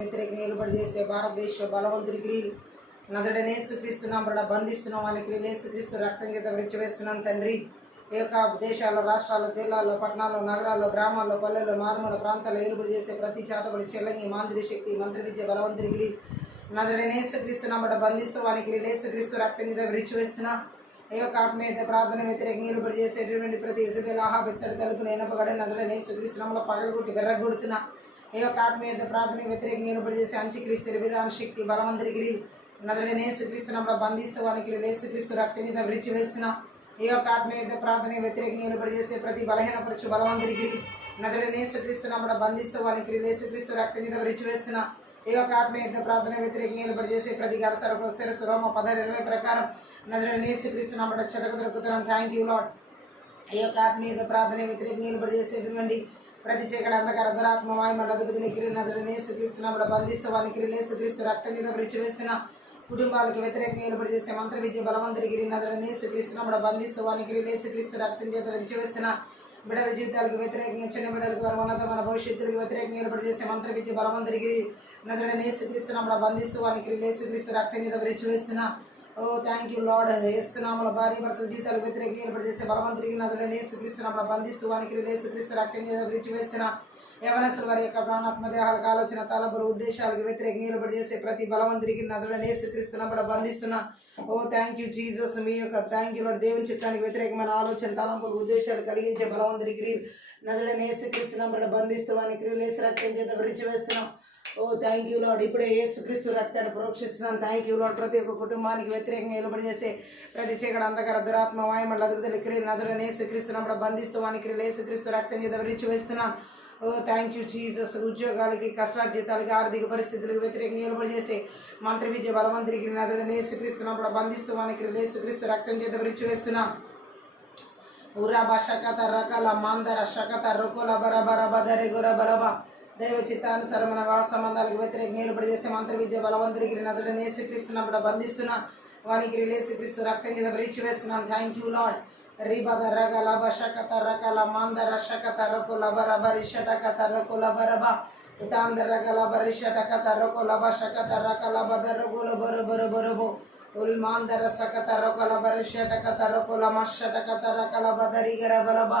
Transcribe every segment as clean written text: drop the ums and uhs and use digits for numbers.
వ్యతిరేక నిలబడి చేసే భారతదేశ బలవంతుడి క్రియలు నజడనే యేసుక్రీస్తున్నాం బంధిస్తున్నాం అని క్రియలు యేసుక్రీస్తు రక్తం చేత విడిచివేస్తున్నాం తండ్రి. ఈ యొక్క దేశాల్లో, రాష్ట్రాల్లో, జిల్లాల్లో, పట్టణాల్లో, నగరాల్లో, గ్రామాల్లో, పల్లెల్లో, మారుమూల ప్రాంతాల్లో ఏలుబడి చేసే ప్రతి చేతబడి, చెల్లంగి, మాంత్రి శక్తి, మంత్రి విద్య, బలవంతుడి క్రియలు నజడనే యేసుక్రీస్తున్నాం బంధిస్తూ అని క్రియలు యేసుక్రీస్తు రక్తం చేత విడిచివేస్తున్నా. ఈ యొక్క ఆత్మీయత ప్రార్థన వ్యతిరేక నిలబడి చేసేటటువంటి ప్రతి ఇజబెల్ ఆహాబ్ ఎత్తడి తలుపులు ఎనపబడి నజడనే యేసుక్రీస్తునామములో పగలగొట్టి వెర్రగొడుతున్నా. ఈ యొక్క ఆత్మీయత ప్రార్థన వ్యతిరేక నిలబడి చేసే అంత్యక్రీస్తు విధాన శక్తి, బలవంతుడి క్రియలు నజడనే యేసుక్రీస్తునామములో బంధిస్తూ అని క్రియలు యేసుక్రీస్తు రక్తం చేత విడిచివేస్తున్నా. ఈ యొక్క ఆత్మీయత ప్రార్థన వ్యతిరేక నిలబడి చేసే ప్రతి బలహీనపరచు బలవంతుడి క్రియలు నజడనే యేసుక్రీస్తునామములో బంధిస్తూ అని క్రియలు యేసుక్రీస్తు రక్తం చేత విడిచివేస్తున్నా. ఈ యొక్క ఆత్మీయత ప్రార్థన వ్యతిరేక నిలబడి చేసే ప్రతి గడసర శిరస్సు రోమ 10:20 ప్రకారం నజడనే యేసుక్రీస్తునామములో చెదకు దొరుకుతున్నాం. Thank you lord. ఈ యొక్క ఆత్మీయత ప్రార్థన వ్యతిరేక నిలబడి చేసేటువంటి ప్రతి చీకటి అంధకార దురాత్మ వాయుమల అధిపతిని క్రియలు నజడనే యేసుక్రీస్తునామములో బంధిస్తూ అని క్రియలు యేసుక్రీస్తు రక్తం చేత విడిచివేస్తున్నా. కుటుంబాలకు వ్యతిరేకంగా నిలబడి చేసే మంత్ర విద్య, బలవంతుడి క్రియలు నజడనే యేసుక్రీస్తునామములో బంధిస్తూ అని క్రియలు యేసుక్రీస్తు రక్తం చేత విడిచివేస్తున్నా. బిడ్డల జీవితాలకు వ్యతిరేకంగా, చిన్న బిడ్డలకు వారి ఉన్నతమైన భవిష్యత్తులకు వ్యతిరేకంగా నిలబడి చేసే మంత్ర విద్య, బలవంతుడి క్రియలు నజడనే యేసుక్రీస్తునామములో బంధిస్తూ అని క్రియలు యేసుక్రీస్తు రక్తం చేత విడిచివేస్తున్నా. ఓ థ్యాంక్ యూ లార్డ్. యేసునామములో భార్య భర్తల జీవితాలకు వ్యతిరేకంగా నిలబడి చేసే బలవంతుడికి నజడనే యేసుక్రీస్తునామములో బంధిస్తూ అని క్రియలు యేసుక్రీస్తు రక్తం చేత విడిచివేస్తున్నా. యవనస్తులు వారి యొక్క ప్రాణాత్మ దేహాలకు, ఆలోచన, తలపులు, ఉద్దేశాలకు వ్యతిరేకంగా నిలబడి చేసే ప్రతి బలవంతుడికి నజడనే యేసుక్రీస్తునామములో బంధిస్తున్నా. ఓ థ్యాంక్ యూ జీసస్. మీ యొక్క థ్యాంక్ యూ లార్డ్. దేవుని చిత్తానికి వ్యతిరేకమైన ఆలోచన, తలంపులు, ఉద్దేశాలు కలిగించే బలవంతుడి క్రియలు నజడనే యేసుక్రీస్తునామములో బంధిస్తూ అని క్రియలు యేసు రక్తం చేత విడిచివేస్తున్నాం. ఓ థ్యాంక్ యూ లార్డ్. ఇప్పుడే యేసుక్రీస్తు రక్తాన్ని ప్రోక్షిస్తున్నాను. Thank you lord. ప్రతి ఒక్క కుటుంబానికి వ్యతిరేకంగా నిలబడి చేసే ప్రతి చీకటి అంధకార దురాత్మ వాయుమల అధిపతుల క్రియలు నజడనే యేసుక్రీస్తునామములో బంధిస్తూ అని క్రియలు యేసుక్రీస్తు రక్తం చేత విడిచివేస్తున్నాను. ఓ థ్యాంక్ యూ జీసస్. ఉద్యోగాలకి, కష్టార్జితాలకి, ఆర్థిక పరిస్థితులకు వ్యతిరేకంగా నిలబడి చేసే మంత్రి విద్య, బలవంతుడికి నజడనే యేసుక్రీస్తునామములో బంధిస్తూ అని క్రియలు యేసుక్రీస్తు రక్తం చేత విడిచివేస్తున్నా. ఉరాబా శకత రకల మాందర శకత రొకుల బరబర బదరి గుర బరబ దైవ చిత్తానుసరమైన సంబంధాలకు వ్యతిరేకంగా నిలబడి చేసే మంత్ర విద్య, బలవంతుడికి నజడనే యేసుక్రీస్తునామములో బంధిస్తున్నా. వానికి యేసుక్రీస్తు రక్తం చేత విడిచివేస్తున్నాను. Thank you lord. రిబద రగల బషకత రకల మాందర శకత రకుల బరబరి షటకత రకుల బరబ ఉతాందర రగల బరిషటకత రకుల బషకత రకల బదరుగుల బరుబరు బరుబు ఉల్మాందర సకత రకుల బరిషటకత రకుల మషటకత రకల బదరిగర బలబ.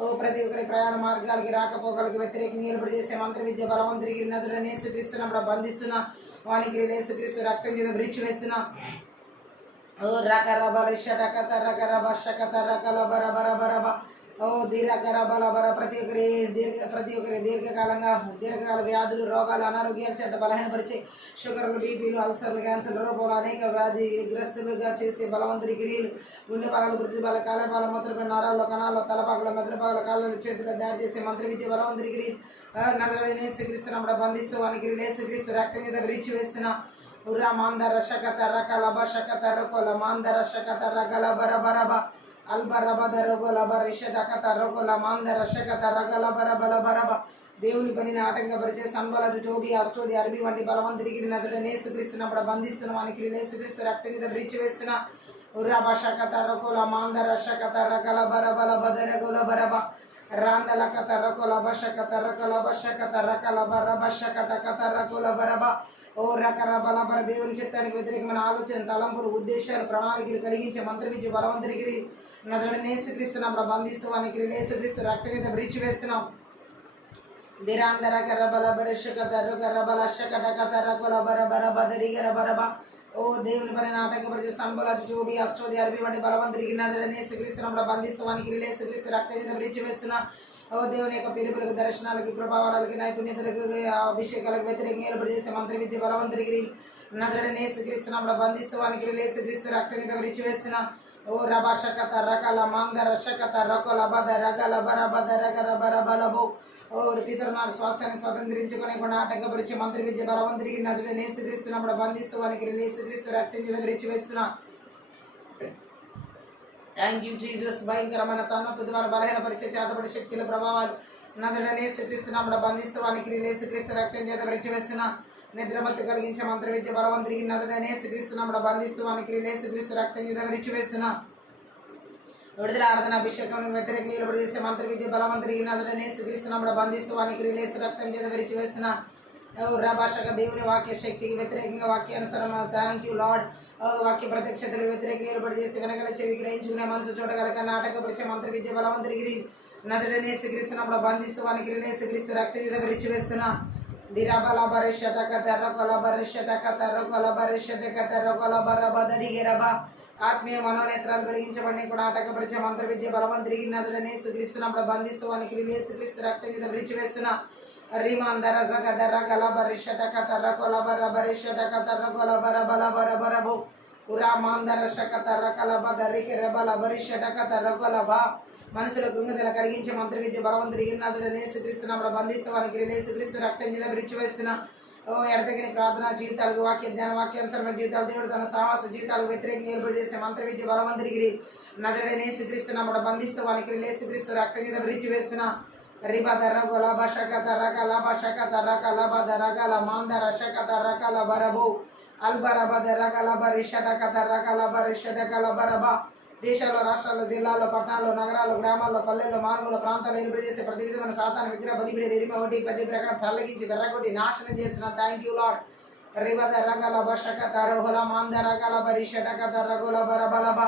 ఓ ప్రతి ఒక్కరి ప్రయాణ మార్గాలకి, రాకపోకలకి వ్యతిరేకంగా నిలబడి చేసే మంత్ర విద్య, బలవంతుడికి నజడనే యేసుక్రీస్తునామములో బంధిస్తున్నా. వానికి యేసుక్రీస్తు రక్తం చేత విడిచివేస్తున్నా. ఓ రకరబల షటకత రకరబ శకత రకల బరబర బరబ ఓ దీర్ఘకర బలబర ప్రతి ఒక్కరి దీర్ఘకాల వ్యాధులు, రోగాలు, అనారోగ్యాల చేత బలహీనపరిచే షుగర్లు, బీపీలు, అల్సర్లు, క్యాన్సర్లు, రూపంలో అనేక వ్యాధిగ్రస్తులుగా చేసే బలవంతుడి క్రియలు గుండె పగలు, వృద్ధి బల, కాలపాల, మూత్రపిండ నరాల్లో, కణాల్లో, తలపాకల, మెదడుపాకల, కాళ్ళ, చేతుల్లో దాడి చేసే మంత్ర విద్య, బలవంతుడి క్రియలు నజడనే యేసుక్రీస్తునామములో బంధిస్తూ అని క్రియలు యేసుక్రీస్తు రక్తం చేత విడిచివేస్తున్నా. ఉరా మాందర శకత రకల బషకత రకుల మాందర శకత రగల బరబరబ అల్బరబద రగుల బరిషటకత రకుల మాందర శకత రగల బరబల బరబ. దేవుని పనిని ఆటంకపరిచే సన్బలడు, టోబి, అస్టోది, అరబి వంటి బలవంతుడికి నజడనే యేసుక్రీస్తునామములో బంధిస్తున్నాం అని క్రియలు యేసుక్రీస్తు రక్తం చేత విడిచివేస్తున్నా. ఉర్రా బషకత రకుల మాందర శకత రగల బరబల బదరగుల బరబ రాండలకత రకుల బషకత రకుల బషకత రకల బరబ శకటకత రకుల బరబ. ఓ రకరబలబర దేవుని చిత్తానికి వ్యతిరేకమైన ఆలోచన, తలంపులు, ఉద్దేశాలు, ప్రణాళికలు కలిగించే మంత్ర విద్య, బలవంతుడికి నజడనే యేసుక్రీస్తునామములో బంధిస్తూ అని క్రియలు యేసుక్రీస్తు రక్తం చేత విడిచివేస్తున్నాం. దిరాందర కర్రబల బరిషకత రుకర్రబల శకటకత రకుల బరబర బదరిగర బరబ. ఓ దేవుని పని ఆటంకపరిచే సంబల, టోబి, అస్టోది, అరబి వంటి బలవంతుడికి నజడనే యేసుక్రీస్తునామములో బంధిస్తూ అని క్రియలు యేసుక్రీస్తు రక్తం చేత విడిచివేస్తున్నా. ఓ దేవుని యొక్క పిలుపులకు, దర్శనాలకి, కృపావరాలకి, నైపుణ్యతలకు, అభిషేకాలకు వ్యతిరేకంగా నిలబడి చేసే మంత్ర విద్య, బలవంతుడికి నజడనే యేసుక్రీస్తునామములో బంధిస్తూ అని క్రియలు యేసుక్రీస్తు రక్తం చేత విడిచివేస్తున్నా. ఓ రబా శకత రకల మాందర శకత రకుల బద రగల బర బద రగర బర బలబో. ఓ పితరునాడు స్వాస్థ్యాన్ని స్వతంత్రించుకునేకుండా ఆటంకపరిచే మంత్ర విద్య, బలవంతుడికి నజడనే యేసుక్రీస్తునామములో బంధిస్తూ అని క్రియలు యేసుక్రీస్తు రక్తం చేత విడిచివేస్తున్నా. Thank you Jesus. భయంకరమైన తన్నపు ద్వారా బలహీనపరిచే చేతపడి శక్తుల ప్రభావాలు నజడనే యేసుక్రీస్తునామములో బంధిస్తూ అని క్రియలు యేసుక్రీస్తు రక్తం చేత విడిచివేస్తున్నా. నిద్రమత్తు కలిగించే మంత్ర విద్య, బలవంతుడికి నజడనే యేసుక్రీస్తునామములో బంధిస్తూ అని క్రియలు యేసుక్రీస్తు రక్తం చేత విడిచివేస్తున్నా. విడుదల, ఆరాధన, అభిషేకానికి వ్యతిరేకంగా నిలబడి చేసే మంత్ర విద్య, బలవంతుడికి నజడనే యేసుక్రీస్తునామములో బంధిస్తూ అని క్రియలు యేసు రక్తం చేత విడిచివేస్తున్నా. రభాషక దేవుని వాక్య శక్తికి వ్యతిరేకంగా వాక్యానుసరం థ్యాంక్ యూ లార్డ్. వాక్య ప్రత్యక్షతలు వ్యతిరేకంగా ఏర్పాటు చేసి వెనగల చెవి గ్రహించుకునే మనసు చూడగల నాటకపరిచే మంత్ర విద్య బలవంతుడిగిరి నజడనే శ్రీక్రీస్తున్నప్పుడు బంధిస్తూ వానికి శ్రీక్రీస్తు రక్త విరిచి వేస్తున్నా ఆత్మీయ మనోనేత్రాలు వెలిగించబడి కూడా ఆటకపరిచే మంత్ర విద్య బలవం తిరిగి నజడనే శ్రీక్రీస్తున్నప్పుడు బంధిస్తూ వానికి శ్రీక్రీస్తు రక్త విరిచి వేస్తున్నా రీమాందర జగదర గలబరిషటక తర్రకొలబరబరిషటక తర్రకొలబరబలబరబరబు ఉరామాందర శక తర్రకలబదరికి రెబలబరిషటక తర్రకొలబ మనసుల కృంగతల కలిగించే మంత్ర విద్య బలవం తిరిగి నజడనే శ్రీక్రీస్తున్నప్పుడు బంధిస్తూ వానికి శ్రీక్రీస్తు రక్తం మీద విరిచి వేస్తున్నా ఎడతగిన ప్రార్థనా జీవితాలకు వాక్య ధ్యాన వాక్యానుసరమైన జీవితాలు దేవుడు తన సావాస జీవితాలకు వ్యతిరేకంగా ఏర్పాటు చేసే మంత్ర విద్య బలవం తిరిగి నజడనే శ్రీక్రీస్తున్నప్పుడు బంధిస్తూ వానికి శ్రీక్రీస్తు రక్తం మీద విరిచి వేస్తున్నా రిబదర గొలబ శక తర్రకలబ శక తర్రకలబ దరగల మాందర శక తర్రకల బరబు అల్బరబ దరగలబ రిషటక తర్రకలబ రిషటకలబరబ దేశాల్లో రాష్ట్రాల్లో జిల్లాల్లో పట్టణాల్లో నగరాల్లో గ్రామాల్లో పల్లెల్లో మారుమూల ప్రాంతాల్లో ఏర్పాటు చేసే ప్రతి విధమైన సాతాన విగ్రహ బలిపిడి ఎరిమ ఒకటి ప్రతి ప్రకారం తొలగించి వెర్రగొట్టి నాశనం చేస్తున్నా థ్యాంక్ యూ లార్డ్. రిబద రగలబ శక తరోహుల మాందర గలబ రిషటక తర్రగుల బరబలబ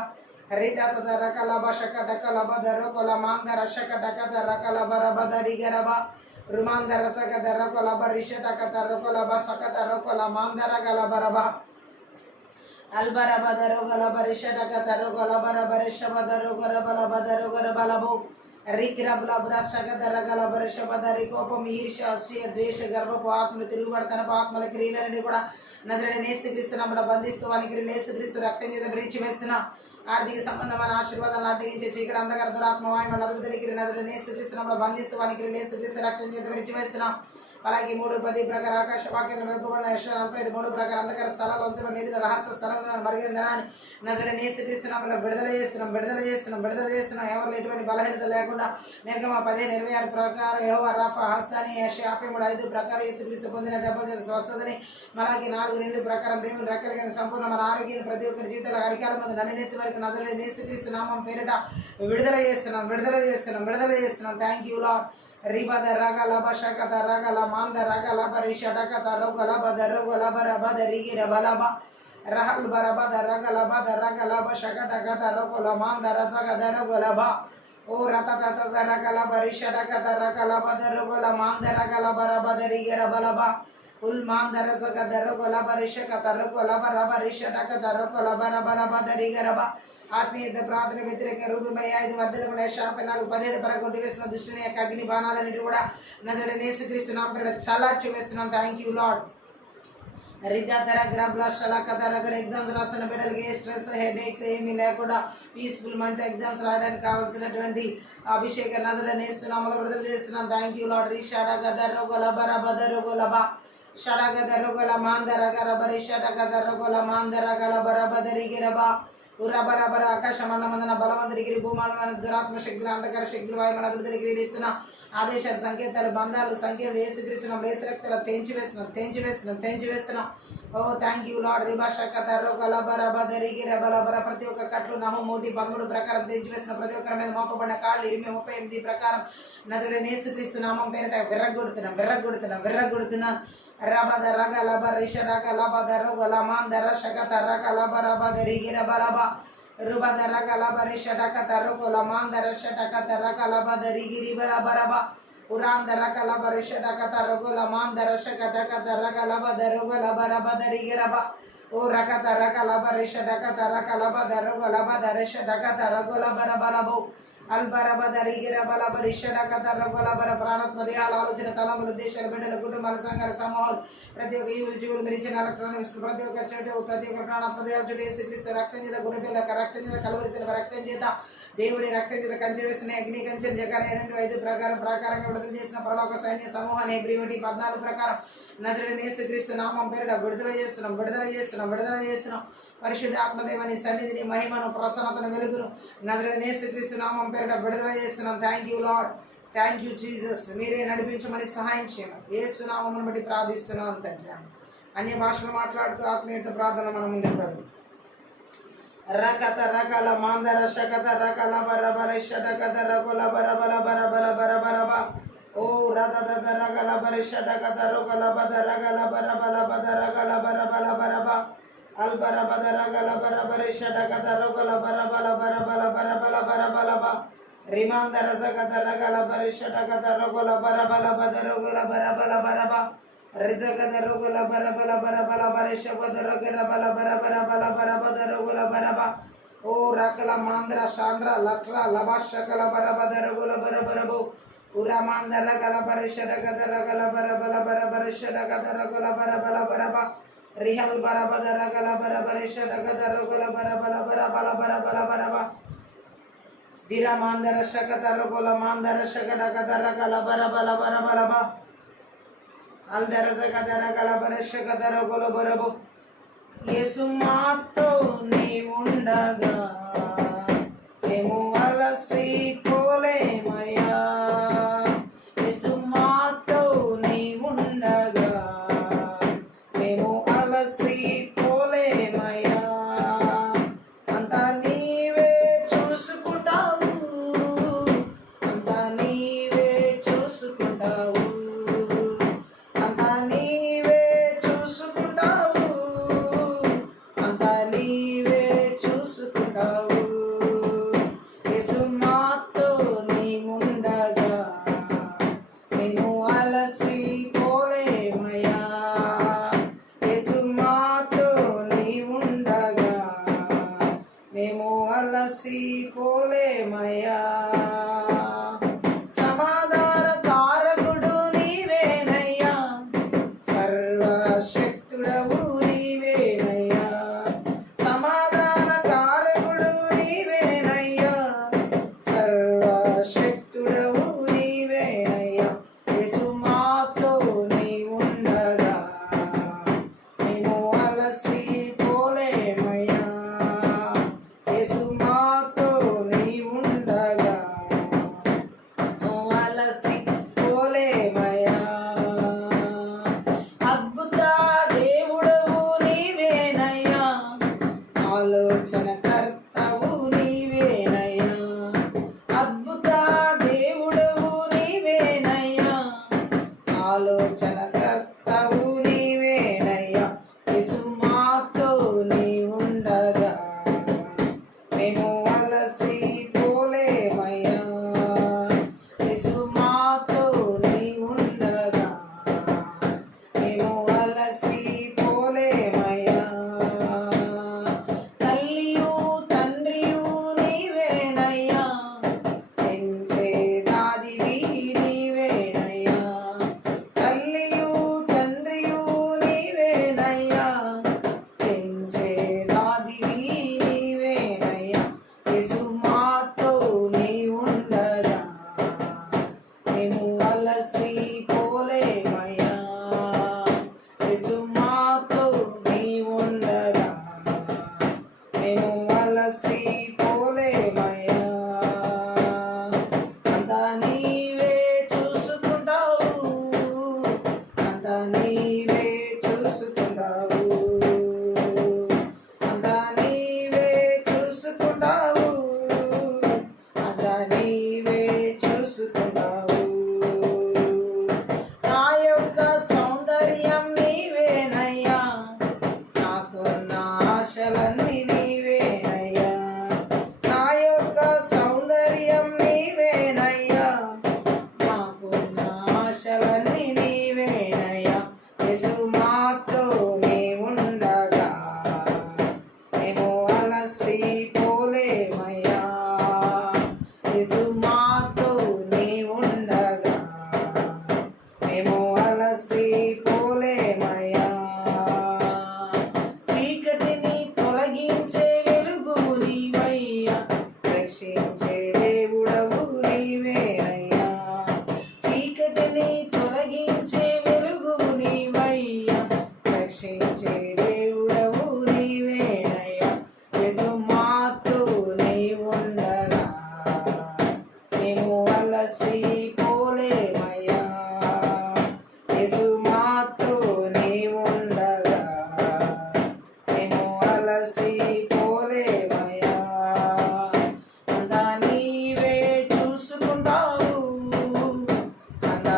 రితత దరకలబ శక డకలబ దరకొల మాందర శక డక దరకలబ రబ దరిగరబ రుమాందర సక దరకొలబ రిషటక తర్రకొలబ సక దరకొల మాందర గలబరబ అల్బరబ దరుగలబ రిషటక తరుగలబరబ రిషభ దరుగరబలబ దరుగరబలబు రిగ్రబల బ్రషక దరగలబ రిషభ దరి కోపం ఈర్ష్య అసూయ ద్వేష గర్భపు ఆత్మలు తిరుగుబడతనపు ఆత్మల క్రియలన్నీ కూడా నజరేయుడైన యేసుక్రీస్తునామమున బంధిస్తూ వానికి యేసుక్రీస్తు రక్తం చేత విరిచి వేస్తున్నా ఆర్థిక సంబంధమైన ఆశీర్వాదాలను అడ్డగించే చీకటి అంధకార దురాత్మ వాయుమల అదుపుదలికి నజరేయుడైన యేసుక్రీస్తునామమున బంధిస్తూ వానికి యేసుక్రీస్తు రక్తం చేత విరిచి వేస్తున్నా. అలాగే 3:10 ప్రకారం ఆకాశ వాక్యం వెంపబడిన 45 ప్రకారం అంధకార స్థలాలు ఉంచబడిన నిధుల రహస్య స్థలంలో మరిగిందని నజరేయుడైన యేసుక్రీస్తునామమున విడుదల చేస్తున్నాం. ఎవరు ఎటువంటి బలహీనత లేకుండా నిర్గమ 10:26 ప్రకారం యెహోవా రాఫా హస్తాని యెషయా 53:5 ప్రకారం యేసుక్రీస్తు పొందిన దెబ్బల చేత స్వస్థతని అలాగే 4:2 ప్రకారం దేవుని రెక్కల కింద సంపూర్ణ మన ఆరోగ్యాన్ని ప్రతి ఒక్కరి జీవితాల అరికాల ముందు నడినెత్తి వరకు నజరేయుడైన యేసుక్రీస్తు నామం పేరిట విడుదల చేస్తున్నాం. Thank you lord. రిబద రగలబ శకత రగల మాంద రగలబ రిషటక తరుగలబ దరుగలబ రబ దరిగి రబలబ రహల్ బరబద రగలబ దరగలబ శకటక తరుగల మాంద రసగ దరుగలబ ఓ రతత రగలబ రిషటక తరగలబ దరుగల మాంద రగలబ రబ దరిగి రబలబ ఉల్ మాంద రసగ దరుగలబ రిషక తరుగలబ రబ రిషటక తరుగలబ రబలబ దరిగి రబ ఆత్మీయ ప్రార్థన వ్యతిరేక రూపమై 5 మధ్యలో కూడా 4:17 పరగొట్టి వేసిన దుష్టుని యొక్క అగ్ని బాణాలన్నిటి కూడా నజరేయుడైన యేసుక్రీస్తు నామమున చల్లార్చి వేస్తున్నాం. Thank you lord. రిద్దర గ్రబ్ల షలకదర ఎగ్జామ్స్ రాస్తున్న బిడ్డలకి స్ట్రెస్ హెడేక్స్ ఏమీ లేకుండా పీస్ఫుల్ మైండ్ ఎగ్జామ్స్ రాయడానికి కావాల్సినటువంటి అభిషేక నజరేయుడైన యేసు నామములో విడుదల చేస్తున్నాం. Thank you lord. రిషడగదరగొలబరబదరగొలబ షడగదరగొల మాందరగరబరి షడగదరగొల మాందరగలబరబదరిగిరబ ఉరబరబర ఆకాశమన్నమందన బలవంతుడిగిరి భూమానమైన దురాత్మ శక్తులు అంధకార శక్తులు వాయుమల అదుపుదలిగిరి ఇస్తున్న ఆదేశాలు సంకేతాలు బంధాలు సంఖ్యలు యేసుక్రీస్తునామమున యేసు రక్తంలో తెంచి వేస్తున్నాం. ఓ థ్యాంక్ యూ లార్డ్. రిబాషక తర్రగలబరబదరిగి రబలబర ప్రతి ఒక్క కట్లు నహు 13 ప్రకారం తెంచి వేసిన ప్రతి ఒక్కరి మీద మోపబడిన కాళ్ళు 38 ప్రకారం నజరేయుడైన యేసుక్రీస్తు నామం పేరిట విర్రగొడుతున్నాం. రబద రగలబ రిషడక లబద రగల మాందర శకత రగలబ రబద రిగిరబలబ రుబద రగలబ రిషడక తరుగల మాందర షటక తరగలబ దరిగిరిబలబరబ ఉరాందర కలబ రిషడక తరుగల మాందర షకటక తరగలబ దరుగలబ రబద రిగిరబ ఓ రకత రగలబ రిషడక తరగలబ దరుగలబ దరిషడక తరగలబ రబలబు అల్బరబ దరిగిరబలబ రిషడక తరగలబర ప్రాణాత్మదేహాల ఆలోచన తలములు దేశాల బిడ్డల కుటుంబాల సంఘాల సమూహాలు ప్రతి ఒక్క ఈవులు జీవులు మీరు ఇచ్చిన ఎలక్ట్రానిక్స్ ప్రతి ఒక్క చెడు ప్రతి ఒక్క ప్రాణాత్మదేహాల చుట్టూ యేసుక్రీస్తు రక్తం చేత గురిపిల్ల రక్తం చేత కలువరిసిన రక్తం చేత దేవుడి రక్తం చేత కంచె వేస్తున్న అగ్ని కంచె జకర్యా 2:5 ప్రకారంగా విడుదల చేసిన పరలోక సైన్య సమూహాన్ని హెబ్రీ 1:14 ప్రకారం నజరేయుడైన యేసుక్రీస్తు నామం పేరిట విడుదల చేస్తున్నాం. పరిశుద్ధ ఆత్మదేవుని సన్నిధిని మహిమను ప్రసన్నతను వెలుగును నజరేయుడైన యేసుక్రీస్తు నామం పేరిట విడుదల చేస్తున్నాం. Thank you lord. Thank you Jesus. మీరే నడిపించమని సహాయం చేయమని యేసు నామమును బట్టి ప్రార్థిస్తున్నాం తండ్రి. అన్య భాషలు మాట్లాడుతూ ఆత్మీయత ప్రార్థన మనం ముందుకు రకత రకల మాందర శకత రకల బరబల షటకత రకుల బరబల బరబల బరబలబ ఓ ఓ రద దద రగల బరిష డగద రొగల బద రగల బర బల బద రగల బర బల బర బ అల్బర బద రగల బర బరిష డగద రొగల బర బల బర బల బర బల బర బల బ రిమాందర జగద రగల బరిష డగద రొగల బర బల బద రొగల బర బల బర బ రిజగద రొగల బర బల బర బల బరిష బద రొగల బల బర బర బల బర బద రొగల బర బ ఓ రకల మాంద్ర శాండ్ర లట్ర లభాషకల బర బద రొగల బర బర బో ఉరమాందర గల బరిష డగద రగల బర బల బర బరిష డగద రొగల బర బల బర బ రిహల్ బర బద రగల బర బరిష డగద రొగల బర బల బర బల బర బల బర బ దిరమాందర శకద రొగల మాందర శగడ గద రగల బర బల బర బల బ అల్దర జగద రగల బరిష గద రొగల బర బో యేసు మాతో నీ ఉండగా మేము అలసి పోలేమయ్యా యేసు మాతో నీ ఉండగా మేము అలసి పోలేమయ్యా అంతా నీవే చూసుకుంటావు అంతా నీవే చూసుకుంటావు అంతా నీవే చూసుకుంటావు అంతా నీవే చూసుకుంటావు యేసు మాతో నీ ఉండగా మేము అలసి పోలేమయ్యా యేసు మాతో నీ ఉండగా మేము అలసి పోలేమయ్యా సమాధాన కారకుడు నీవేనయ్యా సర్వశక్తుడవు నీవేనయ్యా సమాధాన కారకుడు నీవేనయ్యా సర్వశక్తుడవు నీవేనయ్యా యేసు మాతో నీ ఉండగా మేము అలసి పోలేమయ్యా యేసు మాతో నీ ఉండగా అలసి పోలేమయ్యా అద్భుత దేవుడవు నీవేనయ్యా ఆలోచన కర్తవు నీవేనయ్యా అద్భుత దేవుడవు నీవేనయ్యా ఆలోచన కర్తవు నీవేనయ్యా యేసు మాతో నీ ఉండగా మేము అలసి పోలేమయ్యా యేసు మాతో నీ ఉండగా మేము అలసి పోలేమయ్యా తల్లియు తండ్రియు నీవేనయ్యా పెంచేదాదివి నీవేనయ్యా తల్లియు తండ్రియు నీవేనయ్యా పెంచేదాదివి నీవేనయ్యా యేసు మాతో నీ ఉండగా మేము అలసి పోలేమయ్యా యేసు మాతో నీ ఉండగా మేము అలసి పోలేమయ్యా అంతా నీవే చూసుకుంటావు అంతా నీవే చూసుకుంటావు అంతా నీవే చూసుకుంటావు అంతా నీవే చూసుకుంటావు నా యొక్క సౌందర్యం నీవేనయ్యా నాకున్న ఆశలన్నీ నీవేనయ్యా నా యొక్క సౌందర్యం నీవేనయ్యా నాకున్న ఆశలన్నీ నీవేనయ్యా యేసు మాతో నీ ఉండగా మేము అలసి పోలేమయ్యా యేసు మాతో నీ ఉండగా మేము అలసి పోలేమయ్యా చీకటిని తొలగించే వెలుగువు నీవయ్యా రక్షించే దేవుడవు నీవేనయ్యా చీకటిని తొలగించే వెలుగువు నీవయ్యా రక్షించే దేవుడవు నీవేనయ్యా యేసు మాతో నీ ఉండగా మేము అలసి పోలేమయ్యా యేసు మాతో నీ ఉండగా మేము అలసి పోలేమయ్యా అంతా నీవే చూసుకుంటావు అంతా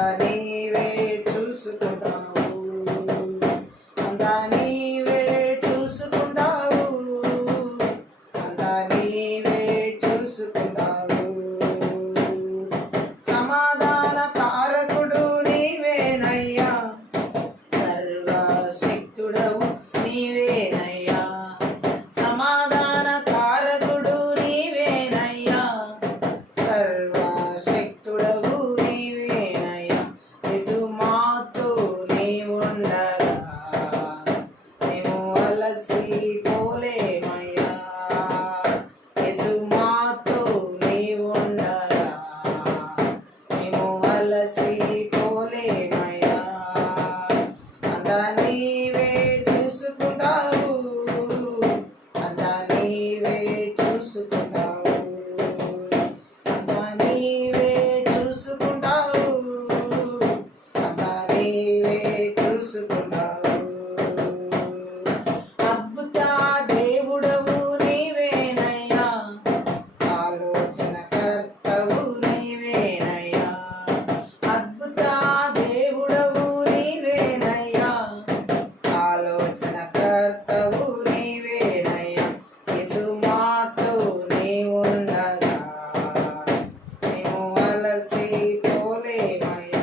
అలసి పోలేమయ్యా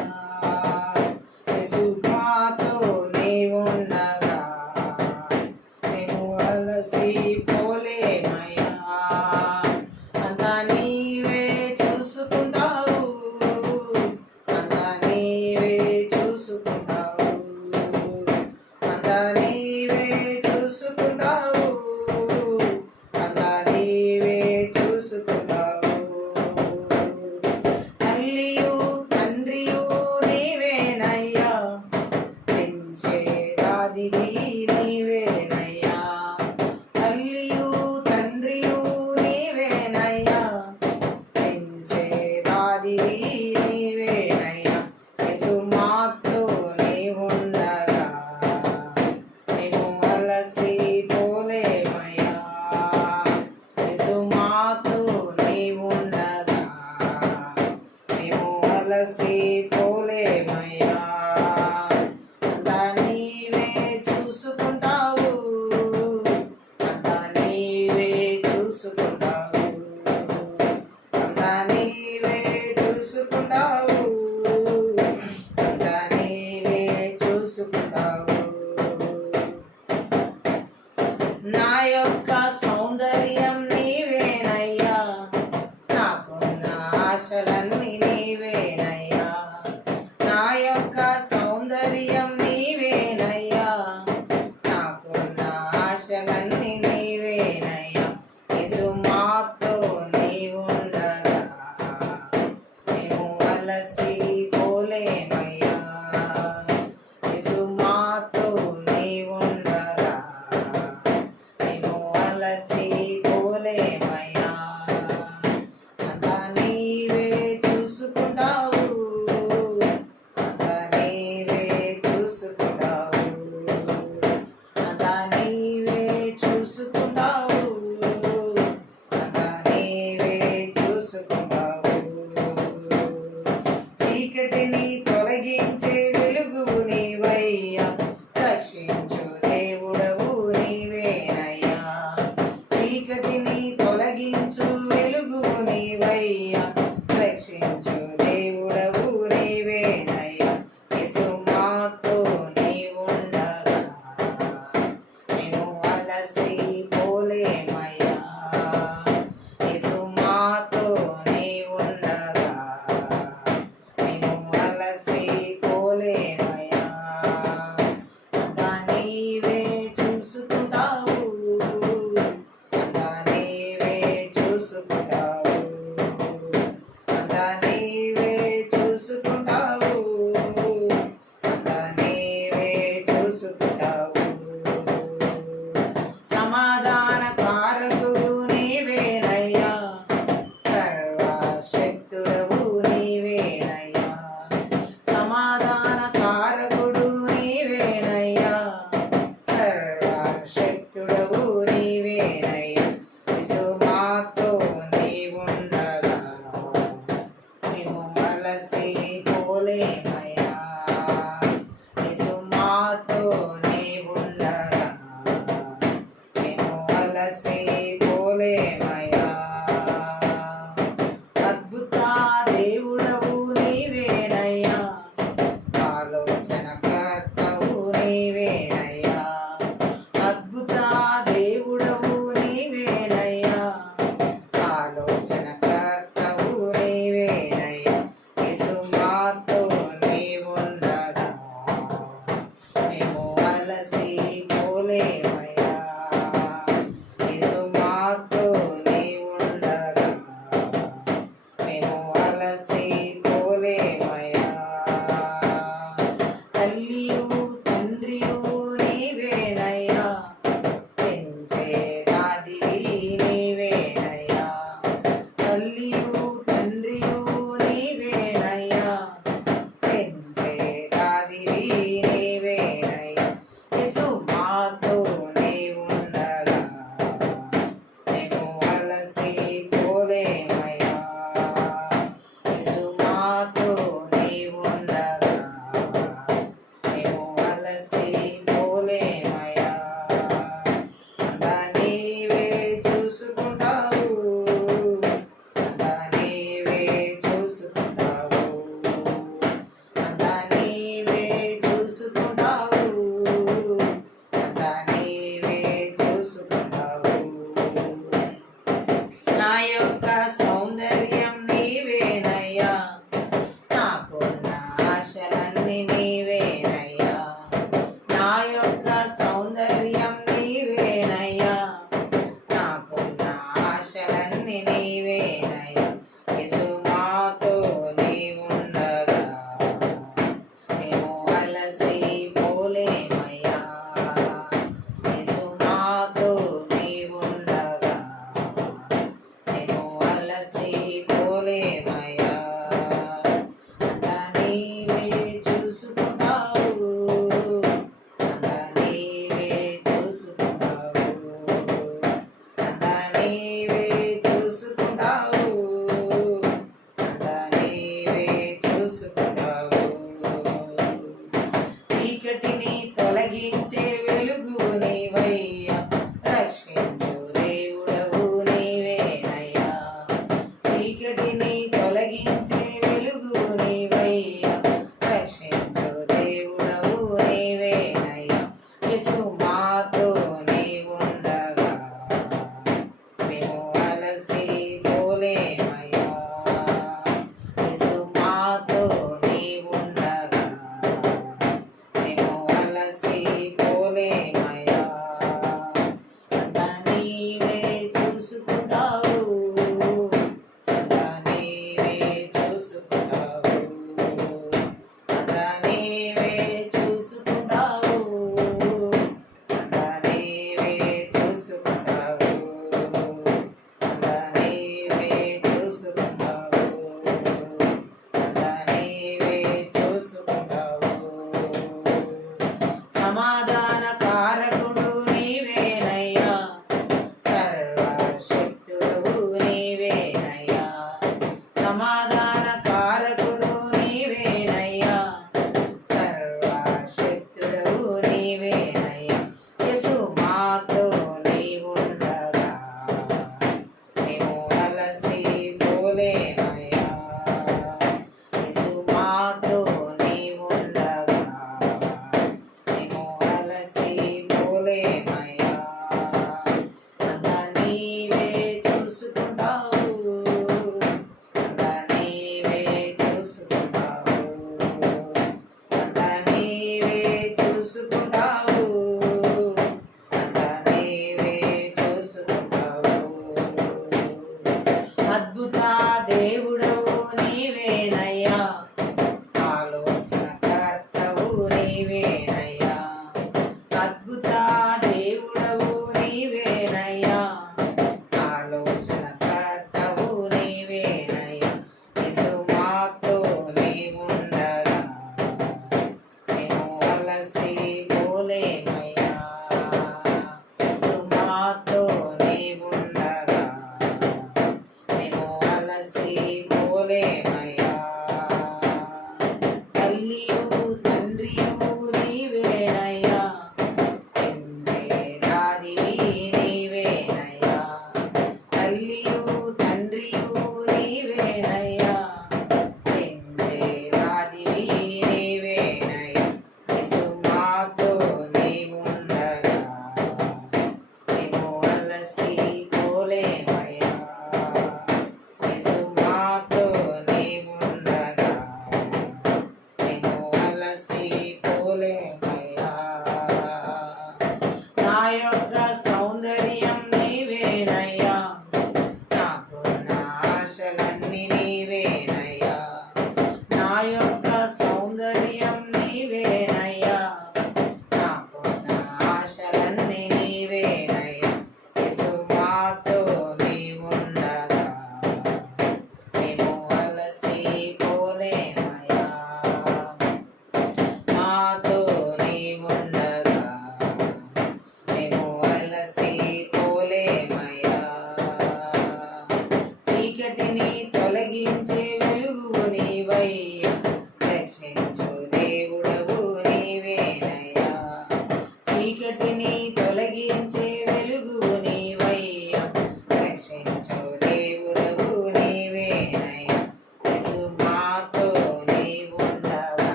యేసు మాతో నీవుండగా మేము అలసి పోలేమయ్యా అంతా నీవే చూసుకుంటావు అంతా నీవే చూసుకుంటావు అంతా నీవే చూసుకుంటావు అంతా నీవే చూసుకుంటావు తల్లియు తండ్రియు నీవేనయ్యా పెంచేదాదివి నీవేనయ్యా తల్లియు తండ్రియు నీవేనయ్యా పెంచేదాదివి నీవేనయ్యా యేసు మాతో నీవుండగా మేము అలసి పోలేమయ్యా యేసు మాతో నీవుండగా మేము అలసి పోలేమయ్యా అంతా నీవే చూసుకుంటావు అంతా నీవే చూసుకుంటావు అంతా నీవే చూసుకుంటావు అంతా నీవే చూసుకుంటావు నా యొక్క సౌందర్యం నీవేనయ్యా నాకున్న ఆశలన్నీ నీవేనయ్యా నా యొక్క సౌందర్యం నీవేనయ్యా నాకున్న ఆశలన్నీ నీవేనయ్యా యేసు మాతో నీవుండగా మేము అలసి పోలేమయ్యా యేసు మాతో నీవుండగా మేము అలసి పోలేమయ్యా అంతా నీవే చూసుకుంటావు అంతా నీవే చూసుకుంటావు అంతా నీవే చూసుకుంటావు అంతా నీవే చూసుకుంటావు చీకటిని తొలగించే వెలుగువు నీవయ్యా రక్షించు దేవుడవు నీవేనయ్యా చీకటిని తొలగించు వెలుగువు నీవయ్యా రక్షించు దేవుడవు నీవేనయ్యా యేసు మాతో నీవుండగా మేము అలసి పోలేమయ్యా యేసు మాతో నీవుండగా మేము అలసి పోలేమయ్యా అంతా నీవే చూసుకుంటావు అంతా నీవే చూసుకుంటావు అంతా నీవే చూసుకుంటావు అంతా నీవే చూసుకుంటావు సమాధాన కారకుడు నీవేనయ్యా సర్వశక్తుడవు నీవేనయ్యా సమాధాన కారకుడు నీవేనయ్యా సర్వశక్తుడవు నీవేనయ్యా యేసు మాతో నీవుండగా మేము అలసి పోలేమయ్యా యేసు మాతో నీవుండగా మేము అలసి పోలేమయ్యా అద్భుత దేవుడవు నీవేనయ్యా ఆలోచనకర్తవు నీవేనయ్యా అద్భుత దేవుడవు నీవేనయ్యా ఆలోచనకర్తవు నీవేనయ్యా యేసు మాతో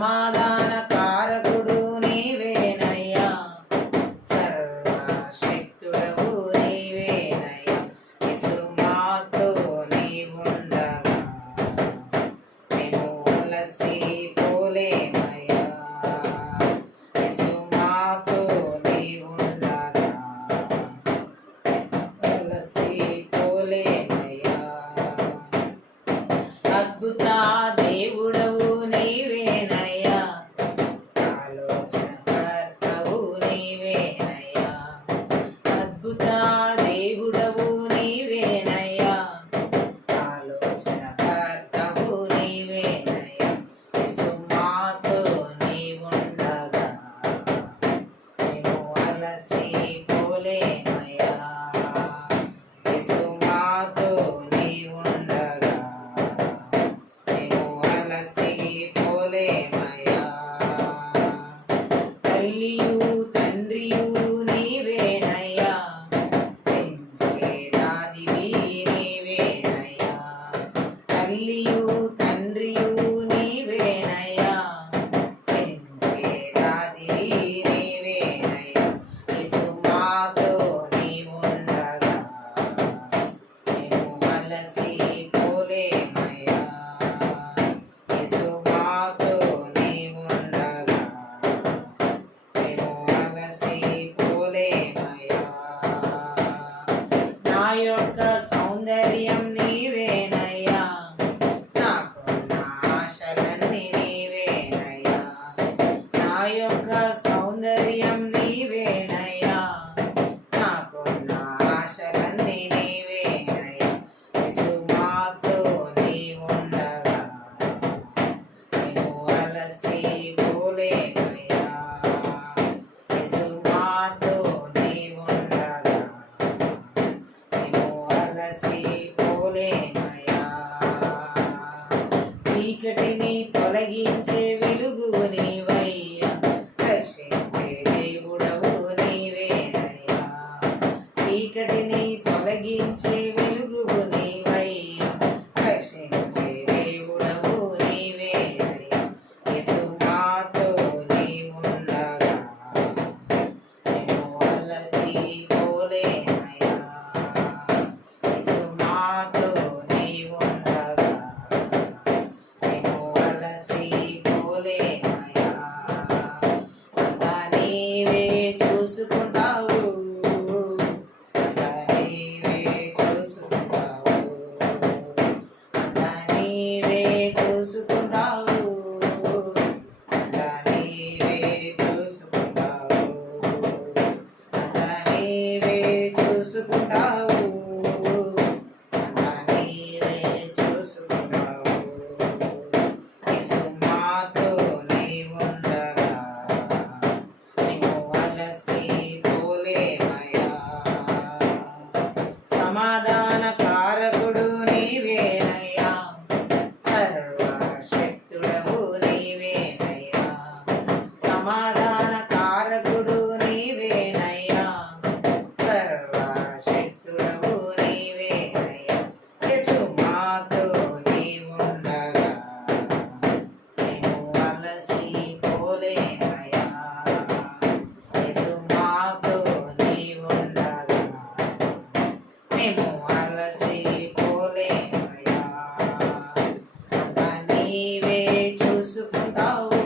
సమాధాన కారకుడు నీవేనయ్యా, సర్వశక్తుడవు నీవేనయ్యా. యేసు మాతో నీవుండగా మేము అలసిపోలేమయ్యా. యేసు మాతో నీవుండగా అలసిపోలేమయ్యా. అద్భుత దేవుడవు నీవేనయ్యా, ఆలోచనకర్తవు నీవేనయ్యా. అద్భుత దేవుడవు నీవేనయ్యా, ఆలోచనకర్తవు నీవేనయ్యా. యేసు మాతో నీవుండగా మేము అలసిపోలేమయ్యా. యేసు మాతో నీవుండగా మేము అలసిపోలేమయ్యా. తల్లియు తండ్రియు నీవేనయ్యా, పెంచేదాదివి నీవేనయ్యా. తల్లియు తండ్రియు నీవేనయ్యా, పెంచేదాదివి నీవేనయ్యా. యేసు మాతో నీవుండగా మేము అలసిపోలేమయ్యా. యేసు మాతో నీవుండగా మేము అలసిపోలేమయ్యా. నా యొక్క సౌందర్యం నీవేనయ్యా, నాకున్న ఆశలన్నీ నీవేనయ్యా. నా యొక్క సౌందర్యం నీవేనయ్యా, నాకున్న ఆశలన్నీ నీవేనయ్యా. యేసు మాతో నీవుండగా మేము అలసిపోలేమయ్యా. యేసు మాతో నీవుండగా మేము అలసిపోలేమయ్యా. చీకటిని తొలగించే వెలుగు నీవయ్యా, రక్షించే దేవుడవు నీవేనయ్యా. చీకటిని తొలగించే వెలుగు నీవయ్యా, రక్షించే దేవుడవు నీవేనయ్యా. యేసు మాతో నీవుండగా మేము అలసిపోలేమయ్యా. యేసు మాతో నీవుండగా మేము అలసిపోలేమయ్యా. అంతా నీవే చూసుకుంటావు, అంతా నీవే చూసుకుంటావు, అంతా నీవే చూసుకుంటావు, అంతా నీవే చూసుకుంటావు, అంతా నీవే చూసుకుంటావు, అంతా నీవే చూసుకుంటావు. యేసు మాతో నీవుండగా మేము అలసిపోలేమయ్యా. సమాధాన కారకుడు నీవేనయ్యా, సర్వశక్తుడవు నీవేనయ్యా. సమాధాన కారకుడు నీవేనయ్యా, సర్వశక్తుడవు నీవేనయ్యా. యేసు మాతో నీవుండగా మేము అలసిపోలేమయ్యా. యేసు మాతో నీవుండగా మేము అలసిపోలేమయ్యా. అంతా నీవే చూసుకుంటావు,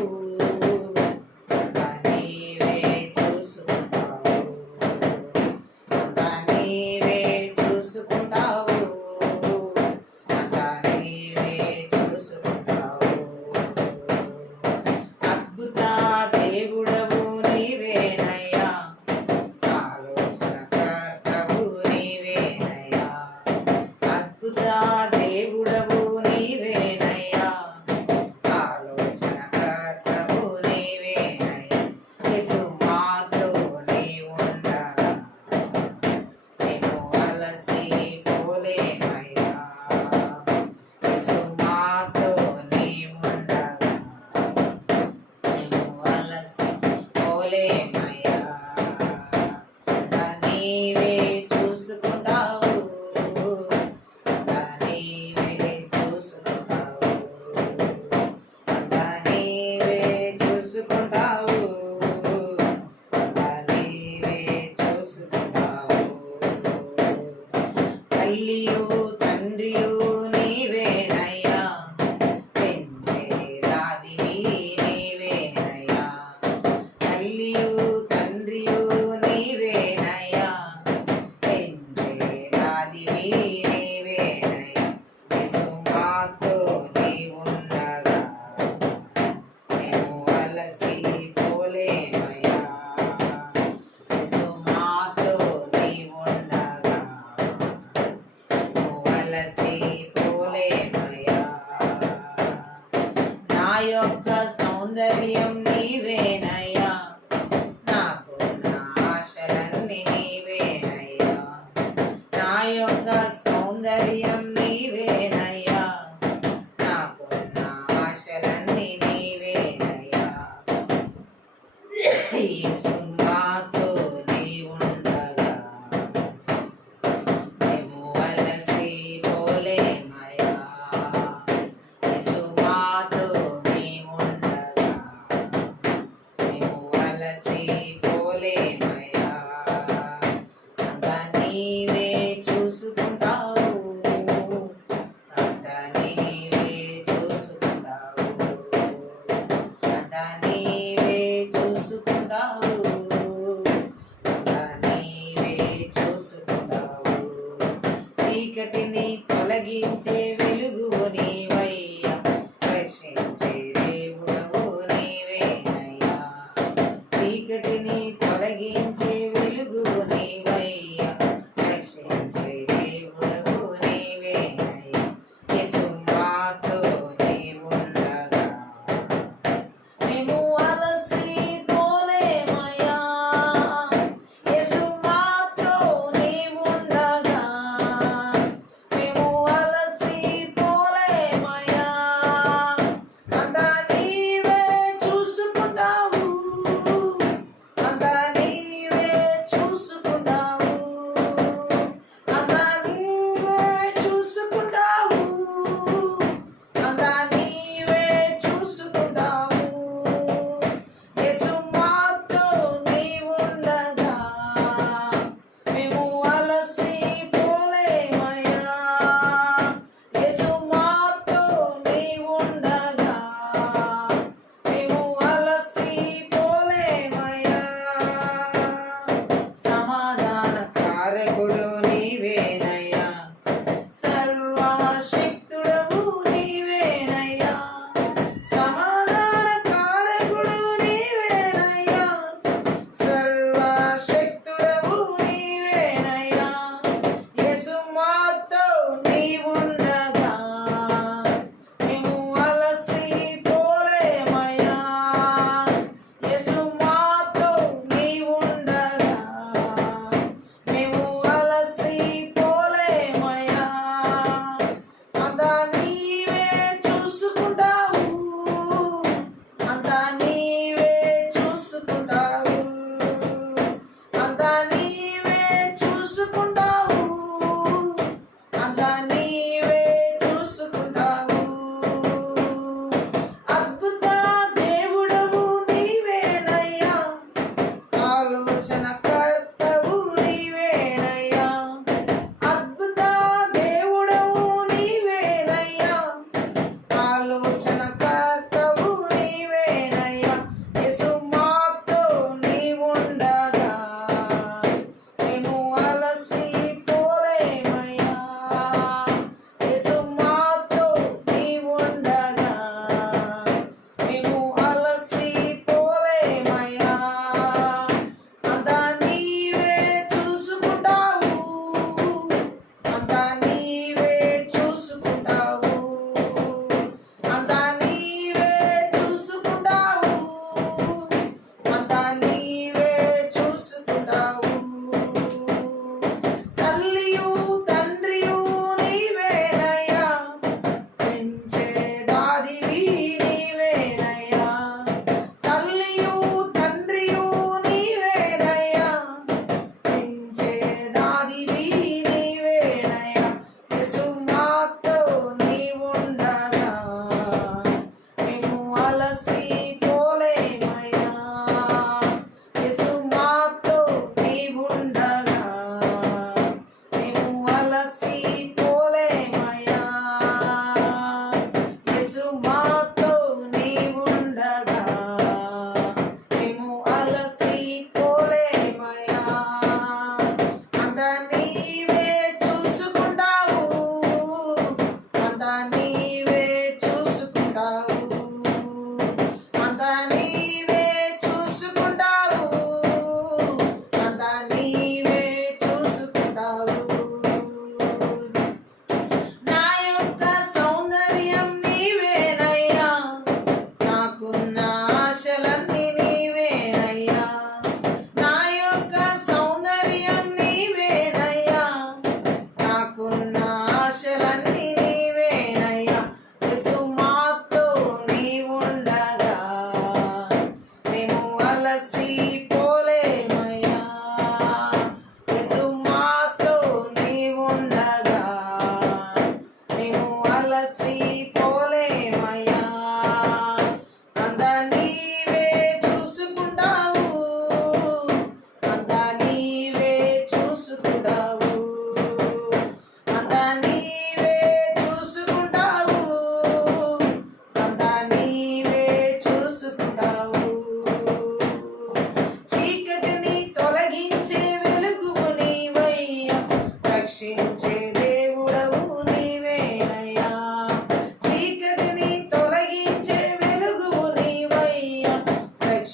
అంతా నీవే చూసుకుంటావు, అంతా నీవే చూసుకుంటావు, అంతా నీవే చూసుకుంటావు. అద్భుత దేవుడవు నీవేనయ్యా, ఆలోచనకర్తవు నీవేనయ్యా. అద్భుత దేవుడవు నీవేనయ్యా, ఆలోచనకర్తవు నీవేనయ్యా. యేసు మాతో నీవుండగా మేము అలసిపోలేమయ్యా. యేసు మాతో నీవుండగా మేము అలసిపోలేమయ్యా. అంతా నీవే చూసుకుంటావు, అంతా నీవే చూసుకుంటావు, అంతా నీవే నీవేనయ్యా, నాకున్న ఆశలన్నీ నీవేనయ్యా, నా యొక్క సౌందర్యం నీవేనయ్యా, నాకున్న ఆశలన్నీ నీవేనయ్యా. యేసు మాతో నీవుండగా మేము అలసిపోలేమయ్యా, యేసు మాతో నీవుండగా మేము అలసిపోలేమయ్యా. అంతా నీవే చూసుకుంటావు, అంతా నీవే చూసుకుంటావు, అంతా నీవే చూసుకుంటావు, అంతా నీవే చూసుకుంటావు. చీకటిని తొలగించే వెలుగువు నీవయ్యా, రక్షించే దేవుడవు నీవేనయ్యా. చీకటిని తొలగించే వెలుగువు నీవయ్యా, రక్షించే దేవుడవు నీవేనయ్యా. యేసు మాతో నీవుండగా మేము అలసిపోలేమయ్యా, యేసు మాతో నీవుండగా మేము అలసిపోలేమయ్యా. అంతా నీవే చూసుకుంటావు, అంతా నీవే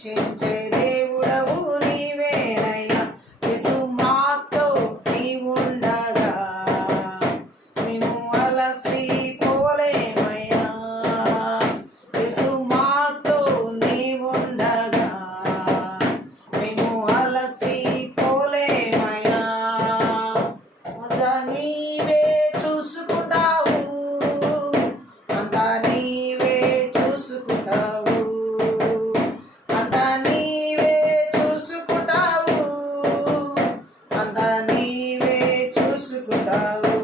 రక్షించే దేవుడవు నీవేనయ్యా. యేసు మాతో నీవుండగా మేము అలసిపోలేమయ్యా. యేసు మాతో నీవుండగా మేము అలసిపోలేమయ్యా. అంతా నీవే చూసుకుంటావు, అంతా నీవే చూసుకుంటావు, అంతా నీవే చూసుకుంటావు, అంతా నీవే చూసుకుంటావు,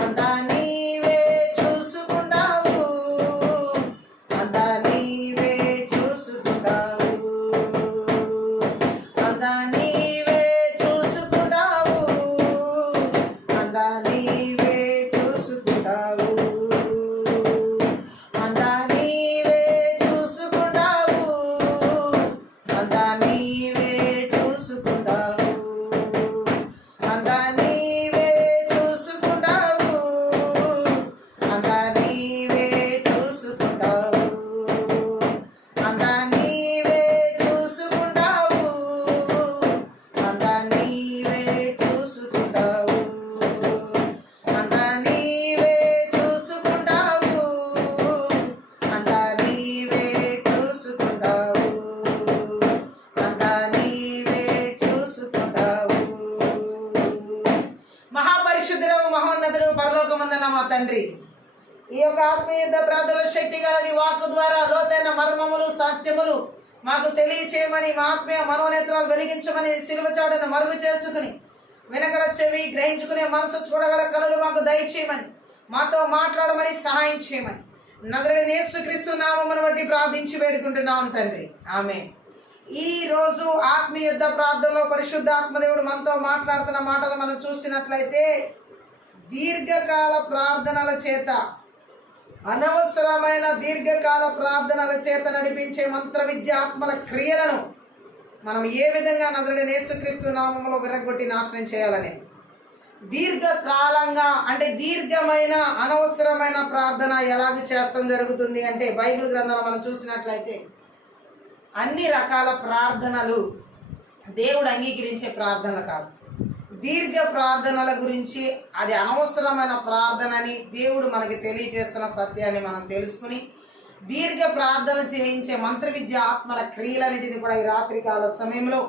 అంతా నీవే చూసుకుంటావు, అంతా నీవే చూసుకుంటావు, అంతా నీవే చూసుకుంటావు, అంతా నీవే చూసుకుంటావు, అంతా నీవే చూసుకుంటావు, అంతా నీవే చూసుకుంటావు, అంతా నీవే చూసుకుంటావు, అంతా నీవే చూసుకుంటావు, అంతా నీవే చూసుకుంటావు, అంతా నీవే చూసుకుంటావు, అంతా నీవే చూసుకుంటావు, అంతా నీవే చూసుకుంటావు, అంతా నీవే చూసుకుంటావు. మహాపరిశుద్ధుడవు, మహోన్నతుడు, పరలోకమందున్న మా తండ్రి, ఈ యొక్క ఆత్మీయ ప్రార్థన శక్తి గల నీ వాక్కు ద్వారా లోతైన మర్మములు సత్యములు మాకు తెలియచేయమని, మా ఆత్మీయ మనోనేత్రాలు వెలిగించమని, సిలువ చాటును మరుగు చేసుకుని వెనకల చెవి గ్రహించుకునే మనసు, చూడగల కనులు మాకు దయచేయమని, మాతో మాట్లాడమని సహాయం చేయమని నజరేయుడైన యేసుక్రీస్తు నామమును బట్టి ప్రార్థించి వేడుకుంటున్నాం తండ్రి, ఆమేన్. ఈ రోజు ఆత్మీయ యుద్ధ ప్రార్థనలో పరిశుద్ధ ఆత్మదేవుడు మనతో మాట్లాడుతున్న మాటలు మనం చూసినట్లయితే, దీర్ఘకాల ప్రార్థనల చేత, అనవసరమైన దీర్ఘకాల ప్రార్థనల చేత నడిపించే మంత్ర విద్య ఆత్మల క్రియలను మనం ఏ విధంగా నజరేయుడైన యేసుక్రీస్తు నామములో విరగొట్టి నాశనం చేయాలని, దీర్ఘకాలంగా అంటే దీర్ఘమైన అనవసరమైన ప్రార్థన ఎలాగ చేస్తాం జరుగుతుంది అంటే, బైబిల్ గ్రంథంలో మనం చూసినట్లయితే అన్ని రకాల ప్రార్థనలు దేవుడు అంగీకరించే ప్రార్థనలు కాదు. దీర్ఘ ప్రార్థనల గురించి అది అనవసరమైన ప్రార్థనని దేవుడు మనకి తెలియజేస్తున్న సత్యాన్ని మనం తెలుసుకుని, దీర్ఘ ప్రార్థన చేయించే మంత్ర విద్య ఆత్మల క్రియలన్నిటిని కూడా ఈ రాత్రికాల సమయంలో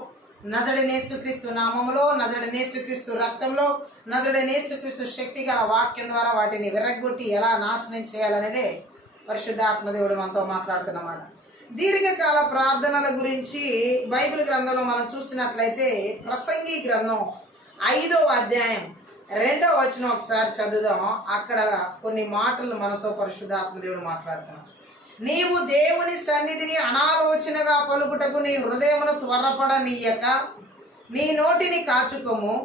నజరేయుడైన యేసుక్రీస్తు నామములో, నజరేయుడైన యేసుక్రీస్తు రక్తంలో, నజరేయుడైన యేసుక్రీస్తు శక్తి గల వాక్యం ద్వారా వాటిని విరగ్గొట్టి ఎలా నాశనం చేయాలనేదే పరిశుద్ధాత్మదేవుడు మనతో మాట్లాడుతున్నమాట. దీర్ఘకాల ప్రార్థనల గురించి బైబిల్ గ్రంథంలో మనం చూసినట్లయితే, ప్రసంగి గ్రంథం 5వ అధ్యాయం 2వ వచనం ఒకసారి చదువుదాం. అక్కడ కొన్ని మాటలు మనతో పరిశుద్ధాత్మదేవుడు మాట్లాడుతున్నాడు. నీవు దేవుని సన్నిధిని అనాలోచనగా పలుకుటకు నీ హృదయమును త్వరపడనీయక నీ నోటిని కాచుకోము.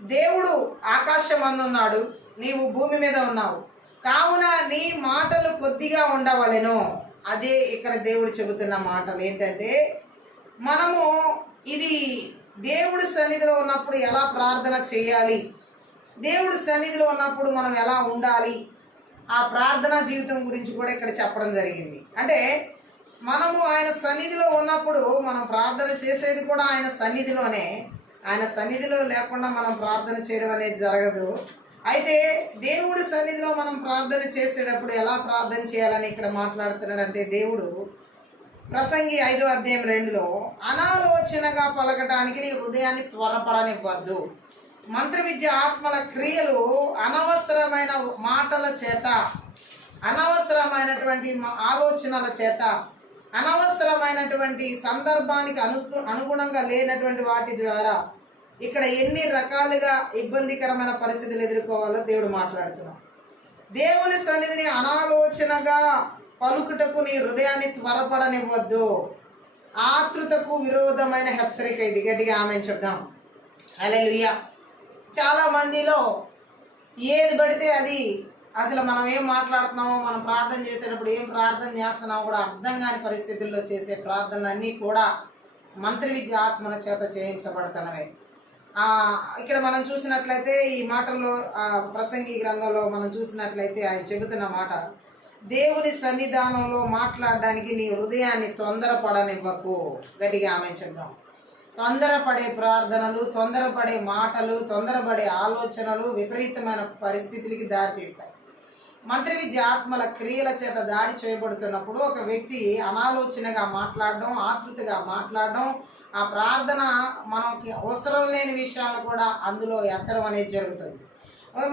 దేవుడు ఆకాశమందున్నాడు, నీవు భూమి మీద ఉన్నావు, కావున నీ మాటలు కొద్దిగా ఉండవలెను. అదే ఇక్కడ దేవుడు చెబుతున్న మాటలు ఏంటంటే, మనము ఇది దేవుడి సన్నిధిలో ఉన్నప్పుడు ఎలా ప్రార్థన చేయాలి, దేవుడి సన్నిధిలో ఉన్నప్పుడు మనం ఎలా ఉండాలి, ఆ ప్రార్థనా జీవితం గురించి కూడా ఇక్కడ చెప్పడం జరిగింది. అంటే మనము ఆయన సన్నిధిలో ఉన్నప్పుడు మనం ప్రార్థన చేసేది కూడా ఆయన సన్నిధిలోనే. ఆయన సన్నిధిలో లేకుండా మనం ప్రార్థన చేయడం అనేది జరగదు. అయితే దేవుడి సన్నిధిలో మనం ప్రార్థన చేసేటప్పుడు ఎలా ప్రార్థన చేయాలని ఇక్కడ మాట్లాడుతున్నాడంటే, దేవుడు ప్రసంగి 5వ అధ్యాయం 2లో అనాలోచనగా పలకటానికి నీ హృదయాన్ని త్వరపడనివ్వద్దు. మంత్ర విద్య ఆత్మల క్రియలు అనవసరమైన మాటల చేత, అనవసరమైనటువంటి ఆలోచనల చేత, అనవసరమైనటువంటి సందర్భానికి అనుగుణంగా లేనటువంటి వాటి ద్వారా ఇక్కడ ఎన్ని రకాలుగా ఇబ్బందికరమైన పరిస్థితులు ఎదుర్కోవాలో దేవుడు మాట్లాడుతున్నాడు. దేవుని సన్నిధిని అనాలోచనగా పలుకుటకు నీ హృదయాన్ని త్వరపడనివ్వద్దు. ఆతృతకు విరోధమైన హెచ్చరిక ఇది. గట్టిగా ఆమేన్ చెప్దాం. హల్లెలూయా. చాలా మందిలో ఏది పడితే అది, అసలు మనం ఏం మాట్లాడుతున్నామో, మనం ప్రార్థన చేసేటప్పుడు ఏం ప్రార్థన చేస్తున్నామో కూడా అర్థం కాని పరిస్థితుల్లో చేసే ప్రార్థనలన్నీ కూడా మంత్ర విద్య ఆత్మల చేత చేయించబడుతున్నవే. ఇక్కడ మనం చూసినట్లయితే ఈ మాటల్లో ప్రసంగి గ్రంథంలో మనం చూసినట్లయితే ఆయన చెబుతున్న మాట, దేవుని సన్నిధానంలో మాట్లాడడానికి నీ హృదయాన్ని తొందరపడనివ్వకు. గట్టిగా ఆమె చెప్దాం. తొందరపడే ప్రార్థనలు, తొందరపడే మాటలు, తొందరపడే ఆలోచనలు విపరీతమైన పరిస్థితులకి దారితీస్తాయి. మంత్రి విద్య ఆత్మల క్రియల చేత దాడి చేయబడుతున్నప్పుడు ఒక వ్యక్తి అనాలోచనగా మాట్లాడడం, ఆతృతగా మాట్లాడడం, ఆ ప్రార్థన మనకి అవసరం లేని విషయాలను కూడా అందులో ఎత్తడం అనేది జరుగుతుంది.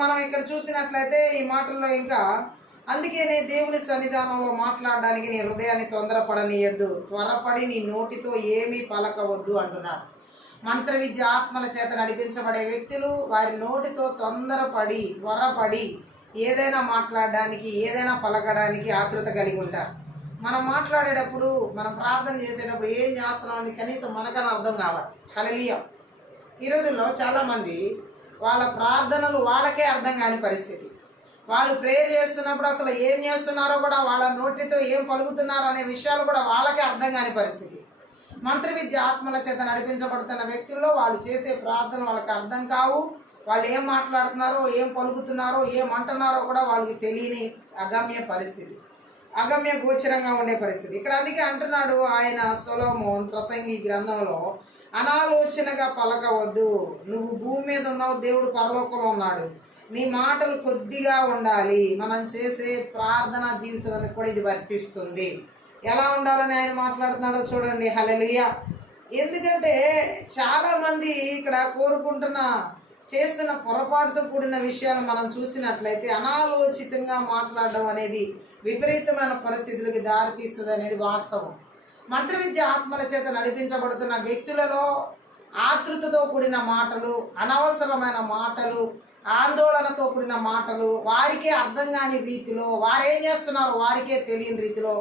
మనం ఇక్కడ చూసినట్లయితే ఈ మాటల్లో ఇంకా, అందుకేనే దేవుని సన్నిధానంలో మాట్లాడడానికి నీ హృదయాన్ని తొందరపడనీయద్దు, త్వరపడి నీ నోటితో ఏమీ పలకవద్దు అంటున్నాడు. మంత్ర విద్య ఆత్మల చేత నడిపించబడే వ్యక్తులు వారి నోటితో తొందరపడి త్వరపడి ఏదైనా మాట్లాడడానికి, ఏదైనా పలకడానికి ఆతృత కలిగి ఉంటారు. మనం మాట్లాడేటప్పుడు, మనం ప్రార్థన చేసేటప్పుడు ఏం చేస్తున్నాం అని కనీసం మనకన్నా అర్థం కావాలి. హల్లెలూయా. ఈ రోజుల్లో చాలామంది వాళ్ళ ప్రార్థనలు వాళ్ళకే అర్థం కాని పరిస్థితి. వాళ్ళు ప్రేయర్ చేస్తున్నప్పుడు అసలు ఏం చేస్తున్నారో కూడా, వాళ్ళ నోటితో ఏం పలుకుతున్నారో అనే విషయాలు కూడా వాళ్ళకే అర్థం కాని పరిస్థితి. మంత్ర విద్య ఆత్మల చేత నడిపించబడుతున్న వ్యక్తుల్లో వాళ్ళు చేసే ప్రార్థన వాళ్ళకి అర్థం కావు. వాళ్ళు ఏం మాట్లాడుతున్నారో, ఏం పలుకుతున్నారో, ఏం అంటున్నారో కూడా వాళ్ళకి తెలియని అగమ్య పరిస్థితి, అగమ్య గోచరంగా ఉండే పరిస్థితి. ఇక్కడ అందుకే అంటున్నాడు ఆయన సొలొమోన్ ప్రసంగి గ్రంథంలో, అనాలోచనగా పలకవద్దు. నువ్వు భూమి మీద ఉన్నావు, దేవుడు పరలోకంలో ఉన్నాడు. నీ మాటలు కొద్దిగా ఉండాలి. మనం చేసే ప్రార్థనా జీవితానికి కూడా ఇది వర్తిస్తుంది. ఎలా ఉండాలని ఆయన మాట్లాడుతున్నాడో చూడండి. హల్లెలూయా. ఎందుకంటే చాలామంది ఇక్కడ చేస్తున్న పొరపాటుతో కూడిన విషయాలు మనం చూసినట్లయితే అనాలోచితంగా మాట్లాడడం అనేది విపరీతమైన పరిస్థితులకి దారితీస్తుంది అనేది వాస్తవం. మంత్ర విద్య ఆత్మల చేత నడిపించబడుతున్న వ్యక్తులలో ఆతృతతో కూడిన మాటలు, అనవసరమైన మాటలు, ఆందోళనతో కూడిన మాటలు, వారికే అర్థం కాని రీతిలో, వారేం చేస్తున్నారో వారికే తెలియని రీతిలో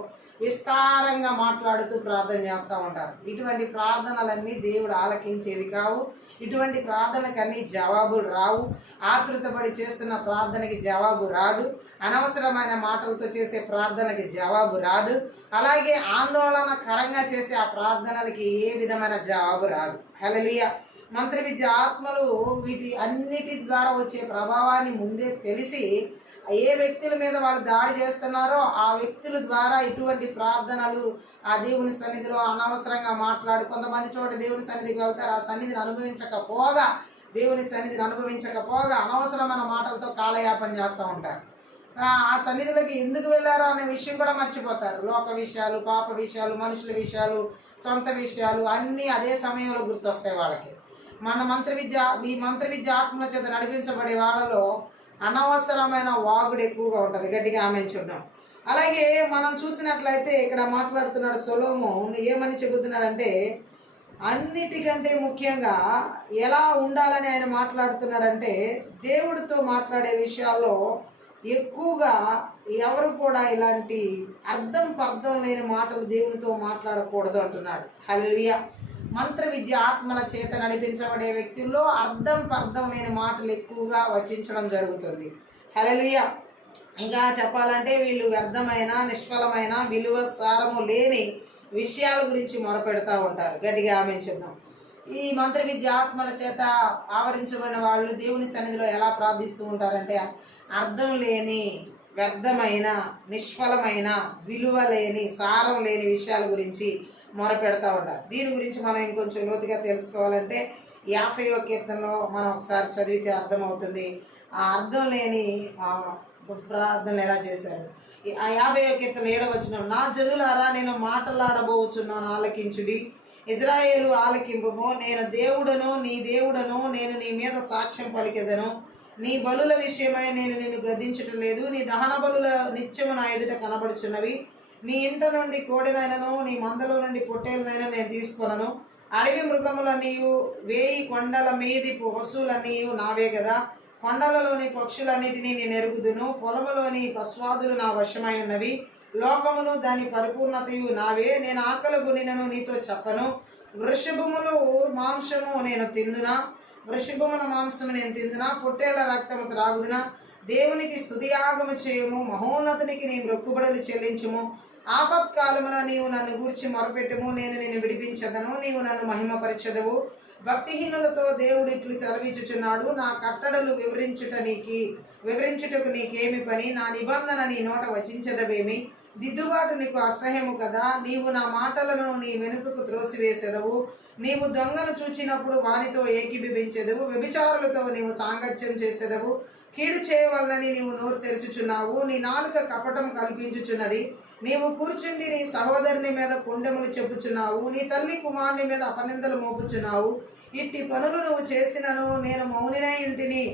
విస్తారంగా మాట్లాడుతూ ప్రార్థన చేస్తూ ఉంటారు. ఇటువంటి ప్రార్థనలన్నీ దేవుడు ఆలకించేవి కావు. ఇటువంటి ప్రార్థనకు అన్ని జవాబులు రావు. ఆతృతపడి చేస్తున్న ప్రార్థనకి జవాబు రాదు. అనవసరమైన మాటలతో చేసే ప్రార్థనకి జవాబు రాదు. అలాగే ఆందోళనకరంగా చేసే ఆ ప్రార్థనలకి ఏ విధమైన జవాబు రాదు. హల్లెలూయా. మంత్ర విద్య ఆత్మలు వీటి అన్నిటి ద్వారా వచ్చే ప్రభావాన్ని ముందే తెలిసి ఏ వ్యక్తుల మీద వాళ్ళు దాడి చేస్తున్నారో ఆ వ్యక్తుల ద్వారా ఇటువంటి ప్రార్థనలు ఆ దేవుని సన్నిధిలో అనవసరంగా మాట్లాడు, కొంతమంది చోట దేవుని సన్నిధికి వెళ్తారు, ఆ సన్నిధిని అనుభవించకపోగా అనవసరమైన మాటలతో కాలయాపన చేస్తూ ఉంటారు. ఆ సన్నిధిలోకి ఎందుకు వెళ్ళారో అనే విషయం కూడా మర్చిపోతారు. లోక విషయాలు, పాప విషయాలు, మనుషుల విషయాలు, సొంత విషయాలు అన్నీ అదే సమయంలో గుర్తొస్తాయి వాళ్ళకి. ఈ మంత్ర విద్య ఆత్మల చేత నడిపించబడే వాళ్ళలో అనవసరమైన వాగుడు ఎక్కువగా ఉంటుంది. గట్టిగా ఆమె చూద్దాం. అలాగే మనం చూసినట్లయితే ఇక్కడ మాట్లాడుతున్నాడు సొలొమోన్ ఏమని చెబుతున్నాడంటే, అన్నిటికంటే ముఖ్యంగా ఎలా ఉండాలని ఆయన మాట్లాడుతున్నాడంటే, దేవుడితో మాట్లాడే విషయాల్లో ఎక్కువగా ఎవరు కూడా ఇలాంటి పర్థం లేని మాటలు దేవునితో మాట్లాడకూడదు అంటున్నాడు. హల్లెలూయా. మంత్ర విద్య ఆత్మల చేత నడిపించబడే వ్యక్తుల్లో పర్థం లేని మాటలు ఎక్కువగా వచించడం జరుగుతుంది. హల్లెలూయా. ఇంకా చెప్పాలంటే వీళ్ళు వ్యర్థమైన, నిష్ఫలమైన, విలువ సారము లేని విషయాల గురించి మొరపెడతా ఉంటారు. గట్టిగా ఆమె చెప్దాం. ఈ మంత్ర విద్య ఆత్మల చేత ఆవరించబడిన వాళ్ళు దేవుని సన్నిధిలో ఎలా ప్రార్థిస్తూ ఉంటారంటే, అర్థం లేని, వ్యర్థమైన, నిష్ఫలమైన, విలువ లేని, సారం లేని విషయాల గురించి మొరపెడతా ఉంటారు. దీని గురించి మనం ఇంకొంచెం లోతుగా తెలుసుకోవాలంటే 50వ కీర్తనలో మనం ఒకసారి చదివితే అర్థమవుతుంది. ఆ అర్థం లేని ప్రార్థనలు ఎలా చేశారు. ఆ 50వ కీర్తన 7వ వచనం, నా జనులారా నేను మాటలాడబోచున్నాను ఆలకించుడి, ఇజ్రాయేలు ఆలకింపుము, నేను దేవుడను నీ దేవుడను, నేను నీ మీద సాక్ష్యం పలికెదను, నీ బలుల విషయమై నేను నిన్ను గద్దించటం లేదు, నీ దహన బలుల నిత్యము నా ఎదుట కనబడుచున్నవి, నీ ఇంట నుండి కోడినైనను నీ మందలో నుండి పొట్టేలనైనా నేను తీసుకొనను, అడవి మృగములన్నీయు 1000 కొండల మీది పశువులన్నీయు నావే కదా, కొండలలోని పక్షులన్నిటినీ నేను ఎరుగుదును, పొలములోని పశ్వాదులు నా వశమై ఉన్నవి, లోకమును దాని పరిపూర్ణతయు నావే, నేను ఆకలి గునినను నీతో చెప్పను, వృషభములు మాంసము నేను తిందునా, వృషభముల మాంసము నేను తిందునా, పొట్టేళ్ల రక్తము త్రాగుదునా, దేవునికి స్తుతియాగము చేయము, మహోన్నతునికి నీ మొక్కుబడులు చెల్లించుము, ఆపత్కాలమున నీవు నన్ను గూర్చి మొరపెట్టుము, నేను నిన్ను విడిపించదను, నీవు నన్ను మహిమపరచదవు. భక్తిహీనులతో దేవుడు ఇట్లు సెలవిచ్చుచున్నాడు, నా కట్టడలు వివరించుటకు నీకేమి పని? నా నిబంధన నీ నోట వచించదవేమి? దిద్దుబాటు నీకు అసహ్యము కదా. నీవు నా మాటలను నీ వెనుకకు త్రోసివేసెదవు. నీవు దొంగను చూచినప్పుడు వానితో ఏకీభవించెదవు. వ్యభిచారులతో నీవు సాంగత్యం చేసెదవు. కీడు చేయవలనని నీవు నోరు తెరుచుచున్నావు. నీ నాలుక కపటం కల్పించుచున్నది. నీవు కూర్చుండి నీ సహోదరుని మీద కొండెములు చెప్పుచున్నావు. నీ తల్లి కుమారుని మీద అపనిందలు మోపుచున్నావు. ఇట్టి పనులు నువ్వు చేసినను నేను మౌనినై ఇంటిని.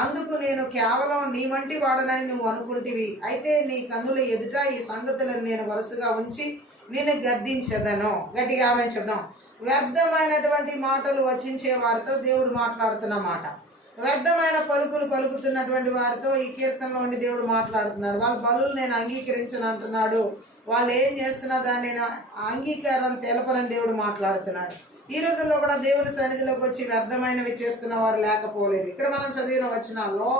అందుకు నేను కేవలం నీ వంటి వాడనని నువ్వు అనుకుంటివి. అయితే నీ కన్నుల ఎదుట ఈ సంగతులను నేను వరుసగా ఉంచి నేను గద్దించదను. గట్టిగా ఆమె చెప్దాం. వ్యర్థమైనటువంటి మాటలు వచించే వారితో దేవుడు మాట్లాడుతున్న మాట, వ్యర్థమైన పలుకులు పలుకుతున్నటువంటి వారితో ఈ కీర్తనలో ఉండి దేవుడు మాట్లాడుతున్నాడు. వాళ్ళ బలులు నేను అంగీకరించను అంటున్నాడు. వాళ్ళు ఏం చేస్తున్నా దాన్ని నేను అంగీకారం తెలపనని దేవుడు మాట్లాడుతున్నాడు. ఈ రోజుల్లో కూడా దేవుని సన్నిధిలోకి వచ్చి వ్యర్థమైనవి చేస్తున్న వారు లేకపోలేదు. ఇక్కడ మనం చదివిన వచనాల్లో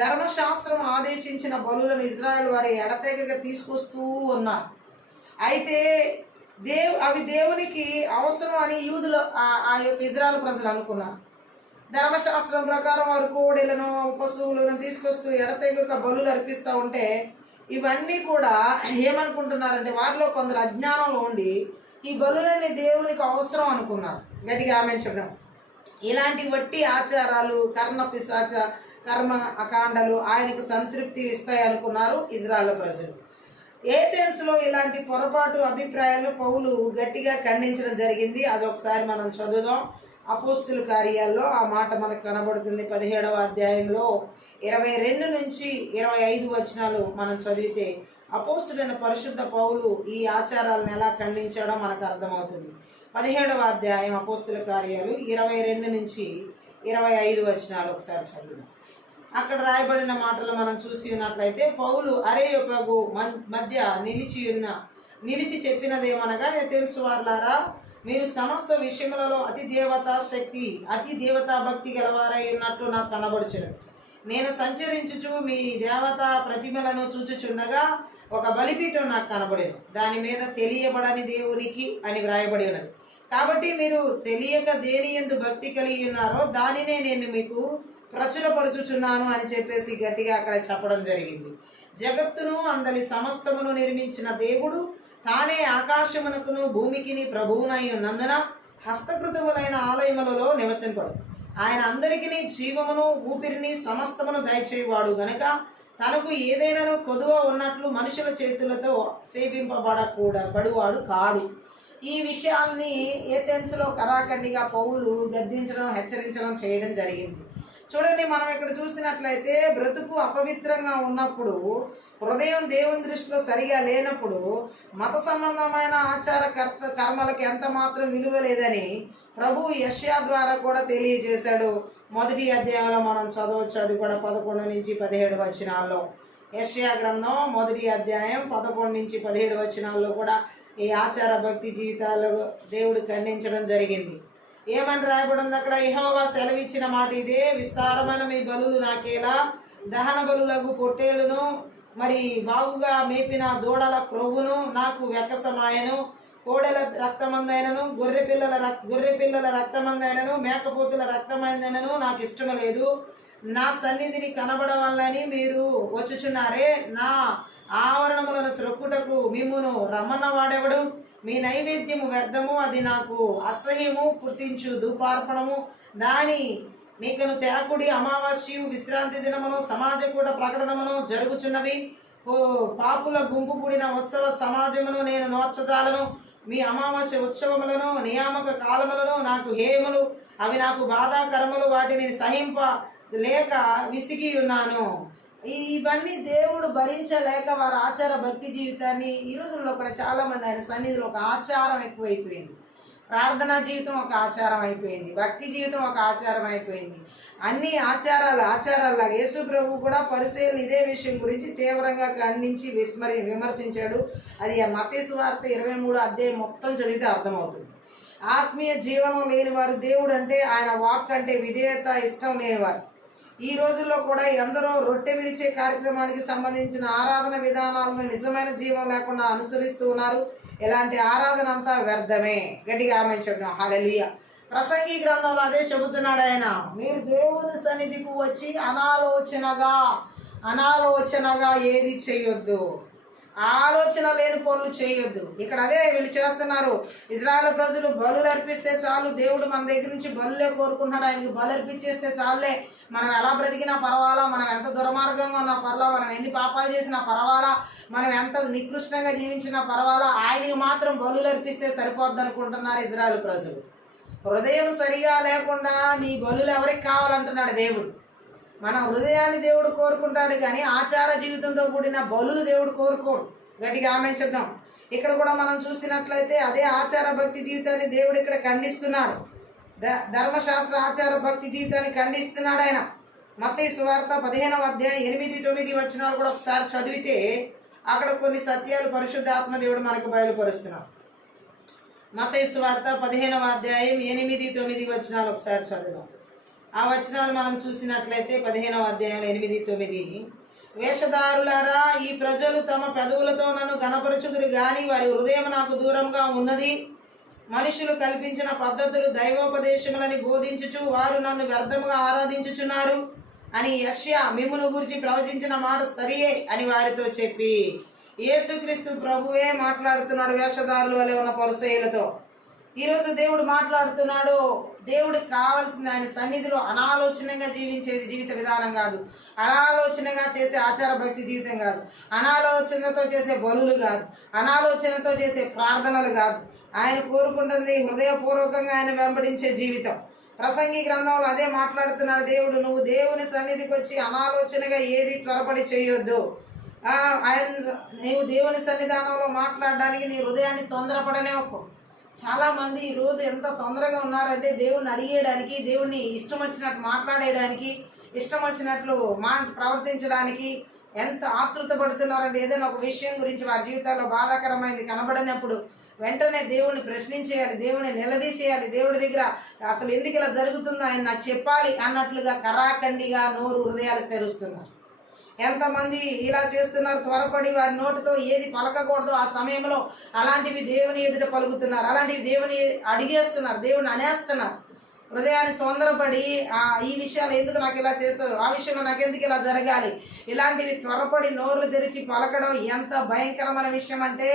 ధర్మశాస్త్రం ఆదేశించిన బలులను ఇజ్రాయెల్ వారి ఎడతెగగా తీసుకొస్తూ ఉన్నారు. అయితే అవి దేవునికి అవసరం అని యూదులు ఆ యొక్క ఇజ్రాయెల్ ప్రజలు అనుకున్నారు. ధర్మశాస్త్రం ప్రకారం వారు కోడెలను పశువులను తీసుకొస్తూ ఎడతెగక బలులు అర్పిస్తూ ఉంటే ఇవన్నీ కూడా ఏమనుకుంటున్నారంటే వారిలో కొందరు అజ్ఞానంలో ఉండి ఈ బలులన్నీ దేవునికి అవసరం అనుకున్నారు. గట్టిగా ఆమె చెప్దాం. ఇలాంటి వట్టి ఆచారాలు, కర్మ అకాండలు ఆయనకు సంతృప్తి ఇస్తాయి అనుకున్నారు ఇజ్రాయెల్ ప్రజలు. ఏథెన్స్లో ఇలాంటి పొరపాటు అభిప్రాయాలు పౌలు గట్టిగా ఖండించడం జరిగింది. అదొకసారి మనం చదువుదాం. అపోస్తుల కార్యాల్లో ఆ మాట మనకు కనబడుతుంది. 17వ అధ్యాయంలో 22 నుంచి 25 వచనాలు మనం చదివితే అపోస్తులైన పరిశుద్ధ పౌలు ఈ ఆచారాలను ఎలా ఖండించాడో మనకు అర్థమవుతుంది. 17వ అధ్యాయం అపోస్తుల కార్యాలు 22 నుంచి 25 వచనాలు ఒకసారి చదువుదాం. అక్కడ రాయబడిన మాటలు మనం చూసి ఉన్నట్లయితే పౌలు అరేయోపగు మధ్య నిలిచి చెప్పినదేమనగా, తెలుసు వార్లారా, మీరు సమస్త విషయములలో అతి దేవతా భక్తి గలవారై ఉన్నట్లు నాకు కనబడుచున్నది. నేను సంచరించుచు మీ దేవతా ప్రతిమలను చూచుచుండగా ఒక బలిపీఠం నాకు కనబడేను. దాని మీద తెలియబడని దేవునికి అని వ్రాయబడి ఉన్నది. కాబట్టి మీరు తెలియక దేని యందు భక్తి కలిగి ఉన్నారో దానినే నేను మీకు ప్రచురపరుచుచున్నాను అని చెప్పేసి గట్టిగా అక్కడ చెప్పడం జరిగింది. జగత్తును అందలి సమస్తమును నిర్మించిన దేవుడు తానే ఆకాశమునకును భూమికిని ప్రభువునై ఉన్నందున హస్తకృతములైన ఆలయములలో నివసింపడు. ఆయన అందరికీ జీవమును ఊపిరిని సమస్తమును దయచేయవాడు గనుక తనకు ఏదైనాను కొదువ ఉన్నట్లు మనుషుల చేతులతో సేవింపబడకూడబడువాడు కాడు. ఈ విషయాల్ని ఏథెన్స్లో కరాఖండిగా పౌలు గద్దించడం, హెచ్చరించడం చేయడం జరిగింది. చూడండి, మనం ఇక్కడ చూసినట్లయితే బ్రతుకు అపవిత్రంగా ఉన్నప్పుడు, హృదయం దేవుని దృష్టిలో సరిగా లేనప్పుడు మత సంబంధమైన ఆచార కర్మలకు ఎంత మాత్రం విలువ లేదని ప్రభు యెషయా ద్వారా కూడా తెలియజేశాడు. 1వ అధ్యాయంలో మనం చదవచ్చు. అది కూడా 11 నుంచి 17 వచనాల్లో. యెషయా గ్రంథం 1వ అధ్యాయం 11 నుంచి 17 వచనాల్లో కూడా ఈ ఆచార భక్తి జీవితాలు దేవుడు ఖండించడం జరిగింది. ఏమని రాయబడింది అక్కడ? యెహోవా సెలవిచ్చిన మాట ఇదే, విస్తారమైన మీ బలులు నాకేలా, దహన బలులకు పొట్టేళ్లను మరి బాగుగా మేపిన దూడల క్రొవ్వును నాకు వెక్కసమాయను. కోడెల రక్తమందైనను గొర్రె పిల్లల రక్తమందైనను మేకపోతుల రక్తమైనను నాకు ఇష్టము లేదు. నా సన్నిధిని కనబడవాలని మీరు వచ్చుచున్నారే, నా ఆవరణములను త్రొక్కుటకు మిమ్మును రమ్మన్నవాడెవడు? మీ నైవేద్యము వ్యర్థము, అది నాకు అసహ్యము పుట్టించు ధూపార్పణము. దాని నీకను తేకుడి అమావాస్యు విశ్రాంతి దినమును సమాజకూట ప్రకటనమును జరుగుచున్నవి. పాపుల గుంపు కూడిన ఉత్సవ సమాజమును నేను నోర్చజాలను. మీ అమావాస్య ఉత్సవములను నియామక కాలములను నాకు హేయములు, అవి నాకు బాధాకరములు. వాటిని సహింప లేక విసిగి ఉన్నాను. ఇవన్నీ దేవుడు భరించలేక వారి ఆచార భక్తి జీవితాన్ని ఈ రోజుల్లో కూడా చాలామంది ఆయన సన్నిధిలో ఒక ఆచారం ఎక్కువైపోయింది. ప్రార్థనా జీవితం ఒక ఆచారం అయిపోయింది, భక్తి జీవితం ఒక ఆచారం అయిపోయింది. అన్ని ఆచారాల్లాగా యేసు ప్రభు కూడా పరిసయ్యులను ఇదే విషయం గురించి తీవ్రంగా ఖండించి విమర్శించాడు. అది మత్తయి సువార్త 23వ అధ్యాయం మొత్తం చదివితే అర్థమవుతుంది. ఆత్మీయ జీవనం లేనివారు, దేవుడు అంటే ఆయన వాక్ అంటే విధేయత ఇష్టం లేనివారు, ఈ రోజుల్లో కూడా ఎందరో రొట్టె విరిచే కార్యక్రమానికి సంబంధించిన ఆరాధన విధానాలను నిజమైన జీవం లేకుండా అనుసరిస్తూ ఉన్నారు. ఇలాంటి ఆరాధన అంతా వ్యర్థమే. గట్టిగా ఆమేన్ చెప్దాం. హల్లెలూయా. ప్రసంగి గ్రంథంలో అదే చెబుతున్నాడు ఆయన. మీరు దేవుని సన్నిధికి వచ్చి అనాలోచనగా ఏది చేయొద్దు, ఆలోచన లేని పనులు చేయొద్దు. ఇక్కడ అదే వీళ్ళు చేస్తున్నారు. ఇజ్రాయెల్ ప్రజలు బలులు అర్పిస్తే చాలు, దేవుడు మన దగ్గర నుంచి బలులే కోరుకుంటున్నాడు. ఆయనకి బలు అర్పించేస్తే చాలులే, మనం ఎలా బ్రతికినా పర్వాలా, మనం ఎంత దుర్మార్గంగా ఉన్నా పర్వాలా, మనం ఎన్ని పాపాలు చేసినా పర్వాలా, మనం ఎంత నికృష్టంగా జీవించినా పర్వాలా, ఆయనకి మాత్రం బలులు అర్పిస్తే సరిపోద్ది అనుకుంటున్నారు ఇజ్రాయెల్ ప్రజలు. హృదయం సరిగా లేకుండా నీ బలులు ఎవరికి కావాలంటున్నాడు దేవుడు. మన హృదయాన్ని దేవుడు కోరుకుంటాడు కానీ ఆచార జీవితంతో కూడిన బలులు దేవుడు కోరుకోడు. గట్టిగా ఆమేన్ చెప్దాం. ఇక్కడ కూడా మనం చూసినట్లయితే అదే ఆచార భక్తి జీవితాన్ని దేవుడు ఇక్కడ ఖండిస్తున్నాడు. ధర్మశాస్త్ర ఆచార భక్తి జీవితాన్ని ఖండిస్తున్నాడు ఆయన. మత్తయి సువార్త 15వ అధ్యాయం 8-9 వచనాలు కూడా ఒకసారి చదివితే అక్కడ కొన్ని సత్యాలు పరిశుద్ధాత్మ దేవుడు మనకు బయలుపరుస్తున్నాడు. మత్తయి సువార్త 15వ అధ్యాయం 8-9 వచనాలు ఒకసారి చదువుదాం. ఆ వచనాలు మనం చూసినట్లయితే 15వ అధ్యాయం 8-9, వేషధారులారా, ఈ ప్రజలు తమ పెదవులతో నన్ను గణపరచుదురు గాని వారి హృదయం నాకు దూరంగా ఉన్నది. మనుషులు కల్పించిన పద్ధతులు దైవోపదేశములని బోధించుచు వారు నన్ను వ్యర్థముగా ఆరాధించుచున్నారు అని యెషయా మిమ్మును గురించి ప్రవచించిన మాట సరియే అని వారితో చెప్పి, యేసుక్రీస్తు ప్రభువే మాట్లాడుతున్నాడు వేషధారుల వలె ఉన్న పరిసయ్యులతో. ఈరోజు దేవుడు మాట్లాడుతున్నాడు. దేవుడికి కావాల్సింది ఆయన సన్నిధిలో అనాలోచనగా జీవించేది జీవిత విధానం కాదు, అనాలోచనగా చేసే ఆచార భక్తి జీవితం కాదు, అనాలోచనతో చేసే బలులు కాదు, అనాలోచనతో చేసే ప్రార్థనలు కాదు. ఆయన కోరుకుంటుంది హృదయపూర్వకంగా ఆయన వెంబడించే జీవితం. ప్రసంగి గ్రంథంలో అదే మాట్లాడుతున్నాడు దేవుడు. నువ్వు దేవుని సన్నిధికి వచ్చి అనాలోచనగా ఏది త్వరపడి చేయొద్దు. నీవు దేవుని సన్నిధానంలో మాట్లాడడానికి నీ హృదయాన్ని తొందరపడనివ్వకు. చాలామంది ఈరోజు ఎంత తొందరగా ఉన్నారంటే దేవుణ్ణి అడిగేయడానికి, దేవుణ్ణి ఇష్టం వచ్చినట్టు మాట్లాడేయడానికి, ఇష్టం వచ్చినట్లు ప్రవర్తించడానికి ఎంత ఆతృత పడుతున్నారంటే ఏదైనా ఒక విషయం గురించి వారి జీవితాల్లో బాధాకరమైనది కనబడినప్పుడు వెంటనే దేవుణ్ణి ప్రశ్నించేయాలి, దేవుణ్ణి నిలదీసేయాలి, దేవుడి దగ్గర అసలు ఎందుకు ఇలా జరుగుతుందో ఆయన నాకు చెప్పాలి అన్నట్లుగా కరాఖండిగా నోరు హృదయాలు తెరుస్తున్నారు. ఎంతమంది ఇలా చేస్తున్నారు, త్వరపడి వారి నోటితో ఏది పలకకూడదు ఆ సమయంలో అలాంటివి దేవుని ఎదుట పలుకుతున్నారు, అలాంటివి దేవుని అడిగేస్తున్నారు, దేవుని అనేస్తున్నారు. హృదయాన్ని తొందరపడి ఈ విషయాలు ఎందుకు నాకు ఇలా చేసావు, ఆ విషయంలో నాకెందుకు ఇలా జరగాలి, ఇలాంటివి త్వరపడి నోర్లు తెరిచి పలకడం ఎంత భయంకరమైన విషయం అంటే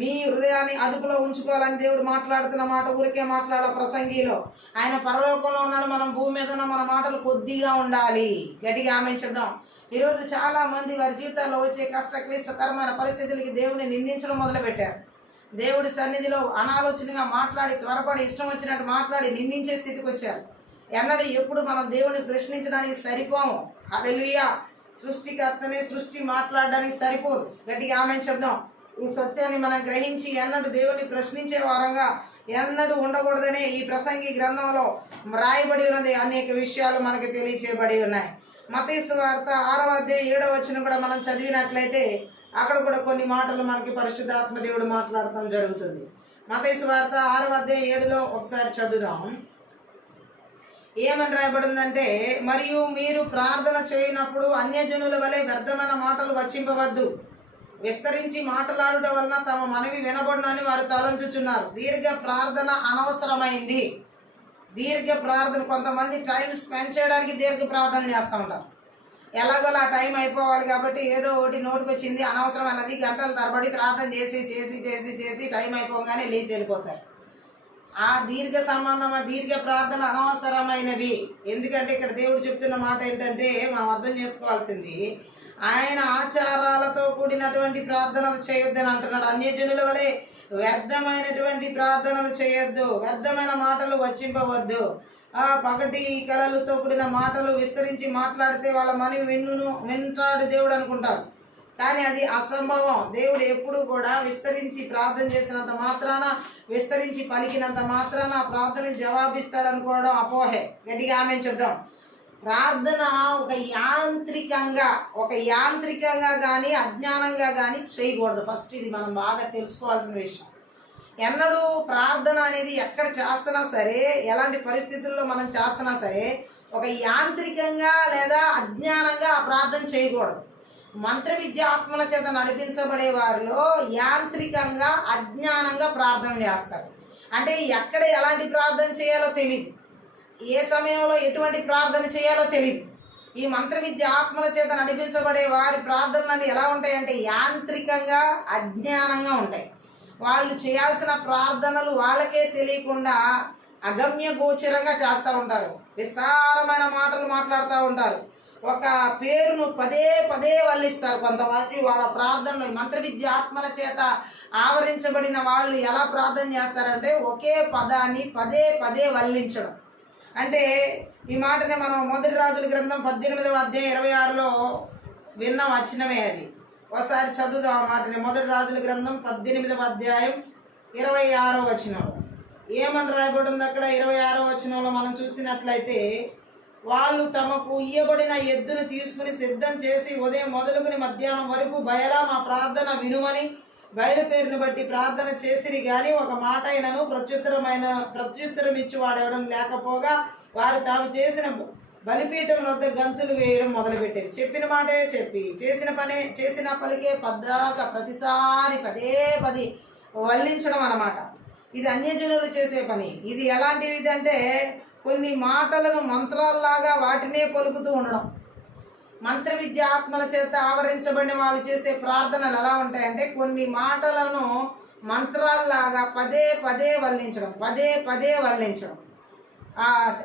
నీ హృదయాన్ని అదుపులో ఉంచుకోవాలని దేవుడు మాట్లాడుతున్న మాట ఊరికే మాట్లాడ ప్రసంగిలో. ఆయన పరలోకంలో ఉన్నాడు, మనం భూమి మీద ఉన్న, మన మాటలు కొద్దిగా ఉండాలి. గట్టిగా ఆమేన్ చెప్దాం. ఈరోజు చాలా మంది వారి జీవితాల్లో వచ్చే కష్ట క్లిష్టతరమైన పరిస్థితులకి దేవుని నిందించడం మొదలుపెట్టారు. దేవుడి సన్నిధిలో అనాలోచనగా మాట్లాడి త్వరపడి ఇష్టం వచ్చినట్టు మాట్లాడి నిందించే స్థితికి వచ్చారు. ఎన్నడూ ఎప్పుడు మనం దేవుని ప్రశ్నించడానికి సరిపోము. హల్లెలూయా. సృష్టికర్తనే సృష్టి మాట్లాడడానికి సరిపోదు. గట్టిగా ఆమేన్ చెప్దాం. ఈ సత్యాన్ని మనం గ్రహించి ఎన్నడూ దేవుని ప్రశ్నించే వారంగా ఎన్నడూ ఉండకూడదనే ఈ ప్రసంగి గ్రంథంలో రాయబడి ఉన్నది. అనేక విషయాలు మనకు తెలియచేయబడి ఉన్నాయి. మత్తయి సువార్త 6వ అధ్యాయం 7వ వచనం కూడా మనం చదివినట్లయితే అక్కడ కూడా కొన్ని మాటలు మనకి పరిశుద్ధాత్మ దేవుడు మాట్లాడటం జరుగుతుంది. మత్తయి సువార్త 6వ అధ్యాయం 7లో ఒకసారి చదువుదాం. ఏమని రాయబడిందంటే, మరియు మీరు ప్రార్థన చేయనప్పుడు అన్యజనుల వలె వ్యర్థమైన మాటలు వచింపవద్దు, విస్తరించి మాట్లాడుట వలన తమ మనవి వినబడునని వారు తలంచుచున్నారు. దీర్ఘ ప్రార్థన అనవసరమైంది. దీర్ఘ ప్రార్థన, కొంతమంది టైం స్పెండ్ చేయడానికి దీర్ఘ ప్రార్థన చేస్తూ ఉంటారు. ఎలాగోలా టైం అయిపోవాలి కాబట్టి ఏదో ఒకటి నోటికి వచ్చింది అనవసరమైనది గంటల తరబడి ప్రార్థన చేసి చేసి చేసి చేసి టైం అయిపోగానే లేచి వెళ్ళిపోతారు. ఆ దీర్ఘ ప్రార్థన అనవసరమైనవి. ఎందుకంటే ఇక్కడ దేవుడు చెప్తున్న మాట ఏంటంటే మనం అర్థం చేసుకోవాల్సింది, ఆయన ఆచారాలతో కూడినటువంటి ప్రార్థనలు చేయొద్దని అంటున్నాడు. అన్యజనుల వలె వ్యర్థమైనటువంటి ప్రార్థనలు చేయొద్దు, వ్యర్థమైన మాటలు వచింపవద్దు, పగటి కలలతో కూడిన మాటలు విస్తరించి మాట్లాడితే వాళ్ళ మనవి వింటాడు దేవుడు అనుకుంటారు. కానీ అది అసంభవం. దేవుడు ఎప్పుడు కూడా విస్తరించి ప్రార్థన చేసినంత మాత్రాన, విస్తరించి పలికినంత మాత్రాన ఆ ప్రార్థనకి జవాబిస్తాడు అనుకోవడం అపోహే. గట్టిగా ఆమేన్ చెప్దాం. ప్రార్థన ఒక యాంత్రికంగా కానీ అజ్ఞానంగా కానీ చేయకూడదు. ఫస్ట్ ఇది మనం బాగా తెలుసుకోవాల్సిన విషయం. ఎన్నడూ ప్రార్థన అనేది ఎక్కడ చేస్తున్నా సరే, ఎలాంటి పరిస్థితుల్లో మనం చేస్తున్నా సరే ఒక యాంత్రికంగా లేదా అజ్ఞానంగా ఆ ప్రార్థన చేయకూడదు. మంత్ర విద్య ఆత్మల చేత నడిపించబడే వారిలో యాంత్రికంగా అజ్ఞానంగా ప్రార్థన చేస్తారు. అంటే ఎక్కడ ఎలాంటి ప్రార్థన చేయాలో తెలియదు, ఏ సమయంలో ఎటువంటి ప్రార్థన చేయాలో తెలియదు. ఈ మంత్ర విద్య ఆత్మల చేత నడిపించబడే వారి ప్రార్థనలు ఎలా ఉంటాయంటే యాంత్రికంగా అజ్ఞానంగా ఉంటాయి. వాళ్ళు చేయాల్సిన ప్రార్థనలు వాళ్ళకే తెలియకుండా అగమ్య గోచరంగా చేస్తూ ఉంటారు. విస్తారమైన మాటలు మాట్లాడుతూ ఉంటారు. ఒక పేరును పదే పదే వల్లిస్తారు. కొంతమంది వాళ్ళ ప్రార్థనలు మంత్ర విద్య ఆత్మల చేత ఆవరించబడిన వాళ్ళు ఎలా ప్రార్థన చేస్తారంటే ఒకే పదాన్ని పదే పదే వల్లించడం. అంటే ఈ మాటనే మనం మొదటి రాజుల గ్రంథం 18వ అధ్యాయం 26లో విన్న వచనమే అది. ఒకసారి చదువుదాం ఆ మాటని. మొదటి రాజుల గ్రంథం 18వ అధ్యాయం 26వ వచనం ఏమని రాయబడి ఉంది అక్కడ? 26వ వచనంలో మనం చూసినట్లయితే, వాళ్ళు తమకు ఇయ్యబడిన ఎద్దును తీసుకుని సిద్ధం చేసి ఉదయం మొదలుకుని మధ్యాహ్నం వరకు బయలా మా ప్రార్థన వినుమని బయలుపేరును బట్టి ప్రార్థన చేసిరి గాని ఒక మాట అయినను ప్రత్యుత్తరం ఇచ్చి వాడెవడం లేకపోగా వారు తాము చేసిన బలిపీఠం వద్ద గంతులు వేయడం మొదలుపెట్టేది. చెప్పిన మాటే చెప్పి చేసిన పలికే పద్దాక ప్రతిసారి పదే పది వల్లించడం అన్నమాట. ఇది అన్యజనులు చేసే పని. ఇది ఎలాంటిది అంటే కొన్ని మాటలను మంత్రాల్లాగా వాటినే పలుకుతూ ఉండడం. మంత్ర విద్య ఆత్మల చేత ఆవరించబడిన వాళ్ళు చేసే ప్రార్థనలు ఎలా ఉంటాయంటే కొన్ని మాటలను మంత్రాల్లాగా పదే పదే వల్లించడం, పదే పదే వల్లించడం.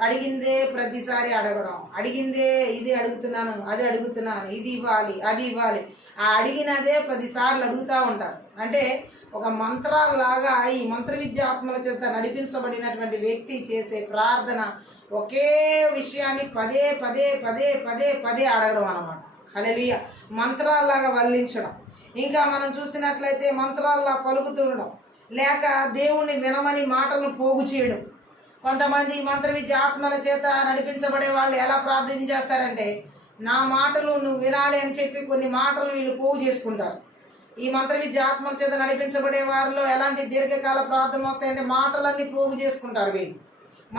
అడిగిందే ప్రతిసారి అడగడం, అడిగిందే ఇది అడుగుతున్నాను, అది అడుగుతున్నాను, ఇది ఇవ్వాలి, అది ఇవ్వాలి. ఆ అడిగినదే 10 సార్లు అడుగుతూ ఉంటారు. అంటే ఒక మంత్రాల్లాగా ఈ మంత్ర విద్య ఆత్మల చేత నడిపించబడినటువంటి వ్యక్తి చేసే ప్రార్థన ఒకే విషయాన్ని పదే పదే పదే పదే పదే అడగడం అన్నమాట. హల్లెలూయా. మంత్రాల్లాగా వల్లించడం. ఇంకా మనం చూసినట్లయితే మంత్రాల్లా పలుకుతుండడం, లేక దేవుణ్ణి వినమని మాటలను పోగు చేయడం. కొంతమంది మంత్ర విద్య ఆత్మల చేత నడిపించబడే వాళ్ళు ఎలా ప్రార్థన చేస్తారంటే నా మాటలు నువ్వు వినాలి అని చెప్పి కొన్ని మాటలు వీళ్ళు పోగు చేసుకుంటారు. ఈ మంత్ర విద్య ఆత్మల చేత నడిపించబడే వారిలో ఎలాంటి దీర్ఘకాల ప్రార్థనలు వస్తాయంటే మాటలన్నీ పోగు చేసుకుంటారు. వీళ్ళు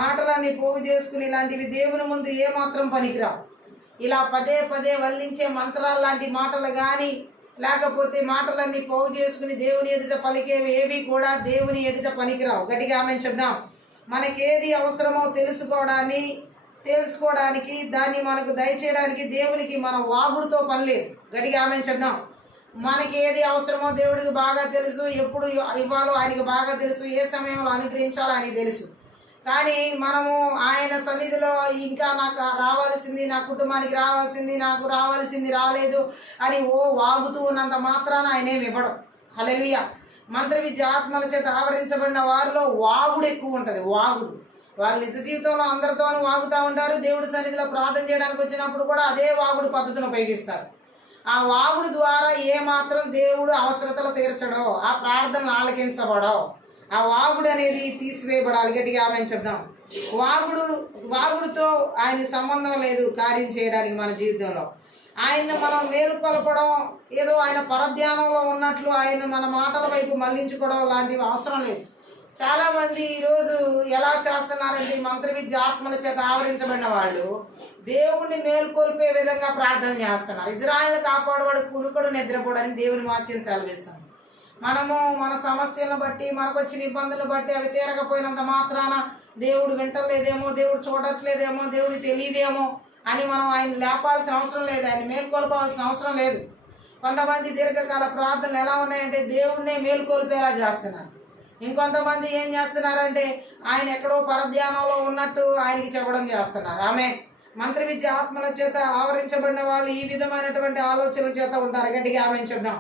మాటలన్నీ పోగు చేసుకుని ఇలాంటివి దేవుని ముందు ఏమాత్రం పనికిరావు. ఇలా పదే పదే వల్లించే మంత్రాలు లాంటి మాటలు కానీ లేకపోతే మాటలన్నీ పోగు చేసుకుని దేవుని ఎదుట పలికేవి ఏవి కూడా దేవుని ఎదుట పనికిరావు. గట్టిగా ఆమె చెప్దాం. మనకేది అవసరమో తెలుసుకోవడానికి దాన్ని మనకు దయచేయడానికి దేవునికి మన వాగుడుతో పని లేదు. గట్టిగా ఆమె చెప్దాం. మనకి ఏది అవసరమో దేవుడికి బాగా తెలుసు, ఎప్పుడు ఇవ్వాలో ఆయనకి బాగా తెలుసు, ఏ సమయంలో అనుగ్రహించాలో ఆయనకి తెలుసు. కానీ మనము ఆయన సన్నిధిలో ఇంకా నాకు రావాల్సింది, నా కుటుంబానికి రావాల్సింది, నాకు రావాల్సింది రాలేదు అని వాగుతూ ఉన్నంత మాత్రాన ఆయనేమి ఇవ్వడం. హల్లెలూయా. మంత్ర విద్య ఆత్మల చేత ఆవరించబడిన వారిలో వాగుడు ఎక్కువ ఉంటుంది. వాగుడు. వాళ్ళు నిజ జీవితంలో అందరితోనూ వాగుతూ ఉంటారు. దేవుడి సన్నిధిలో ప్రార్థన చేయడానికి వచ్చినప్పుడు కూడా అదే వాగుడు పద్ధతిని ఉపయోగిస్తారు. ఆ వాగుడు ద్వారా ఏమాత్రం దేవుడు అవసరతలు తీర్చడో, ఆ ప్రార్థనలు ఆలకించబడో, ఆ వాగుడు అనేది తీసివేయబడాలి. గట్టిగా ఆమె చెప్దాం. వాగుడుతో ఆయనకి సంబంధం లేదు కార్యం చేయడానికి మన జీవితంలో. ఆయన్ని మనం మేలుకొల్పడం, ఏదో ఆయన పరధ్యానంలో ఉన్నట్లు ఆయన మన మాటల వైపు మళ్లించుకోవడం లాంటివి అవసరం లేదు. చాలామంది ఈరోజు ఎలా చేస్తున్నారంటే మంత్ర విద్య ఆత్మల చేత ఆవరించబడిన వాళ్ళు దేవుణ్ణి మేల్కొల్పే విధంగా ప్రార్థన చేస్తున్నారు. ఇజ్రాయేలు కాపాడువాడు కునుకడు నిద్రపోడని దేవుని వాక్యం సెలవిస్తుంది. మనము మన సమస్యలను బట్టి మనకు వచ్చిన ఇబ్బందులను బట్టి అవి తీరకపోయినంత మాత్రాన దేవుడు వింటలేదేమో, దేవుడు చూడట్లేదేమో, దేవుడికి తెలియదేమో అని మనం ఆయన లేపాల్సిన అవసరం లేదు, ఆయన మేల్కొల్పాల్సిన అవసరం లేదు. కొంతమంది దీర్ఘకాల ప్రార్థనలు ఎలా ఉన్నాయంటే దేవుడినే మేల్కొల్పేలా చేస్తున్నారు. ఇంకొంతమంది ఏం చేస్తున్నారంటే ఆయన ఎక్కడో పరధ్యానంలో ఉన్నట్టు ఆయనకి చెప్పడం చేస్తున్నారు. ఆమె మంత్ర విద్య ఆత్మల చేత ఆవరించబడిన వాళ్ళు ఈ విధమైనటువంటి ఆలోచనల చేత ఉంటారు. గట్టిగా ఆమె చెప్దాం.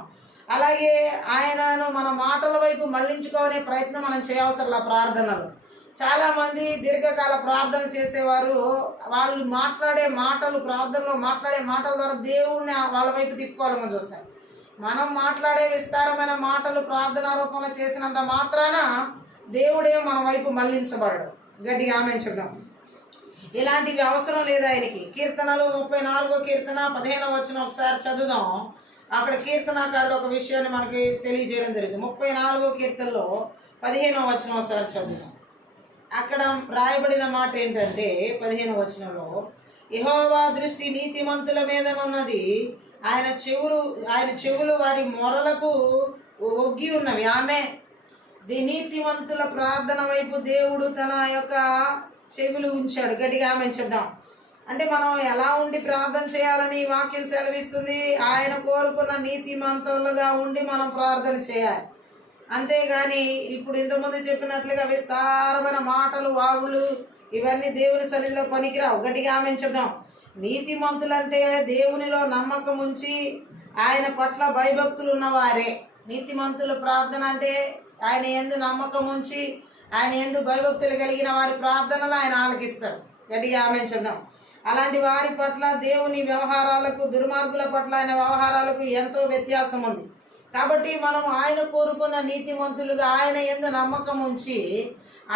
అలాగే ఆయనను మన మాటల వైపు మళ్లించుకోనే ప్రయత్నం మనం చేయవసరం. ప్రార్థనలు చాలామంది దీర్ఘకాల ప్రార్థన చేసేవారు వాళ్ళు మాట్లాడే మాటలు, ప్రార్థనలో మాట్లాడే మాటల ద్వారా దేవుణ్ణి వాళ్ళ వైపు తిప్పుకోవాలని చూస్తారు. మనం మాట్లాడే విస్తారమైన మాటలు ప్రార్థనా రూపంలో చేసినంత మాత్రాన దేవుడే మన వైపు మళ్లించబడడు. గట్టిగా ఆమె చెప్దాం. ఇలాంటివి అవసరం లేదు ఆయనకి. కీర్తనలు 34వ కీర్తన 15వ వచనం ఒకసారి చదువుదాం. అక్కడ కీర్తనాకారుడు ఒక విషయాన్ని మనకి తెలియజేయడం జరిగింది. 34వ కీర్తనలో 15వ వచనం ఒకసారి చదువుదాం. అక్కడ రాయబడిన మాట ఏంటంటే 15వ వచనంలో, యెహోవా దృష్టి నీతిమంతుల మీదనున్నది, ఆయన చెవులు వారి మొరలకు ఒగ్గి ఉన్నవి. ఆమె నీతిమంతుల ప్రార్థన వైపు దేవుడు తన యొక్క చెవులు ఉంచాడు. గట్టిగా ఆమె చెప్దాం. అంటే మనం ఎలా ఉండి ప్రార్థన చేయాలని ఈ వాక్యం సెలవిస్తుంది. ఆయన కోరుకున్న నీతిమంతులుగా ఉండి మనం ప్రార్థన చేయాలి. అంతేగాని ఇప్పుడు ఇంతకుముందు చెప్పినట్లుగా విస్తారమైన మాటలు, వాగులు ఇవన్నీ దేవుని సన్నిధిలో పనికిరావు. గట్టిగా ఆమె చెప్దాం. నీతిమంతులంటే దేవునిలో నమ్మకం ఉంచి ఆయన పట్ల భయభక్తులు ఉన్నవారే. నీతిమంతుల ప్రార్థన అంటే ఆయన యందు నమ్మకం ఉంచి ఆయన యందు భయభక్తులు కలిగిన వారి ప్రార్థనలు ఆయన ఆలకిస్తాడు. గట్టిగా ఆమె చెప్దాం. అలాంటి వారి పట్ల దేవుని వ్యవహారాలకు, దుర్మార్గుల పట్ల ఆయన వ్యవహారాలకు ఎంతో వ్యత్యాసం ఉంది. కాబట్టి మనం ఆయన కోరుకున్న నీతిమంతులుగా ఆయన యందు నమ్మకం ఉంచి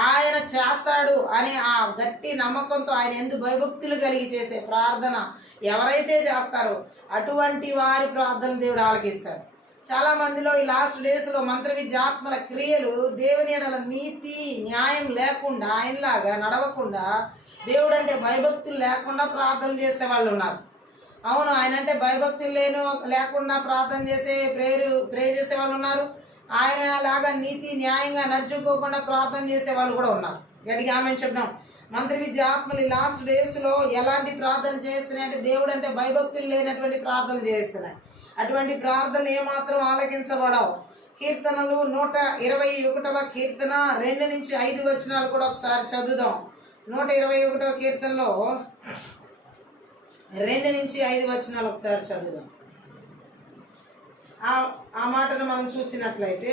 ఆయన చేస్తాడు అనే ఆ గట్టి నమ్మకంతో ఆయన యందు భయభక్తులు కలిగి చేసే ప్రార్థన ఎవరైతే చేస్తారో అటువంటి వారి ప్రార్థన దేవుడు ఆలకిస్తాడు. చాలా మందిలో ఈ లాస్ట్ డేస్లో మంత్ర విద్యాత్మల క్రియలు దేవుని ఎడల నీతి న్యాయం లేకుండా, ఆయనలాగా నడవకుండా, దేవుడు అంటే భయభక్తులు లేకుండా ప్రార్థన చేసే వాళ్ళు ఉన్నారు. అవును, ఆయన అంటే భయభక్తులు లేకుండా ప్రార్థన చేసే ప్రే చేసే వాళ్ళు ఉన్నారు. ఆయన లాగా నీతి న్యాయంగా నడుచుకోకుండా ప్రార్థన చేసే వాళ్ళు కూడా ఉన్నారు. గట్టిగా ఆమె చెప్దాం. మంత్రి విద్య ఆత్మలు లాస్ట్ డేస్లో ఎలాంటి ప్రార్థన చేస్తున్నాయి అంటే దేవుడు అంటే భయభక్తులు లేనటువంటి ప్రార్థన చేస్తున్నాయి. అటువంటి ప్రార్థన ఏమాత్రం ఆలకించబడవు. కీర్తనలు 121వ కీర్తన 2 నుంచి 5 వచనాలు కూడా ఒకసారి చదువుదాం. 121వ కీర్తనలో 2 నుంచి 5 వచనాలు ఒకసారి చదువుదాం. ఆ మాటను మనం చూసినట్లయితే,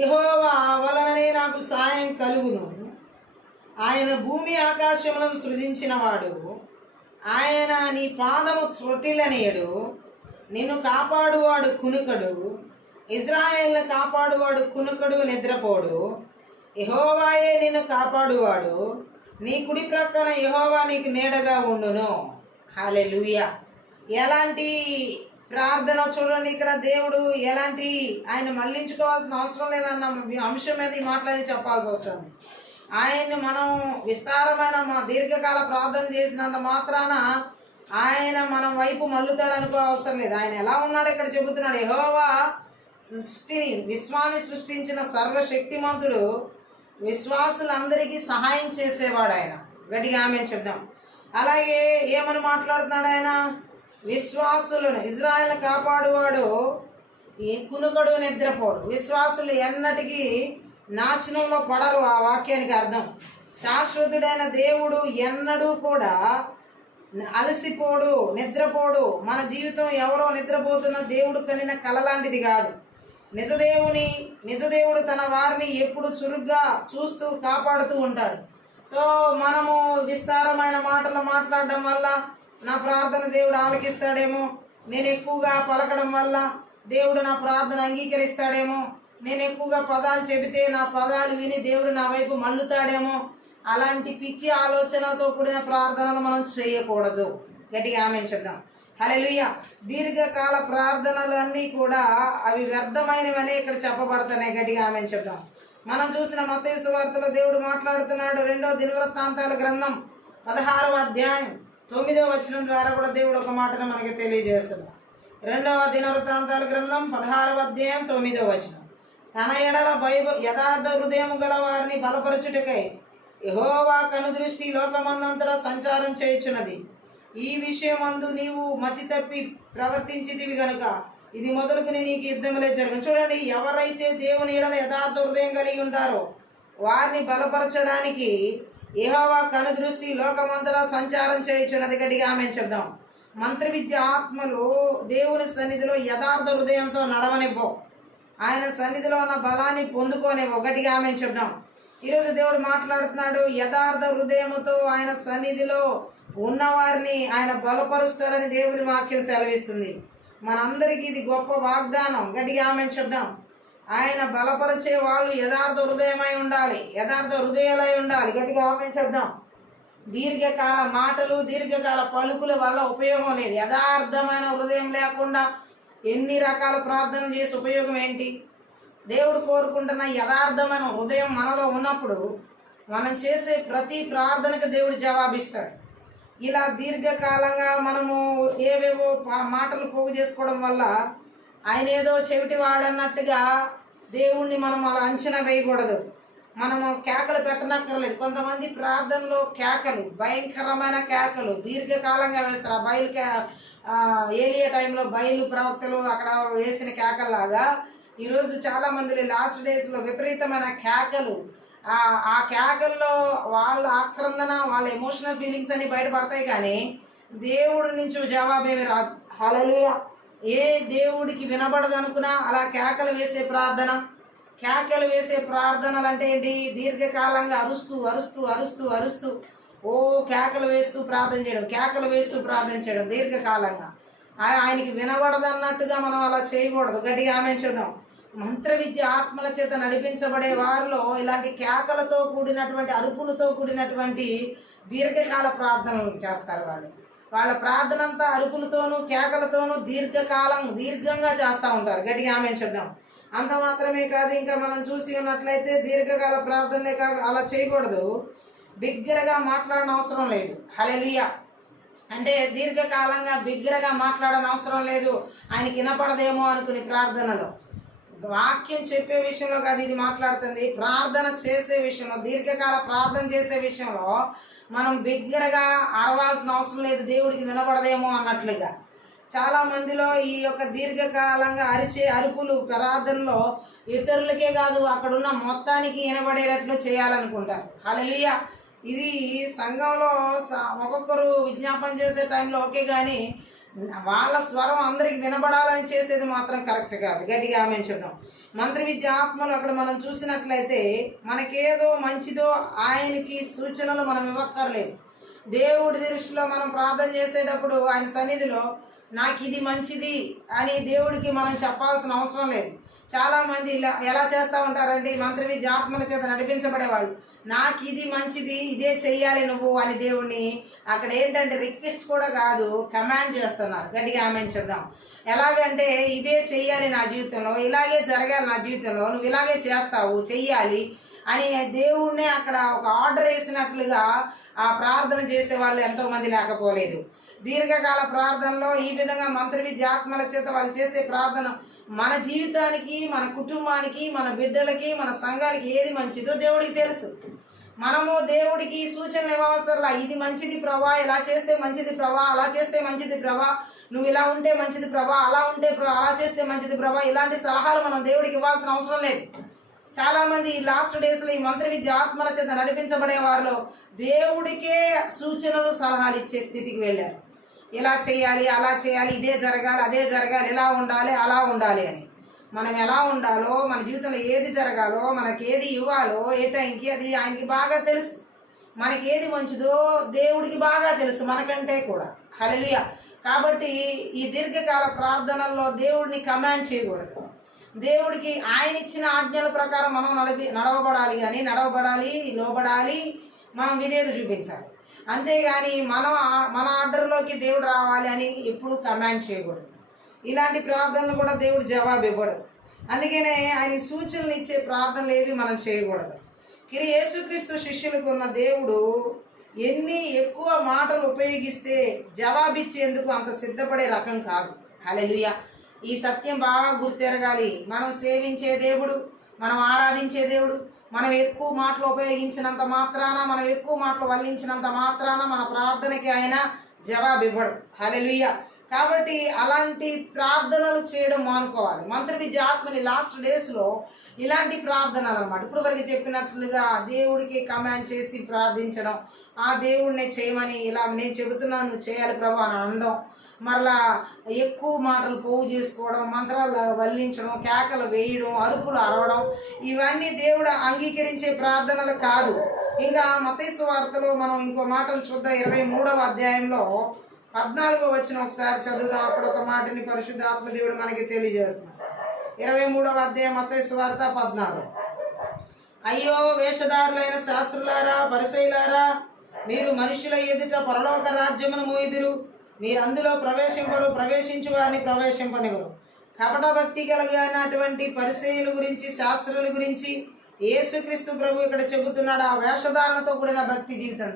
యెహోవా వలననే నాకు సాయం కలుగును, ఆయన భూమి ఆకాశములను సృజించినవాడు, ఆయన నీ పాదము త్రొట్టిలనేయడు, నిన్ను కాపాడువాడు కునుకడు, ఇజ్రాయేల్ను కాపాడువాడు కునుకడు నిద్రపోడు, యెహోవాయే నిన్ను కాపాడువాడు, నీ కుడి ప్రక్కన యెహోవా నీకు నీడగా ఉండును. హల్లెలూయా. ఎలాంటి ప్రార్థన చూడండి. ఇక్కడ దేవుడు ఎలాంటి, ఆయన మళ్ళించుకోవాల్సిన అవసరం లేదన్న అంశం మీద ఈ మాటలని చెప్పాల్సి వస్తుంది. ఆయన్ని మనం విస్తారమైన దీర్ఘకాల ప్రార్థన చేసినంత మాత్రాన ఆయన మనం వైపు మల్లుతాడు అనుకో అవసరం లేదు. ఆయన ఎలా ఉన్నాడు ఇక్కడ చెబుతున్నాడు. యెహోవా విశ్వాన్ని సృష్టించిన సర్వశక్తిమంతుడు, విశ్వాసులందరికీ సహాయం చేసేవాడు ఆయన. గట్టిగా ఆమె చెప్దాం. అలాగే ఏమని మాట్లాడుతున్నాడు ఆయన, విశ్వాసులను, ఇజ్రాయెల్ని కాపాడువాడు, కునుకడు నిద్రపోడు. విశ్వాసులు ఎన్నటికీ నాశనంలో పడరు. ఆ వాక్యానికి అర్థం, శాశ్వతుడైన దేవుడు ఎన్నడూ కూడా అలసిపోడు, నిద్రపోడు. మన జీవితం ఎవరో నిద్రపోతున్న దేవుడు కనిన కల లాంటిది కాదు. నిజదేవుడు తన వారిని ఎప్పుడు చురుగ్గా చూస్తూ కాపాడుతూ ఉంటాడు. సో మనము విస్తారమైన మాటలు మాట్లాడడం వల్ల నా ప్రార్థన దేవుడు ఆలకిస్తాడేమో, నేను ఎక్కువగా పలకడం వల్ల దేవుడు నా ప్రార్థన అంగీకరిస్తాడేమో, నేను ఎక్కువగా పదాలు చెబితే నా పదాలు విని దేవుడు నా వైపు మళ్ళుతాడేమో, అలాంటి పిచ్చి ఆలోచనలతో కూడిన ప్రార్థనలు మనం చేయకూడదు. గట్టిగా ఆమేన్ చెప్దాం. హల్లెలూయా. దీర్ఘకాల ప్రార్థనలు అన్నీ కూడా అవి వ్యర్థమైనవనే ఇక్కడ చెప్పబడుతున్నాయి. గట్టిగా ఆమేన్ చెప్దాం. మనం చూసిన మత్తయి సువార్తలో దేవుడు మాట్లాడుతున్నాడు. 2వ దినవృత్తాంతాల గ్రంథం 16వ అధ్యాయం 9వ వచనం ద్వారా కూడా దేవుడు ఒక మాటను మనకి తెలియజేస్తున్నాడు. 2వ దినవృత్తాంతాల గ్రంథం 16వ అధ్యాయం 9వ వచనం, తన ఎడల యథార్థ హృదయము గల వారిని బలపరచుటకై యెహోవా కనుదృష్టి లోకమందంతటా సంచారం చేయుచున్నది. ఈ విషయమందు నీవు మతి తప్పి ప్రవర్తించితివి గనుక ఇది మొదలుకుని నీకు యుద్ధములే జరుగును. చూడండి, ఎవరైతే దేవుని ఎడల యథార్థ హృదయం కలిగి ఉంటారో వారిని బలపరచడానికి యెహోవా కనుదృష్టి లోకమంతటా సంచారం చేయుచున్నది. గట్టిగా ఆమేన్ చెప్దాం. మంత్ర విద్య ఆత్మలు దేవుని సన్నిధిలో యథార్థ హృదయంతో నడవనివ్వవు, ఆయన సన్నిధిలో ఉన్న బలాన్ని పొందుకోనివ్వవు. గట్టిగా ఆమేన్ చెప్దాం. ఈరోజు దేవుడు మాట్లాడుతున్నాడు. యథార్థ హృదయముతో ఆయన సన్నిధిలో ఉన్నవారిని ఆయన బలపరుస్తాడని దేవుని వాక్యం సెలవిస్తుంది. మనందరికీ ఇది గొప్ప వాగ్దానం. గట్టిగా ఆమేన్ చెప్దాం. ఆయన బలపరిచే వాళ్ళు యథార్థ హృదయమై ఉండాలి, యథార్థ హృదయాలై ఉండాలి. గట్టిగా ఆమేన్ చెప్దాం. దీర్ఘకాల మాటలు, దీర్ఘకాల పలుకుల వల్ల ఉపయోగం లేదు. యథార్థమైన హృదయం లేకుండా ఎన్ని రకాల ప్రార్థన చేసి ఉపయోగం ఏంటి? దేవుడు కోరుకుంటున్న యథార్థమైన హృదయం మనలో ఉన్నప్పుడు మనం చేసే ప్రతి ప్రార్థనకు దేవుడు జవాబిస్తాడు. ఇలా దీర్ఘకాలంగా మనము ఏవేవో మాటలు పోగు చేసుకోవడం వల్ల ఆయన ఏదో చెవిటి వాడన్నట్టుగా దేవుణ్ణి మనం అలా అంచనా వేయకూడదు. మనము కేకలు పెట్టనక్కర్లేదు. కొంతమంది ప్రార్థనలో కేకలు, భయంకరమైన కేకలు దీర్ఘకాలంగా వేస్తారు. ఆ బయలు ఏలియా టైంలో బయలు ప్రవక్తలు అక్కడ వేసిన కేకల్లాగా ఈరోజు చాలామంది లాస్ట్ డేస్లో విపరీతమైన కేకలు, ఆ కేకల్లో వాళ్ళ ఆక్రందన, వాళ్ళ ఎమోషనల్ ఫీలింగ్స్ అన్ని బయటపడతాయి, కానీ దేవుడి నుంచి జవాబేమి రాదు. హల్లెలూయా. ఏ దేవుడికి వినబడదు అనుకున్నా అలా కేకలు వేసే ప్రార్థనలు అంటే ఏంటి? దీర్ఘకాలంగా అరుస్తూ అరుస్తూ అరుస్తూ అరుస్తూ కేకలు వేస్తూ ప్రార్థన చేయడం దీర్ఘకాలంగా. ఆయనకి వినబడదు అన్నట్టుగా మనం అలా చేయకూడదు. గట్టిగా ఆమె చూద్దాం. మంత్ర విద్య ఆత్మల చేత నడిపించబడే వారిలో ఇలాంటి కేకలతో కూడినటువంటి, అరుపులతో కూడినటువంటి దీర్ఘకాల ప్రార్థనలు చేస్తారు. వాళ్ళ ప్రార్థన అంతా అరుపులతోనూ కేకలతోనూ దీర్ఘంగా చేస్తూ ఉంటారు. గట్టిగా ఆమె చూద్దాం. అంత మాత్రమే కాదు, ఇంకా మనం చూసి ఉన్నట్లయితే దీర్ఘకాల ప్రార్థనలే అలా చేయకూడదు. బిగ్గరగా మాట్లాడని అవసరం లేదు. హల్లెలూయా. అంటే దీర్ఘకాలంగా బిగ్గరగా మాట్లాడని అవసరం లేదు. ఆయనకి వినపడదేమో అనుకుని ప్రార్థనలో, వాక్యం చెప్పే విషయంలో కాదు ఇది మాట్లాడుతుంది. ప్రార్థన చేసే విషయంలో, దీర్ఘకాల ప్రార్థన చేసే విషయంలో మనం బిగ్గరగా అరవాల్సిన అవసరం లేదు, దేవుడికి వినపడదేమో అన్నట్లుగా. చాలా మందిలో ఈ యొక్క దీర్ఘకాలంగా అరిచే అరుపులు ప్రార్థనలో ఇతరులకే కాదు అక్కడున్న మొత్తానికి వినబడేటట్లు చేయాలనుకుంటారు. హల్లెలూయా. ఇది సంఘంలో ఒక్కొక్కరు విజ్ఞాపన చేసే టైంలో ఓకే, కానీ వాళ్ళ స్వరం అందరికి వినబడాలని చేసేది మాత్రం కరెక్ట్ కాదు. గట్టిగా ఆమె చూద్దాం. మంత్ర విద్య ఆత్మలు అక్కడ మనం చూసినట్లయితే మనకేదో మంచిదో ఆయనకి సూచనలు మనం ఇవ్వక్కర్లేదు. దేవుడి దృష్టిలో మనం ప్రార్థన చేసేటప్పుడు ఆయన సన్నిధిలో నాకు ఇది మంచిది అని దేవుడికి మనం చెప్పాల్సిన అవసరం లేదు. చాలామంది ఎలా చేస్తూ ఉంటారంటే మంత్ర విద్య ఆత్మల చేత నడిపించబడేవాళ్ళు, నాకు ఇది మంచిది, ఇదే చెయ్యాలి నువ్వు అని దేవుణ్ణి అక్కడ ఏంటంటే రిక్వెస్ట్ కూడా కాదు, కమాండ్ చేస్తున్నారు. గట్టిగా ఆమె చూద్దాం. ఎలాగంటే ఇదే చెయ్యాలి నా జీవితంలో, ఇలాగే జరగాలి నా జీవితంలో, నువ్వు ఇలాగే చేస్తావు, చెయ్యాలి అని దేవుణ్ణి అక్కడ ఒక ఆర్డర్ వేసినట్లుగా ఆ ప్రార్థన చేసేవాళ్ళు ఎంతోమంది లేకపోలేదు. దీర్ఘకాల ప్రార్థనలో ఈ విధంగా మంత్ర విద్య ఆత్మల చేత వాళ్ళు చేసే ప్రార్థన మన జీవితానికి, మన కుటుంబానికి, మన బిడ్డలకి, మన సంఘానికి ఏది మంచిదో దేవుడికి తెలుసు. మనము దేవుడికి సూచనలు ఇవ్వవసరంలా. ఇది మంచిది ప్రభా, ఇలా చేస్తే మంచిది ప్రభా, అలా చేస్తే మంచిది ప్రభా, నువ్వు ఇలా ఉంటే మంచిది ప్రభా, అలా చేస్తే మంచిది ప్రభా, ఇలాంటి సలహాలు మనం దేవుడికి ఇవ్వాల్సిన అవసరం లేదు. చాలామంది ఈ లాస్ట్ డేస్లో ఈ మంత్ర విద్య ఆత్మల చేత నడిపించబడే వారిలో దేవుడికే సూచనలు సలహాలు ఇచ్చే స్థితికి వెళ్ళారు. ఇలా చేయాలి, అలా చేయాలి, ఇదే జరగాలి, అదే జరగాలి, ఇలా ఉండాలి, అలా ఉండాలి అని. మనం ఎలా ఉండాలో, మన జీవితంలో ఏది జరగాలో, మనకి ఏది ఇవ్వాలో ఏ టైంకి అది ఆయనకి బాగా తెలుసు. మనకి ఏది మంచిదో దేవుడికి బాగా తెలుసు, మనకంటే కూడా. హల్లెలూయా. కాబట్టి ఈ దీర్ఘకాల ప్రార్థనల్లో దేవుడిని కమాండ్ చేయకూడదు. దేవుడికి ఆయన ఇచ్చిన ఆజ్ఞల ప్రకారం మనం నడవబడాలి, లోబడాలి, మనం విధేయత చూపించాలి. అంతేగాని మన ఆర్డర్లోకి దేవుడు రావాలి అని ఎప్పుడు కమాండ్ చేయకూడదు. ఇలాంటి ప్రార్థనలు కూడా దేవుడు జవాబు ఇవ్వడు. అందుకనే ఆయన సూచనలు ఇచ్చే ప్రార్థనలు ఏవి మనం చేయకూడదు. యేసుక్రీస్తు శిష్యులకు ఉన్న దేవుడు ఎన్ని ఎక్కువ మాటలు ఉపయోగిస్తే జవాబిచ్చేందుకు అంత సిద్ధపడే రకం కాదు. హల్లెలూయా. ఈ సత్యం బాగా గుర్తెరగాలి. మనం సేవించే దేవుడు, మనం ఆరాధించే దేవుడు, మనం ఎక్కువ మాటలు ఉపయోగించినంత మాత్రాన, మనం ఎక్కువ మాటలు వల్లించినంత మాత్రాన మన ప్రార్థనకి ఆయన జవాబు ఇవ్వడు. హల్లెలూయా. కాబట్టి అలాంటి ప్రార్థనలు చేయడం మానుకోవాలి. మంత్ర విద్య ఆత్మని లాస్ట్ డేస్లో ఇలాంటి ప్రార్థనలు అన్నమాట. ఇప్పుడు వరకు చెప్పినట్లుగా దేవుడికి కమాండ్ చేసి ప్రార్థించడం, ఆ దేవుడిని చేయమని ఇలా నేను చెబుతున్నాను నువ్వు చేయాలి ప్రభు అని అనడం, మరలా ఎక్కువ మాటలు పోగు చేసుకోవడం, మంత్రాలు వల్లించడం, కేకలు వేయడం, అరుపులు అరవడం, ఇవన్నీ దేవుడు అంగీకరించే ప్రార్థనలు కాదు. ఇంకా మత్తయి సువార్తలో మనం ఇంకో మాటలు చూద్దాం. 23వ అధ్యాయంలో 14వ వచనం ఒకసారి చదువుదాం. అక్కడ ఒక మాటని పరిశుద్ధాత్మ దేవుడు మనకి తెలియజేస్తున్నాడు. 23వ అధ్యాయం మత్తయి సువార్త 14. అయ్యో వేషధారులైన శాస్త్రులారా, పరిసయ్యులారా, మీరు మనుషుల ఎదుట పరలోక రాజ్యమును మోయుదురు, మీరు అందులో ప్రవేశించు వారిని ప్రవేశింపనివ్వరు. కపట భక్తి కలిగినటువంటి పరిసయ్యుల గురించి, శాస్త్రుల గురించి యేసుక్రీస్తు ప్రభు ఇక్కడ చెబుతున్నాడు. ఆ వేషధారణతో కూడిన భక్తి జీవితం.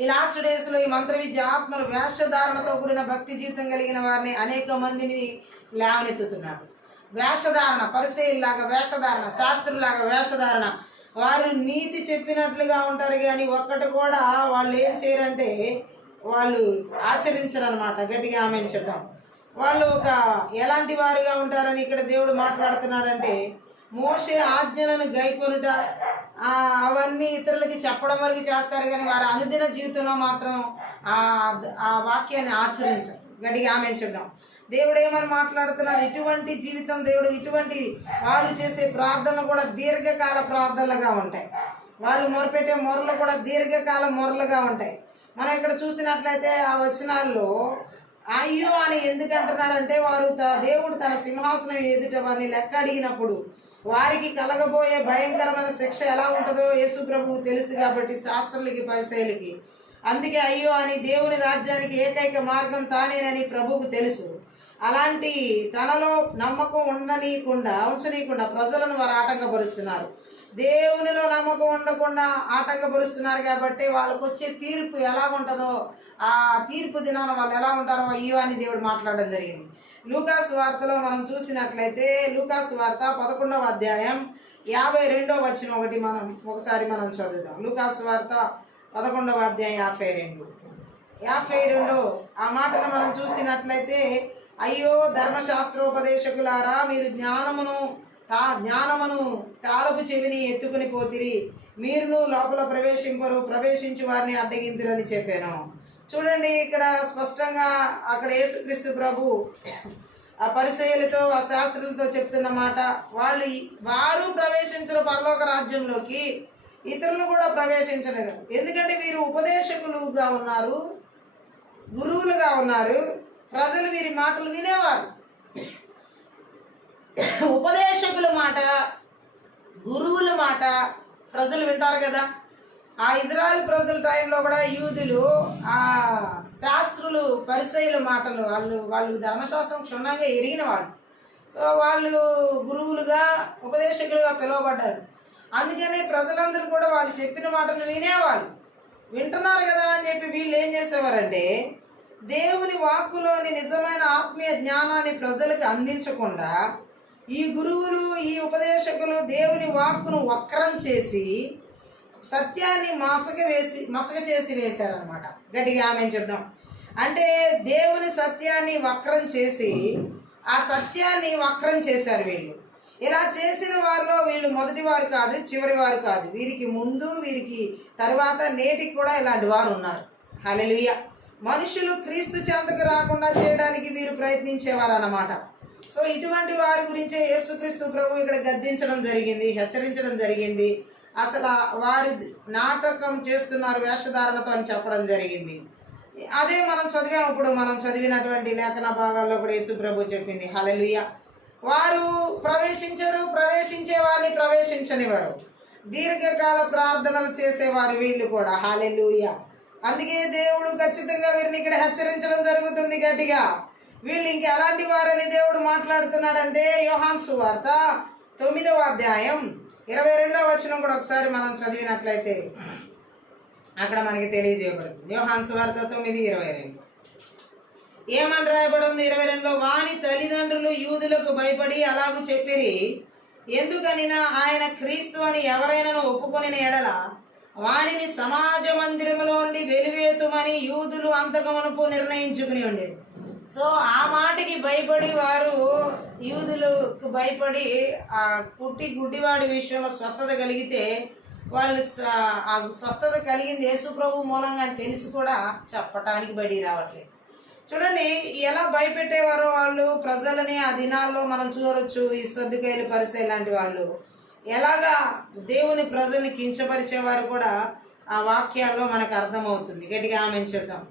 ఈ లాస్ట్ డేస్లో ఈ మంత్ర విద్య ఆత్మలు వేషధారణతో కూడిన భక్తి జీవితం కలిగిన వారిని అనేక మందిని లేవనెత్తుతున్నాడు. వేషధారణ, పరిసయ్యుల్లాగా వేషధారణ, శాస్త్రులాగా వేషధారణ. వారు నీతి చెప్పినట్లుగా ఉంటారు కానీ ఒక్కటి కూడా వాళ్ళు ఏం చేయరంటే వాళ్ళు ఆచరించరనమాట. గట్టిగా ఆమెను చెప్తాం. వాళ్ళు ఎలాంటి వారుగా ఉంటారని ఇక్కడ దేవుడు మాట్లాడుతున్నాడంటే, మోషే ఆజ్ఞలను గైకొనుట అవన్నీ ఇతరులకి చెప్పడం వరకు చేస్తారు కానీ వారి అనుదిన జీవితంలో మాత్రం ఆ వాక్యాన్ని ఆచరించరు. గట్టిగా ఆమెను చెప్దాం. దేవుడు ఏమని మాట్లాడుతున్నాడు? ఇటువంటి జీవితం దేవుడు, ఇటువంటి వాళ్ళు చేసే ప్రార్థనలు కూడా దీర్ఘకాల ప్రార్థనలుగా ఉంటాయి. వాళ్ళు మొరపెట్టే మొరలు కూడా దీర్ఘకాల మొరలుగా ఉంటాయి. మనం ఇక్కడ చూసినట్లయితే ఆ వచనాల్లో అయ్యో అని ఎందుకు అంటున్నాడంటే, వారు దేవుడు తన సింహాసనం ఎదుట వారిని లెక్క అడిగినప్పుడు వారికి కలగబోయే భయంకరమైన శిక్ష ఎలా ఉంటుందో యేసు ప్రభువు తెలుసు కాబట్టి శాస్త్రులకి, పరిసయ్యులకి. అందుకే అయ్యో అని దేవుని రాజ్యానికి ఏకైక మార్గం తానేనని ప్రభువుకు తెలుసు. అలాంటి తనలో నమ్మకం ఉంచనీయకుండా ప్రజలను వారు ఆటంకపరుస్తున్నారు. దేవునిలో నమ్మకం ఉండకుండా ఆటంకపరుస్తున్నారు కాబట్టి వాళ్ళకు వచ్చే తీర్పు ఎలా ఉంటుందో, ఆ తీర్పు దినాన వాళ్ళు ఎలా ఉంటారో అయ్యో అని దేవుడు మాట్లాడడం జరిగింది. లూకాసు వార్తలో మనం చూసినట్లయితే లూకాసు వార్త 11వ అధ్యాయం 52వ వచనం ఒకసారి మనం చదువుదాం. లూకాసు వార్త 11వ అధ్యాయం 52 ఆ మాటను మనం చూసినట్లయితే, అయ్యో ధర్మశాస్త్రోపదేశకులారా, మీరు జ్ఞానమును తాళపు చెవిని ఎత్తుకుని పోతిరి, మీరును లోపల ప్రవేశించు వారిని అడ్డగింతురని చెప్పాను. చూడండి, ఇక్కడ స్పష్టంగా అక్కడ యేసుక్రీస్తు ప్రభు ఆ పరిసయ్యులతో, ఆ శాస్త్రులతో చెప్తున్న మాట, వారు ప్రవేశించరు పరలోక రాజ్యంలోకి, ఇతరులు కూడా ప్రవేశించలేరు. ఎందుకంటే వీరు ఉపదేశకులుగా ఉన్నారు, గురువులుగా ఉన్నారు. ప్రజలు వీరి మాటలు వినేవారు. ఉపదేశకుల మాట, గురువుల మాట ప్రజలు వింటారు కదా. ఆ ఇజ్రాయెల్ ప్రజల టైంలో కూడా యూదులు ఆ శాస్త్రులు, పరిసయ్యుల మాటలు వాళ్ళు ధర్మశాస్త్రం క్షుణ్ణంగా ఎరిగిన వాళ్ళు. సో వాళ్ళు గురువులుగా, ఉపదేశకులుగా పిలువబడ్డారు. అందుకనే ప్రజలందరూ కూడా వాళ్ళు చెప్పిన మాటలు వినేవాళ్ళు. వింటున్నారు కదా అని చెప్పి వీళ్ళు ఏం చేసేవారంటే, దేవుని వాక్కులోని నిజమైన ఆత్మీయ జ్ఞానాన్ని ప్రజలకు అందించకుండా ఈ గురువులు, ఈ ఉపదేశకులు దేవుని వాక్కును వక్రం చేసి సత్యాన్ని మసక చేసి వేశారనమాట. గట్టిగా ఆమెను చెప్దాం. అంటే దేవుని సత్యాన్ని వక్రం చేసి ఆ సత్యాన్ని వక్రం చేశారు వీళ్ళు. ఇలా చేసిన వారిలో వీళ్ళు మొదటి వారు కాదు, చివరి వారు కాదు. వీరికి ముందు, వీరికి తరువాత, నేటికి కూడా ఇలాంటి వారు ఉన్నారు. హల్లెలూయా. మనుషులు క్రీస్తు చెంతకు రాకుండా చేయడానికి వీరు ప్రయత్నించేవారు అన్నమాట. సో ఇటువంటి వారి గురించే యేసుక్రీస్తు ప్రభు ఇక్కడ గద్దించడం జరిగింది, హెచ్చరించడం జరిగింది. అసలు వారు నాటకం చేస్తున్నారు వేషధారణతో అని చెప్పడం జరిగింది. అదే మనం చదివాము. ఇప్పుడు మనం చదివినటువంటి లేఖన భాగాల్లో కూడా యేసు ప్రభు చెప్పింది. హల్లెలూయా. వారు ప్రవేశించే వారిని ప్రవేశించనివారు. దీర్ఘకాల ప్రార్థనలు చేసేవారు వీళ్ళు కూడా. హల్లెలూయా. అందుకే దేవుడు ఖచ్చితంగా వీరిని ఇక్కడ హెచ్చరించడం జరుగుతుంది గట్టిగా. వీళ్ళు ఇంకెలాంటి వారని దేవుడు మాట్లాడుతున్నాడంటే, యోహాను సువార్త 9వ అధ్యాయం 22వ వచనం కూడా ఒకసారి మనం చదివినట్లయితే అక్కడ మనకి తెలియజేయబడుతుంది. యోహాను సువార్త 9:22 ఏమని రాయబడి ఉంది? 22లో, వాని తల్లిదండ్రులు యూదులకు భయపడి అలాగూ చెప్పిరి, ఎందుకనినా ఆయన క్రీస్తు అని ఎవరైనా ఒప్పుకొనిన ఎడల వానిని సమాజ మందిరములో నుండి వెలివేతుమని యూదులు అంతకమునుపు నిర్ణయించుకుని ఉండేది. సో ఆ మాటకి భయపడి వారు, యూదులకు భయపడి ఆ పుట్టి గుడ్డివాడి విషయంలో స్వస్థత కలిగితే వాళ్ళు ఆ స్వస్థత కలిగింది యేసు ప్రభు మూలంగా అని తెలిసి కూడా చెప్పటానికి బడి రావట్లేదు. చూడండి ఎలా భయపెట్టేవారో వాళ్ళు ప్రజలని. ఆ దినాల్లో మనం చూడవచ్చు. ఈ సద్దుకాయలు, పరిసయ్యులు లాంటి వాళ్ళు ఎలాగా దేవుని ప్రజల్ని కించపరిచేవారు కూడా ఆ వాక్యాల్లో మనకు అర్థమవుతుంది. గట్టిగా ఆమెను చెప్తాం.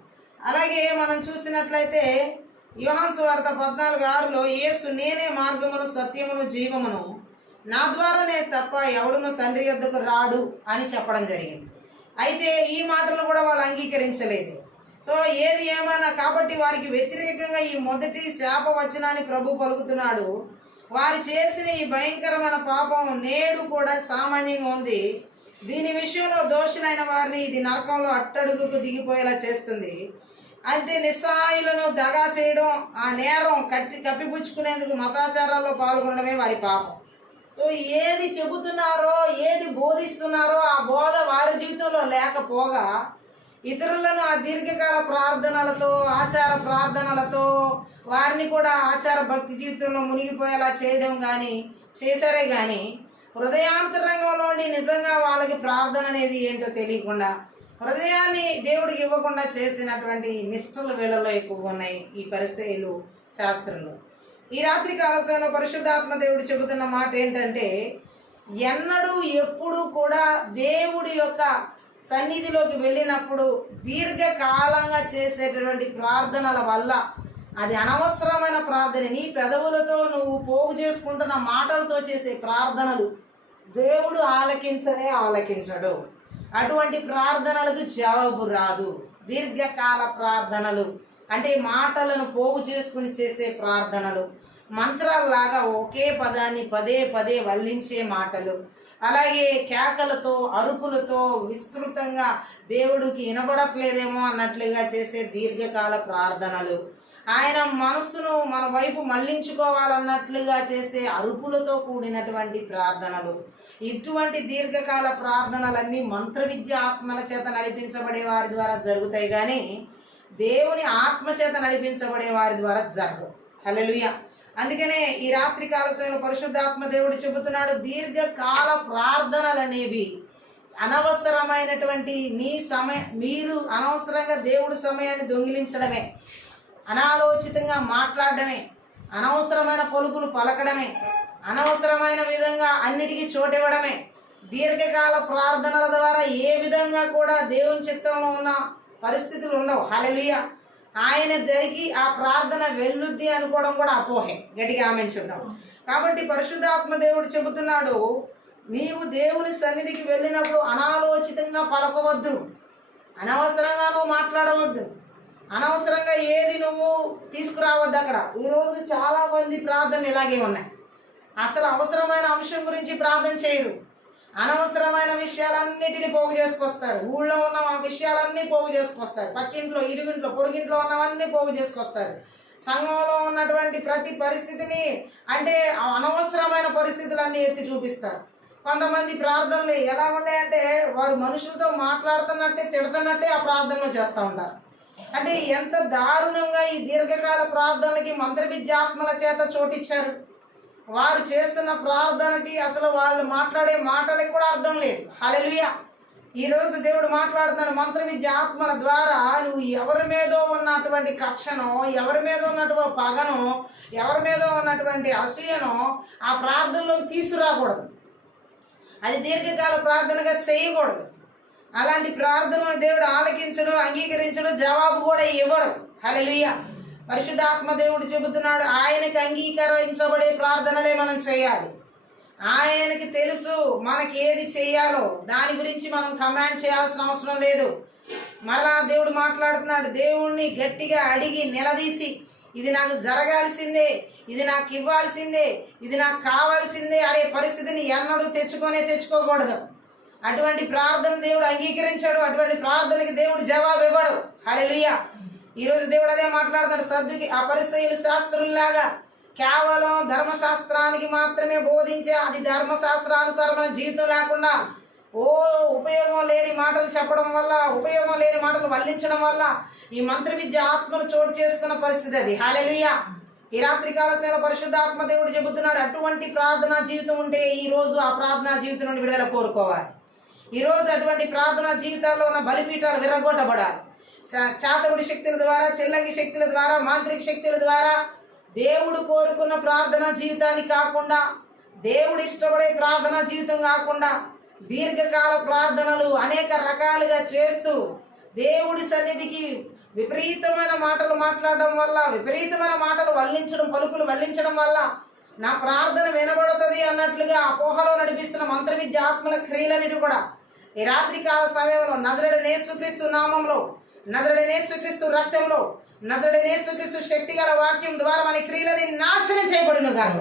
అలాగే మనం చూసినట్లయితే యోహాను సువార్త 14:6లో, యేసు నేనే మార్గమును, సత్యమును, జీవమును, నా ద్వారానే తప్ప ఎవడును తండ్రి యొద్దకు రాడు అని చెప్పడం జరిగింది. అయితే ఈ మాటలు కూడా వాళ్ళు అంగీకరించలేదు. సో ఏది ఏమన్నా కాబట్టి వారికి వ్యతిరేకంగా ఈ మొదటి శాప వచనాన్ని ప్రభు పలుకుతున్నాడు. వారు చేసిన ఈ భయంకరమైన పాపం నేడు కూడా సామాన్యంగా ఉంది. దీని విషయంలో దోషులైన వారిని ఇది నరకంలో అట్టడుగుకు దిగిపోయేలా చేస్తుంది. అంటే నిస్సహాయులను దగా చేయడం, ఆ నేరం కప్పిపుచ్చుకునేందుకు మతాచారాల్లో పాల్గొనడమే వారి పాపం. సో ఏది చెబుతున్నారో, ఏది బోధిస్తున్నారో ఆ బోధ వారి జీవితంలో లేకపోగా ఇతరులను ఆ దీర్ఘకాల ప్రార్థనలతో, ఆచార ప్రార్థనలతో వారిని కూడా ఆచార భక్తి జీవితంలో మునిగిపోయేలా చేయడం చేశారే కానీ హృదయాంతరంగంలోని నిజంగా వాళ్ళకి ప్రార్థన అనేది ఏంటో తెలియకుండా హృదయాన్ని దేవుడికి ఇవ్వకుండా చేసినటువంటి నిష్ఠల వేళల్లో ఎక్కువగా ఉన్నాయి ఈ పరిచయులు, శాస్త్రులు. ఈ రాత్రి కాల సమయంలో పరిశుద్ధాత్మ దేవుడు చెబుతున్న మాట ఏంటంటే, ఎన్నడూ ఎప్పుడు కూడా దేవుడి యొక్క సన్నిధిలోకి వెళ్ళినప్పుడు దీర్ఘకాలంగా చేసేటటువంటి ప్రార్థనల వల్ల అది అనవసరమైన ప్రార్థన. నీ పెదవులతో నువ్వు పోగు చేసుకుంటున్న మాటలతో చేసే ప్రార్థనలు దేవుడు ఆలకించడు. అటువంటి ప్రార్థనలకు జవాబు రాదు. దీర్ఘకాల ప్రార్థనలు అంటే మాటలను పోగు చేసుకుని చేసే ప్రార్థనలు, మంత్రాల్లాగా ఒకే పదాన్ని పదే పదే వల్లించే మాటలు, అలాగే కేకలతో, అరుపులతో విస్తృతంగా దేవుడికి వినబడట్లేదేమో అన్నట్లుగా చేసే దీర్ఘకాల ప్రార్థనలు, ఆయన మనస్సును మన వైపు మళ్లించుకోవాలన్నట్లుగా చేసే అరుపులతో కూడినటువంటి ప్రార్థనలు, ఇటువంటి దీర్ఘకాల ప్రార్థనలన్నీ మంత్ర విద్య ఆత్మల చేత నడిపించబడే వారి ద్వారా జరుగుతాయి కానీ దేవుని ఆత్మ చేత నడిపించబడే వారి ద్వారా జరగవు. హల్లెలూయా. అందుకనే ఈ రాత్రి కాల సమయంలో పరిశుద్ధాత్మ దేవుడు చెబుతున్నాడు, దీర్ఘకాల ప్రార్థనలు అనేవి అనవసరమైనటువంటి మీరు అనవసరంగా దేవుడి సమయాన్ని దొంగిలించడమే, అనాలోచితంగా మాట్లాడడమే, అనవసరమైన పలుకులు పలకడమే, అనవసరమైన విధంగా అన్నిటికీ చోటివ్వడమే. దీర్ఘకాల ప్రార్థనల ద్వారా ఏ విధంగా కూడా దేవుని చిత్తంలో ఉన్న పరిస్థితులు ఉండవు. హల్లెలూయా. ఆయన దరికి ఆ ప్రార్థన వెళ్ళుద్ది అనుకోవడం కూడా అపోహే. గట్టిగా ఆమేన్ చెప్దాం. కాబట్టి పరిశుద్ధాత్మ దేవుడు చెబుతున్నాడు, నీవు దేవుని సన్నిధికి వెళ్ళినప్పుడు అనాలోచితంగా పలకవద్దు, అనవసరంగా నువ్వు మాట్లాడవద్దు, అనవసరంగా ఏది నువ్వు తీసుకురావద్దు. అక్కడ ఈరోజు చాలా మంది ప్రార్థనలు ఇలాగే ఉన్నాయి. అసలు అవసరమైన అంశం గురించి ప్రార్థన చేయరు, అనవసరమైన విషయాలన్నిటిని పోగు చేసుకొస్తారు. ఊళ్ళో ఉన్న విషయాలన్నీ పోగు చేసుకొస్తారు, పక్కింట్లో, ఇరుగింట్లో, పొరుగింట్లో ఉన్నవన్నీ పోగు చేసుకొస్తారు. సంఘంలో ఉన్నటువంటి ప్రతి పరిస్థితిని అంటే అనవసరమైన పరిస్థితులన్నీ ఎత్తి చూపిస్తారు. కొంతమంది ప్రార్థనలు ఎలా ఉన్నాయంటే వారు మనుషులతో మాట్లాడుతున్నట్టే, తిడుతున్నట్టే ఆ ప్రార్థనలు చేస్తూ ఉంటారు. అంటే ఎంత దారుణంగా ఈ దీర్ఘకాల ప్రార్థనలకి మంత్ర విద్యాత్మల చేత చోటిచ్చారు. వారు చేస్తున్న ప్రార్థనకి అసలు వాళ్ళు మాట్లాడే మాటలకు కూడా అర్థం లేదు. హల్లెలూయా. ఈరోజు దేవుడు మాట్లాడుతున్న మంత్ర విద్య ఆత్మల ద్వారా నువ్వు ఎవరి మీదో ఉన్నటువంటి కక్షనో, ఎవరి మీద ఉన్నటువంటి పగనో, ఎవరి మీద ఉన్నటువంటి అసూయనో ఆ ప్రార్థనలోకి తీసుకురాకూడదు. అది దీర్ఘకాల ప్రార్థనగా చేయకూడదు. అలాంటి ప్రార్థనను దేవుడు ఆలకించడు, అంగీకరించడు, జవాబు కూడా ఇవ్వడు. హల్లెలూయా. పరిశుద్ధాత్మ దేవుడు చెబుతున్నాడు, ఆయనకి అంగీకరించబడే ప్రార్థనలే మనం చేయాలి. ఆయనకి తెలుసు మనకి ఏది చేయాలో, దాని గురించి మనం కమాండ్ చేయాల్సిన అవసరం లేదు. మరలా దేవుడు మాట్లాడుతున్నాడు, దేవుణ్ణి గట్టిగా అడిగి నిలదీసి ఇది నాకు జరగాల్సిందే, ఇది నాకు ఇవ్వాల్సిందే, ఇది నాకు కావాల్సిందే అనే పరిస్థితిని ఎన్నడూ తెచ్చుకోకూడదు. అటువంటి ప్రార్థన దేవుడు అంగీకరించాడు. అటువంటి ప్రార్థనకి దేవుడు జవాబు ఇవ్వడు. హల్లెలూయా. ఈరోజు దేవుడు అదే మాట్లాడతాడు. సర్దుకి ఆ పరిసయ్యులు శాస్త్రుల్లాగా కేవలం ధర్మశాస్త్రానికి మాత్రమే బోధించే, అది ధర్మశాస్త్రానుసారమైన జీవితం లేకుండా ఉపయోగం లేని మాటలు చెప్పడం వల్ల, ఉపయోగం లేని మాటలు వల్లించడం వల్ల ఈ మంత్ర విద్య ఆత్మను చోటు చేసుకున్న పరిస్థితి అది. హల్లెలూయా. ఈ రాత్రి కాల సేవ పరిశుద్ధాత్మ దేవుడు చెబుతున్నాడు, అటువంటి ప్రార్థనా జీవితం ఉంటే ఈ రోజు ఆ ప్రార్థనా జీవితం నుండి విడుదల కోరుకోవాలి. ఈరోజు అటువంటి ప్రార్థనా జీవితాల్లో ఉన్న బలిపీఠాలు విరగొట్టబడాలి. చాతకుడి శక్తుల ద్వారా, చెల్లంగి శక్తుల ద్వారా, మాంత్రిక శక్తుల ద్వారా దేవుడు కోరుకున్న ప్రార్థనా జీవితాన్ని కాకుండా, దేవుడు ఇష్టపడే ప్రార్థనా జీవితం కాకుండా దీర్ఘకాల ప్రార్థనలు అనేక రకాలుగా చేస్తూ దేవుడి సన్నిధికి విపరీతమైన మాటలు మాట్లాడడం వల్ల, విపరీతమైన మాటలు పలుకులు వల్లించడం వల్ల నా ప్రార్థన వినబడుతుంది అన్నట్లుగా అపోహలో నడిపిస్తున్న మంత్ర విద్య ఆత్మల క్రియలన్నిటి కూడా ఈ రాత్రి కాల సమయంలో నజరేయుడైన యేసుక్రీస్తు నామంలో నజరుడైన యేసుక్రీస్తు రక్తంలో, నజరుడైన యేసుక్రీస్తు శక్తి గల వాక్యం ద్వారా మన క్రియలని నాశనం చేయబడును గాక.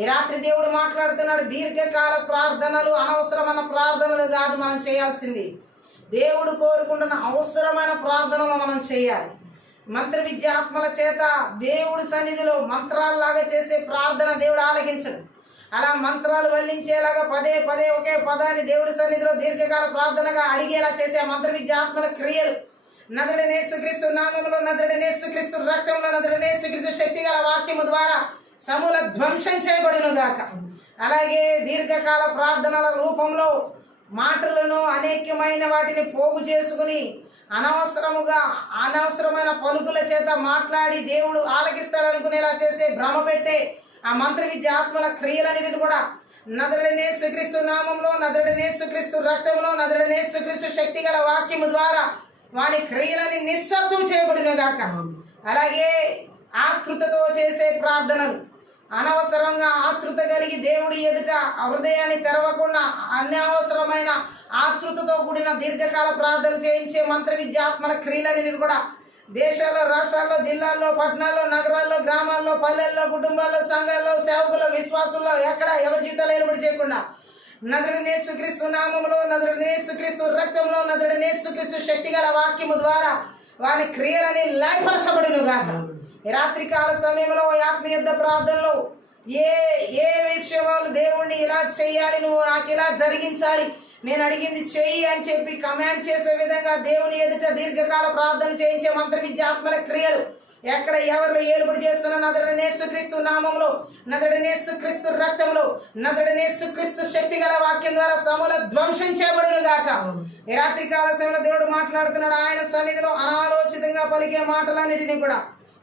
ఈ రాత్రి దేవుడు మాట్లాడుతున్నాడు, దీర్ఘకాల ప్రార్థనలు అనవసరమైన ప్రార్థనలు కాదు మనం చేయాల్సింది. దేవుడు కోరుకుంటున్న అవసరమైన ప్రార్థనలు మనం చేయాలి. మంత్ర విద్యాత్మల చేత దేవుడి సన్నిధిలో మంత్రాల్లాగా చేసే ప్రార్థన దేవుడు ఆలకించడు. అలా మంత్రాలు వల్లించేలాగా పదే పదే ఒకే పదాన్ని దేవుడి సన్నిధిలో దీర్ఘకాల ప్రార్థనగా అడిగేలా చేసే మంత్ర విద్యాత్మల క్రియలు నజరుడైన యేసుక్రీస్తు నామములో, నజరుడైన యేసుక్రీస్తు రక్తంలో, నజరుడైన యేసుక్రీస్తు శక్తి గల వాక్యము ద్వారా సమూల ధ్వంసం చేయబడును గాక. అలాగే దీర్ఘకాల ప్రార్థనల రూపంలో మాటలను అనేకమైన వాటిని పోగు చేసుకుని అనవసరమైన పలుకుల చేత మాట్లాడి దేవుడు ఆలకిస్తాడనుకునేలా చేసే భ్రమ పెట్టే ఆ మంత్ర విద్యాత్మల క్రియలన్నిటిని కూడా నజరుడైన యేసుక్రీస్తు నామంలో, నజరుడైన యేసుక్రీస్తు రక్తంలో, నజరుడైన యేసుక్రీస్తు శక్తి గల వాక్యము ద్వారా వాని క్రియలని నిస్సత్తు చేయబడును గాక. అలాగే ఆతృతతో చేసే ప్రార్థనలు, అనవసరంగా ఆతృత కలిగి దేవుడి ఎదుట హృదయాన్ని తెరవకుండా అనవసరమైన ఆతృతతో కూడిన దీర్ఘకాల ప్రార్థన చేయించే మంత్ర విద్యాత్మల క్రియలని కూడా దేశాల్లో, రాష్ట్రాల్లో, జిల్లాల్లో, పట్టణాల్లో, నగరాల్లో, గ్రామాల్లో, పల్లెల్లో, కుటుంబాల్లో, సంఘాల్లో, సేవకుల్లో, విశ్వాసుల్లో ఎక్కడ ఎవరి జీవితాలు ఏలుబడి చేయకుండా నజరుడైన యేసుక్రీస్తు నామములో, నజరుడైన యేసుక్రీస్తు రక్తంలో, నజరుడైన యేసుక్రీస్తు శక్తి గల వాక్యము ద్వారా వాని క్రియలని లయపరచబడును గాక. ఈ రాత్రికాల సమయంలో ఆత్మీయ యుద్ధ ప్రార్థనలో ఏ విషయాలు దేవుణ్ణి ఇలా చేయాలి, నువ్వు నాకు ఇలా జరిగించాలి, నేను అడిగింది చెయ్యి అని చెప్పి కమాండ్ చేసే విధంగా దేవుని ఎదుట దీర్ఘకాల ప్రార్థన చేయించే మంత్ర విద్యాత్మల క్రియలు ఎక్కడ ఎవరు ఏలుబడి చేస్తున్నా నజరుడైన యేసుక్రీస్తు నామంలో, నజరుడైన యేసుక్రీస్తు రక్తంలో, నజరుడైన యేసుక్రీస్తు శక్తి గల వాక్యం ద్వారా సమూల ధ్వంసం చేయబడును గాక. ఈ రాత్రికాల సమయంలో దేవుడు మాట్లాడుతున్నాడు. ఆయన సన్నిధిలో అనాలోచితంగా పలికే మాటలన్నిటిని కూడా,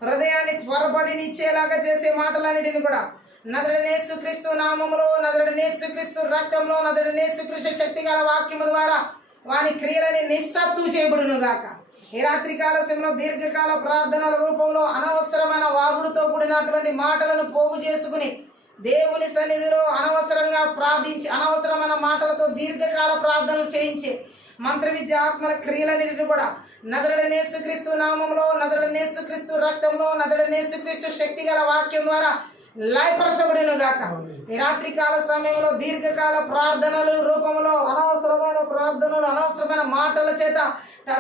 హృదయాన్ని త్వరపడినిచ్చేలాగా చేసే మాటలన్నిటిని కూడా నజరుడైన యేసుక్రీస్తు నామములో, నజరుడైన యేసుక్రీస్తు రక్తంలో, నజరుడైన యేసుక్రీస్తు శక్తి గల వాక్యము ద్వారా వాని క్రియలని నిస్సత్తు చేయబడును గాక. ఈ రాత్రికాల సమయంలో దీర్ఘకాల ప్రార్థనల రూపంలో అనవసరమైన వాగుడుతో కూడినటువంటి మాటలను పోగు చేసుకుని దేవుని సన్నిధిలో అనవసరంగా ప్రార్థించి అనవసరమైన మాటలతో దీర్ఘకాల ప్రార్థనలు చేయించే మంత్ర విద్యాత్మల క్రియలన్నిటిని కూడా నజరుడైన యేసుక్రీస్తు నామంలో, నజరుడైన యేసుక్రీస్తు రక్తంలో, నజరుడైన యేసుక్రీస్తు శక్తి గల వాక్యం ద్వారా లయపరచబడును గాక. ఈ రాత్రికాల సమయంలో దీర్ఘకాల ప్రార్థనలు రూపంలో అనవసరమైన ప్రార్థనలు, అనవసరమైన మాటల చేత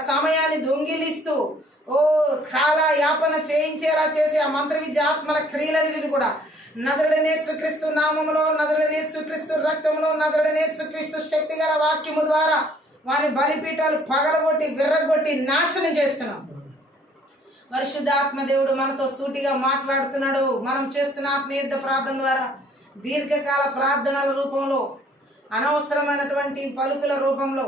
సమయాన్ని దొంగిలిస్తూ కాల యాపన చేయించేలా చేసే ఆ మంత్ర విద్యాత్మల క్రియలన్నిటిని కూడా నజరుడైన యేసుక్రీస్తు నామములో, నజరుడైన యేసుక్రీస్తు రక్తంలో, నజరుడైన యేసుక్రీస్తు శక్తి గల వాక్యము ద్వారా వాని బలిపీఠాలు పగలగొట్టి విర్రగొట్టి నాశనం చేస్తున్నాం. పరిశుద్ధాత్మ దేవుడు మనతో సూటిగా మాట్లాడుతున్నాడు. మనం చేస్తున్న ఆత్మీయ యుద్ధ ప్రార్థన ద్వారా దీర్ఘకాల ప్రార్థనల రూపంలో, అనవసరమైనటువంటి పలుకుల రూపంలో,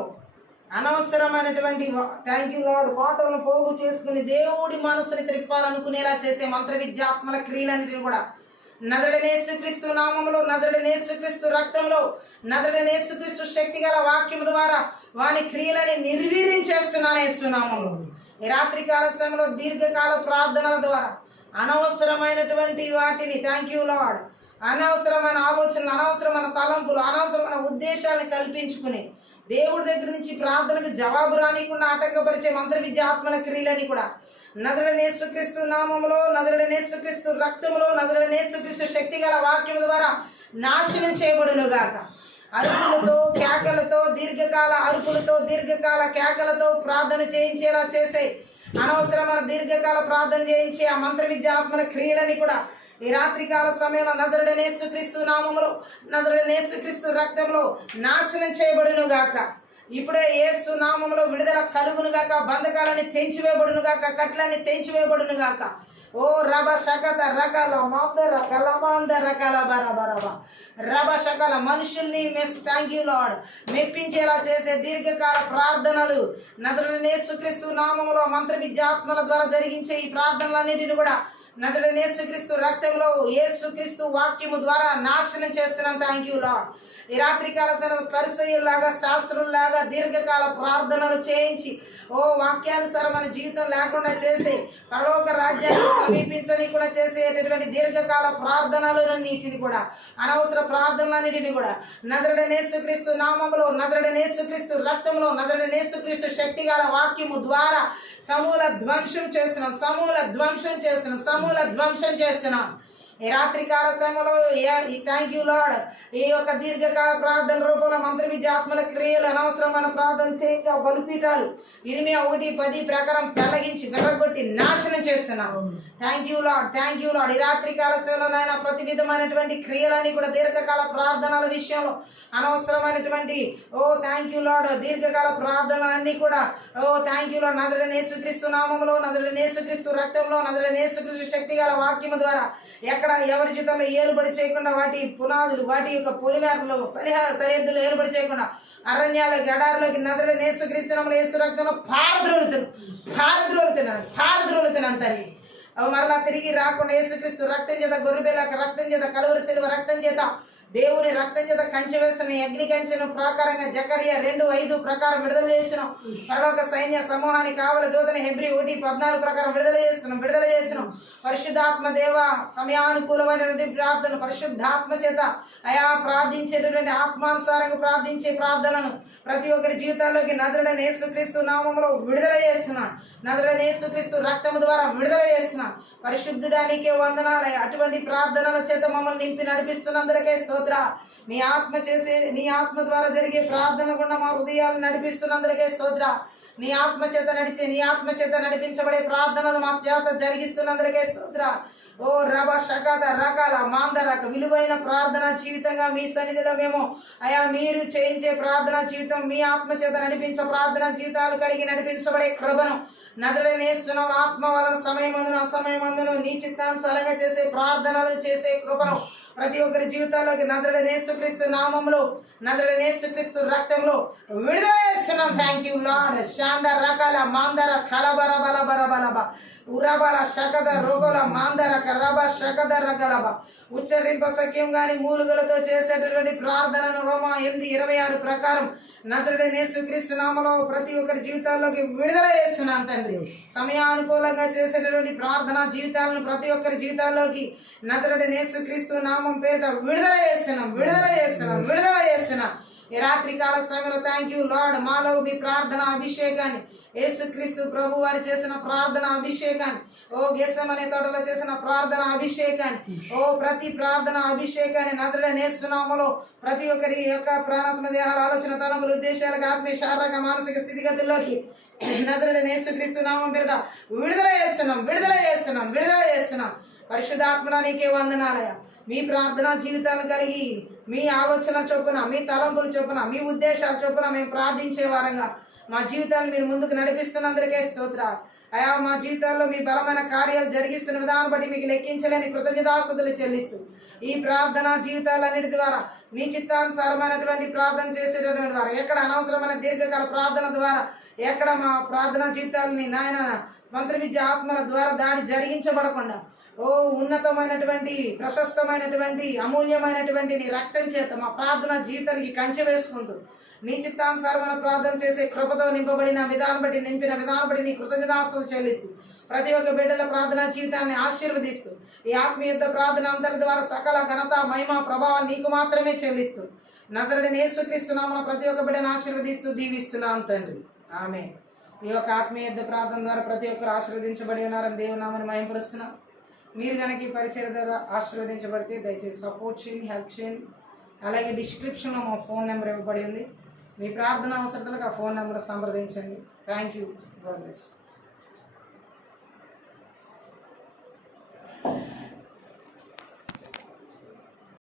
అనవసరమైనటువంటి థ్యాంక్ యూ లార్డ్ పాటలను పోగు చేసుకుని దేవుడి మనసుని త్రిప్పాలనుకునేలా చేసే మంత్ర విద్యాత్మల క్రియలన్నిటిని కూడా నజరుడైన యేసుక్రీస్తు నామములో, నజరుడైన యేసుక్రీస్తు రక్తంలో, నజరుడైన యేసుక్రీస్తు శక్తి గల వాక్యం ద్వారా వాని క్రియలని నిర్వీర్యం చేస్తున్నాను యేసు నామములో. ఈ రాత్రికాల సమయంలో దీర్ఘకాల ప్రార్థనల ద్వారా అనవసరమైనటువంటి వాటిని థ్యాంక్ యూ లార్డ్, అనవసరమైన ఆలోచనలు, అనవసరమైన తలంపులు, అనవసరమైన ఉద్దేశాలను కల్పించుకుని దేవుడి దగ్గర నుంచి ప్రార్థనకు జవాబు రానికుండా ఆటంకపరిచే మంత్ర విద్యాత్మల క్రియలని కూడా నజరుడైన యేసుక్రీస్తు నామములో, నజరుడైన యేసుక్రీస్తు రక్తములో, నజరుడైన యేసుక్రీస్తు శక్తి గల వాక్యం ద్వారా నాశనం చేయబడును గాక. అరుపులతో, కేకలతో, దీర్ఘకాల అరుపులతో, దీర్ఘకాల కేకలతో ప్రార్థన చేయించేలా చేసే అనవసరమైన దీర్ఘకాల ప్రార్థన చేయించే ఆ మంత్ర విద్యాత్మల క్రియలని కూడా ఈ రాత్రికాల సమయంలో నజరుడైన యేసుక్రీస్తు నామములో, నజరుడైన యేసుక్రీస్తు రక్తంలో నాశనం చేయబడును గాక. ఇప్పుడే యేసు నామములో విడుదల కలుగును గాక. బంధకాలని తెంచివేయబడును గాక. కట్లన్నీ తెంచివేయబడును గాక. ఓ రబ శకత రకాల మాందర కలమాంద రకాల బరబరబ రబ శకల మనుషుల్ని థ్యాంక్ యూ లార్డ్ మెప్పించేలా చేసే దీర్ఘకాల ప్రార్థనలు నజరుడైన యేసుక్రీస్తు నామములో మంత్ర విద్యాత్మల ద్వారా జరిగించే ఈ ప్రార్థనలన్నిటిని కూడా నజరుడైన యేసుక్రీస్తు రక్తంలో, యేసుక్రీస్తు వాక్యము ద్వారా నాశనం చేస్తున్నాం. Thank you lord. ఈ రాత్రికాల పరిసయ్యుల్లాగా, శాస్త్రుల్లాగా దీర్ఘకాల ప్రార్థనలు చేయించి వాక్యానుసారమైన జీవితం లేకుండా చేసి పరలోక రాజ్యాన్ని సమీపించని కూడా చేసేటటువంటి దీర్ఘకాల ప్రార్థనలన్నిటిని కూడా, అనవసర ప్రార్థనలన్నిటిని కూడా నజరుడైన యేసుక్రీస్తు నామములో, నజరుడైన యేసుక్రీస్తు రక్తంలో, నజరుడైన యేసుక్రీస్తు శక్తి గల వాక్యము ద్వారా సమూల ధ్వంసం చేస్తున్నాం, సమూల ధ్వంసం చేస్తున్నాం, సమూల ధ్వంసం చేస్తున్నాం. ఈ రాత్రి కాల సమయంలో థ్యాంక్ యూ లార్డ్. ఈ యొక్క దీర్ఘకాల ప్రార్థన రూపంలో మంత్ర విద్యాత్మల క్రియలు అనవసరమైన ప్రార్థన చేయక బలిపీఠాలు 1:10 ప్రకారం పెళ్లగించి వెర్రగొట్టి నాశనం చేస్తున్నాను. Thank you lord, thank you lord. ఈ రాత్రి కాల సమయంలో నాయన ప్రతి విధమైనటువంటి క్రియలన్నీ కూడా దీర్ఘకాల ప్రార్థనల విషయంలో అనవసరమైనటువంటి థ్యాంక్ యూ లార్డ్ దీర్ఘకాల ప్రార్థనలన్నీ కూడా థ్యాంక్ యూ లార్డ్ నజరేయుడైన యేసుక్రీస్తు నామములో, నజరేయుడైన యేసుక్రీస్తు రక్తంలో, నజరేయుడైన యేసుక్రీస్తు శక్తి గల వాక్యము ద్వారా ఎక్కడ ఎవరి జీవితంలో ఏలుబడి చేయకుండా వాటి పునాదులు వాటి యొక్క పొలిమేరలు సరిహద్దులు ఏలుబడి చేయకుండా అరణ్యాలకి ఎడారిలోకి నజరేయుడైన యేసుక్రీస్తు నామములో యేసు రక్తంలో పారద్రోలుతున్నాను తల్లి. అవి మరలా తిరిగి రాకుండా యేసుక్రీస్తు రక్తం చేత గొర్రెపిల్ల రక్తం చేత కలువరి శిలువ రక్తం చేత దేవుని రక్తం చేత కంచె వేస్తున్న అగ్ని కంచెను ప్రకారంగా జకరియా 2:5 ప్రకారం విడుదల చేస్తున్నాం. పరలోక సైన్య సమూహానికి కావల దూతని హెబ్రీ 1:14 ప్రకారం విడుదల చేస్తున్నాం. పరిశుద్ధాత్మ దేవ సమయానుకూలమైనటువంటి ప్రార్థన పరిశుద్ధాత్మ చేత ప్రార్థించేటటువంటి ఆత్మానుసారంగా ప్రార్థించే ప్రార్థనను ప్రతి ఒక్కరి జీవితాల్లోకి నజరేయుడైన యేసుక్రీస్తు నామములో విడుదల చేస్తున్నాను. నజరేయుడైన యేసుక్రీస్తు రక్తము ద్వారా విడుదల చేస్తున్నాను. పరిశుద్ధుడానికి వందనాలు. అటువంటి ప్రార్థనల చేత మమ్మల్ని నింపి నడిపిస్తున్నందుకే స్తోత్ర. నీ ఆత్మ ద్వారా జరిగే ప్రార్థన గుండా మా హృదయాలు నడిపిస్తున్నందుకే స్తోత్ర. నీ ఆత్మ చేత నడిపించబడే ప్రార్థనలు మా చేత జరిగిస్తున్నందుకే స్తోత్ర. రబ షకద రకాల మాందరక విలువైన ప్రార్థన జీవితంగా మీ సన్నిధిలో మేము మీరు చేయించే ప్రార్థన జీవితం మీ ఆత్మ చేత నడిపించే ప్రార్థన జీవితాలు కలిగి నడిపించబడే కృపను నజరేయుడైన యేసు ఆత్మ వలన సమయమందును అసమయమందును నీ చిత్తానుసారంగా చేసే ప్రార్థనలు చేసే కృపను ప్రతి ఒక్కరి జీవితాల్లోకి నజరేయుడైన యేసుక్రీస్తు నామములో నజరేయుడైన యేసుక్రీస్తు రక్తంలో విడుదల చేస్తున్నాం. Thank you lord. షాండ రకాల మాందర కలబర బలబర ఉరబల శకద రోగల మాందర కరబ శకద రగలబ ఉచ్చరింప సఖ్యం గాని మూలుగలతో చేసేటటువంటి ప్రార్థనను రోమా 8:26 ప్రకారం నజరేయుడైన యేసుక్రీస్తు నామములో ప్రతి ఒక్కరి జీవితాల్లోకి విడుదల చేస్తున్నాను తండ్రి. సమయానుకూలంగా చేసేటటువంటి ప్రార్థన జీవితాలను ప్రతి ఒక్కరి జీవితాల్లోకి నజరేయుడైన యేసుక్రీస్తు నామం పేట విడుదల చేస్తున్నాం. ఈ రాత్రి కాల సమయంలో థ్యాంక్ యూ లార్డ్. మాలో మీ ప్రార్థన అభిషేకాన్ని యేసుక్రీస్తు ప్రభు వారు చేసిన ప్రార్థన అభిషేకాన్ని గెత్సెమనే తోటలో చేసిన ప్రార్థన అభిషేకాన్ని ప్రతి ప్రార్థన అభిషేకాన్ని నజరేయుడైన యేసు నామములో ప్రతి ఒక్కరి యొక్క ప్రాణాత్మ దేహాల ఆలోచన తలములు ఉద్దేశాలకు ఆత్మీయ శారీరక మానసిక స్థితిగతుల్లోకి నజరేయుడైన యేసుక్రీస్తు నామం పేరిట విడుదల చేస్తున్నాం. పరిశుద్ధాత్మ నీకే వందనాలయ. మీ ప్రార్థనా జీవితాలను కలిగి మీ ఆలోచన చొప్పున మీ తలంపుల చొప్పున మీ ఉద్దేశాల చొప్పున మేము ప్రార్థించే వారంగా మా జీవితాన్ని మీరు ముందుకు నడిపిస్తున్నందుకే స్తోత్రాలు. మా జీవితాల్లో మీ బలమైన కార్యాలు జరిగిస్తున్న విధానం బట్టి మీకు లెక్కించలేని కృతజ్ఞతాస్తుతులు చెల్లిస్తూ ఈ ప్రార్థనా జీవితాలన్నిటి ద్వారా నీ చిత్తానుసారమైనటువంటి ప్రార్థన చేసేటటువంటి వారు ఎక్కడ అనవసరమైన దీర్ఘకాల ప్రార్థన ద్వారా ఎక్కడ మా ప్రార్థనా జీవితాలని నాయన మంత్ర విద్య ఆత్మల ద్వారా దాడి జరిగించబడకుండా ఉన్నతమైనటువంటి ప్రశస్తమైనటువంటి అమూల్యమైనటువంటి నీ రక్తం చేత మా ప్రార్థన జీవితానికి కంచె వేసుకుంటూ నీ చిత్తానుసారమైన ప్రార్థన చేసే కృపతో నింపిన విధానం బట్టి నీ కృతజ్ఞతాస్తుతులు చెల్లిస్తూ ప్రతి ఒక్క బిడ్డల ప్రార్థనా జీవితాన్ని ఆశీర్వదిస్తూ ఈ ఆత్మీయ ప్రార్థన అంతటి ద్వారా సకల ఘనత మహిమ ప్రభావం నీకు మాత్రమే చెల్లిస్తూ నజరేయుడైన యేసుక్రీస్తు నామమున ప్రతి ఒక్క బిడ్డను ఆశీర్వదిస్తూ దీవిస్తున్నాను తండ్రి. ఆమేన్. ఈ యొక్క ఆత్మీయ ప్రార్థన ద్వారా ప్రతి ఒక్కరు ఆశీర్వదించబడి ఉన్నారని దేవుని నామమున మహిమపరుస్తున్నాం. మీరు కనుక ఈ పరిచర్య ద్వారా ఆశీర్వదించబడితే దయచేసి సపోర్ట్ చేయండి, హెల్ప్ చేయండి. అలాగే డిస్క్రిప్షన్లో మా ఫోన్ నెంబర్ ఇవ్వబడి ఉంది. మీ ప్రార్థన అవసరాలకు ఆ ఫోన్ నెంబర్ సంప్రదించండి. Thank you. God bless.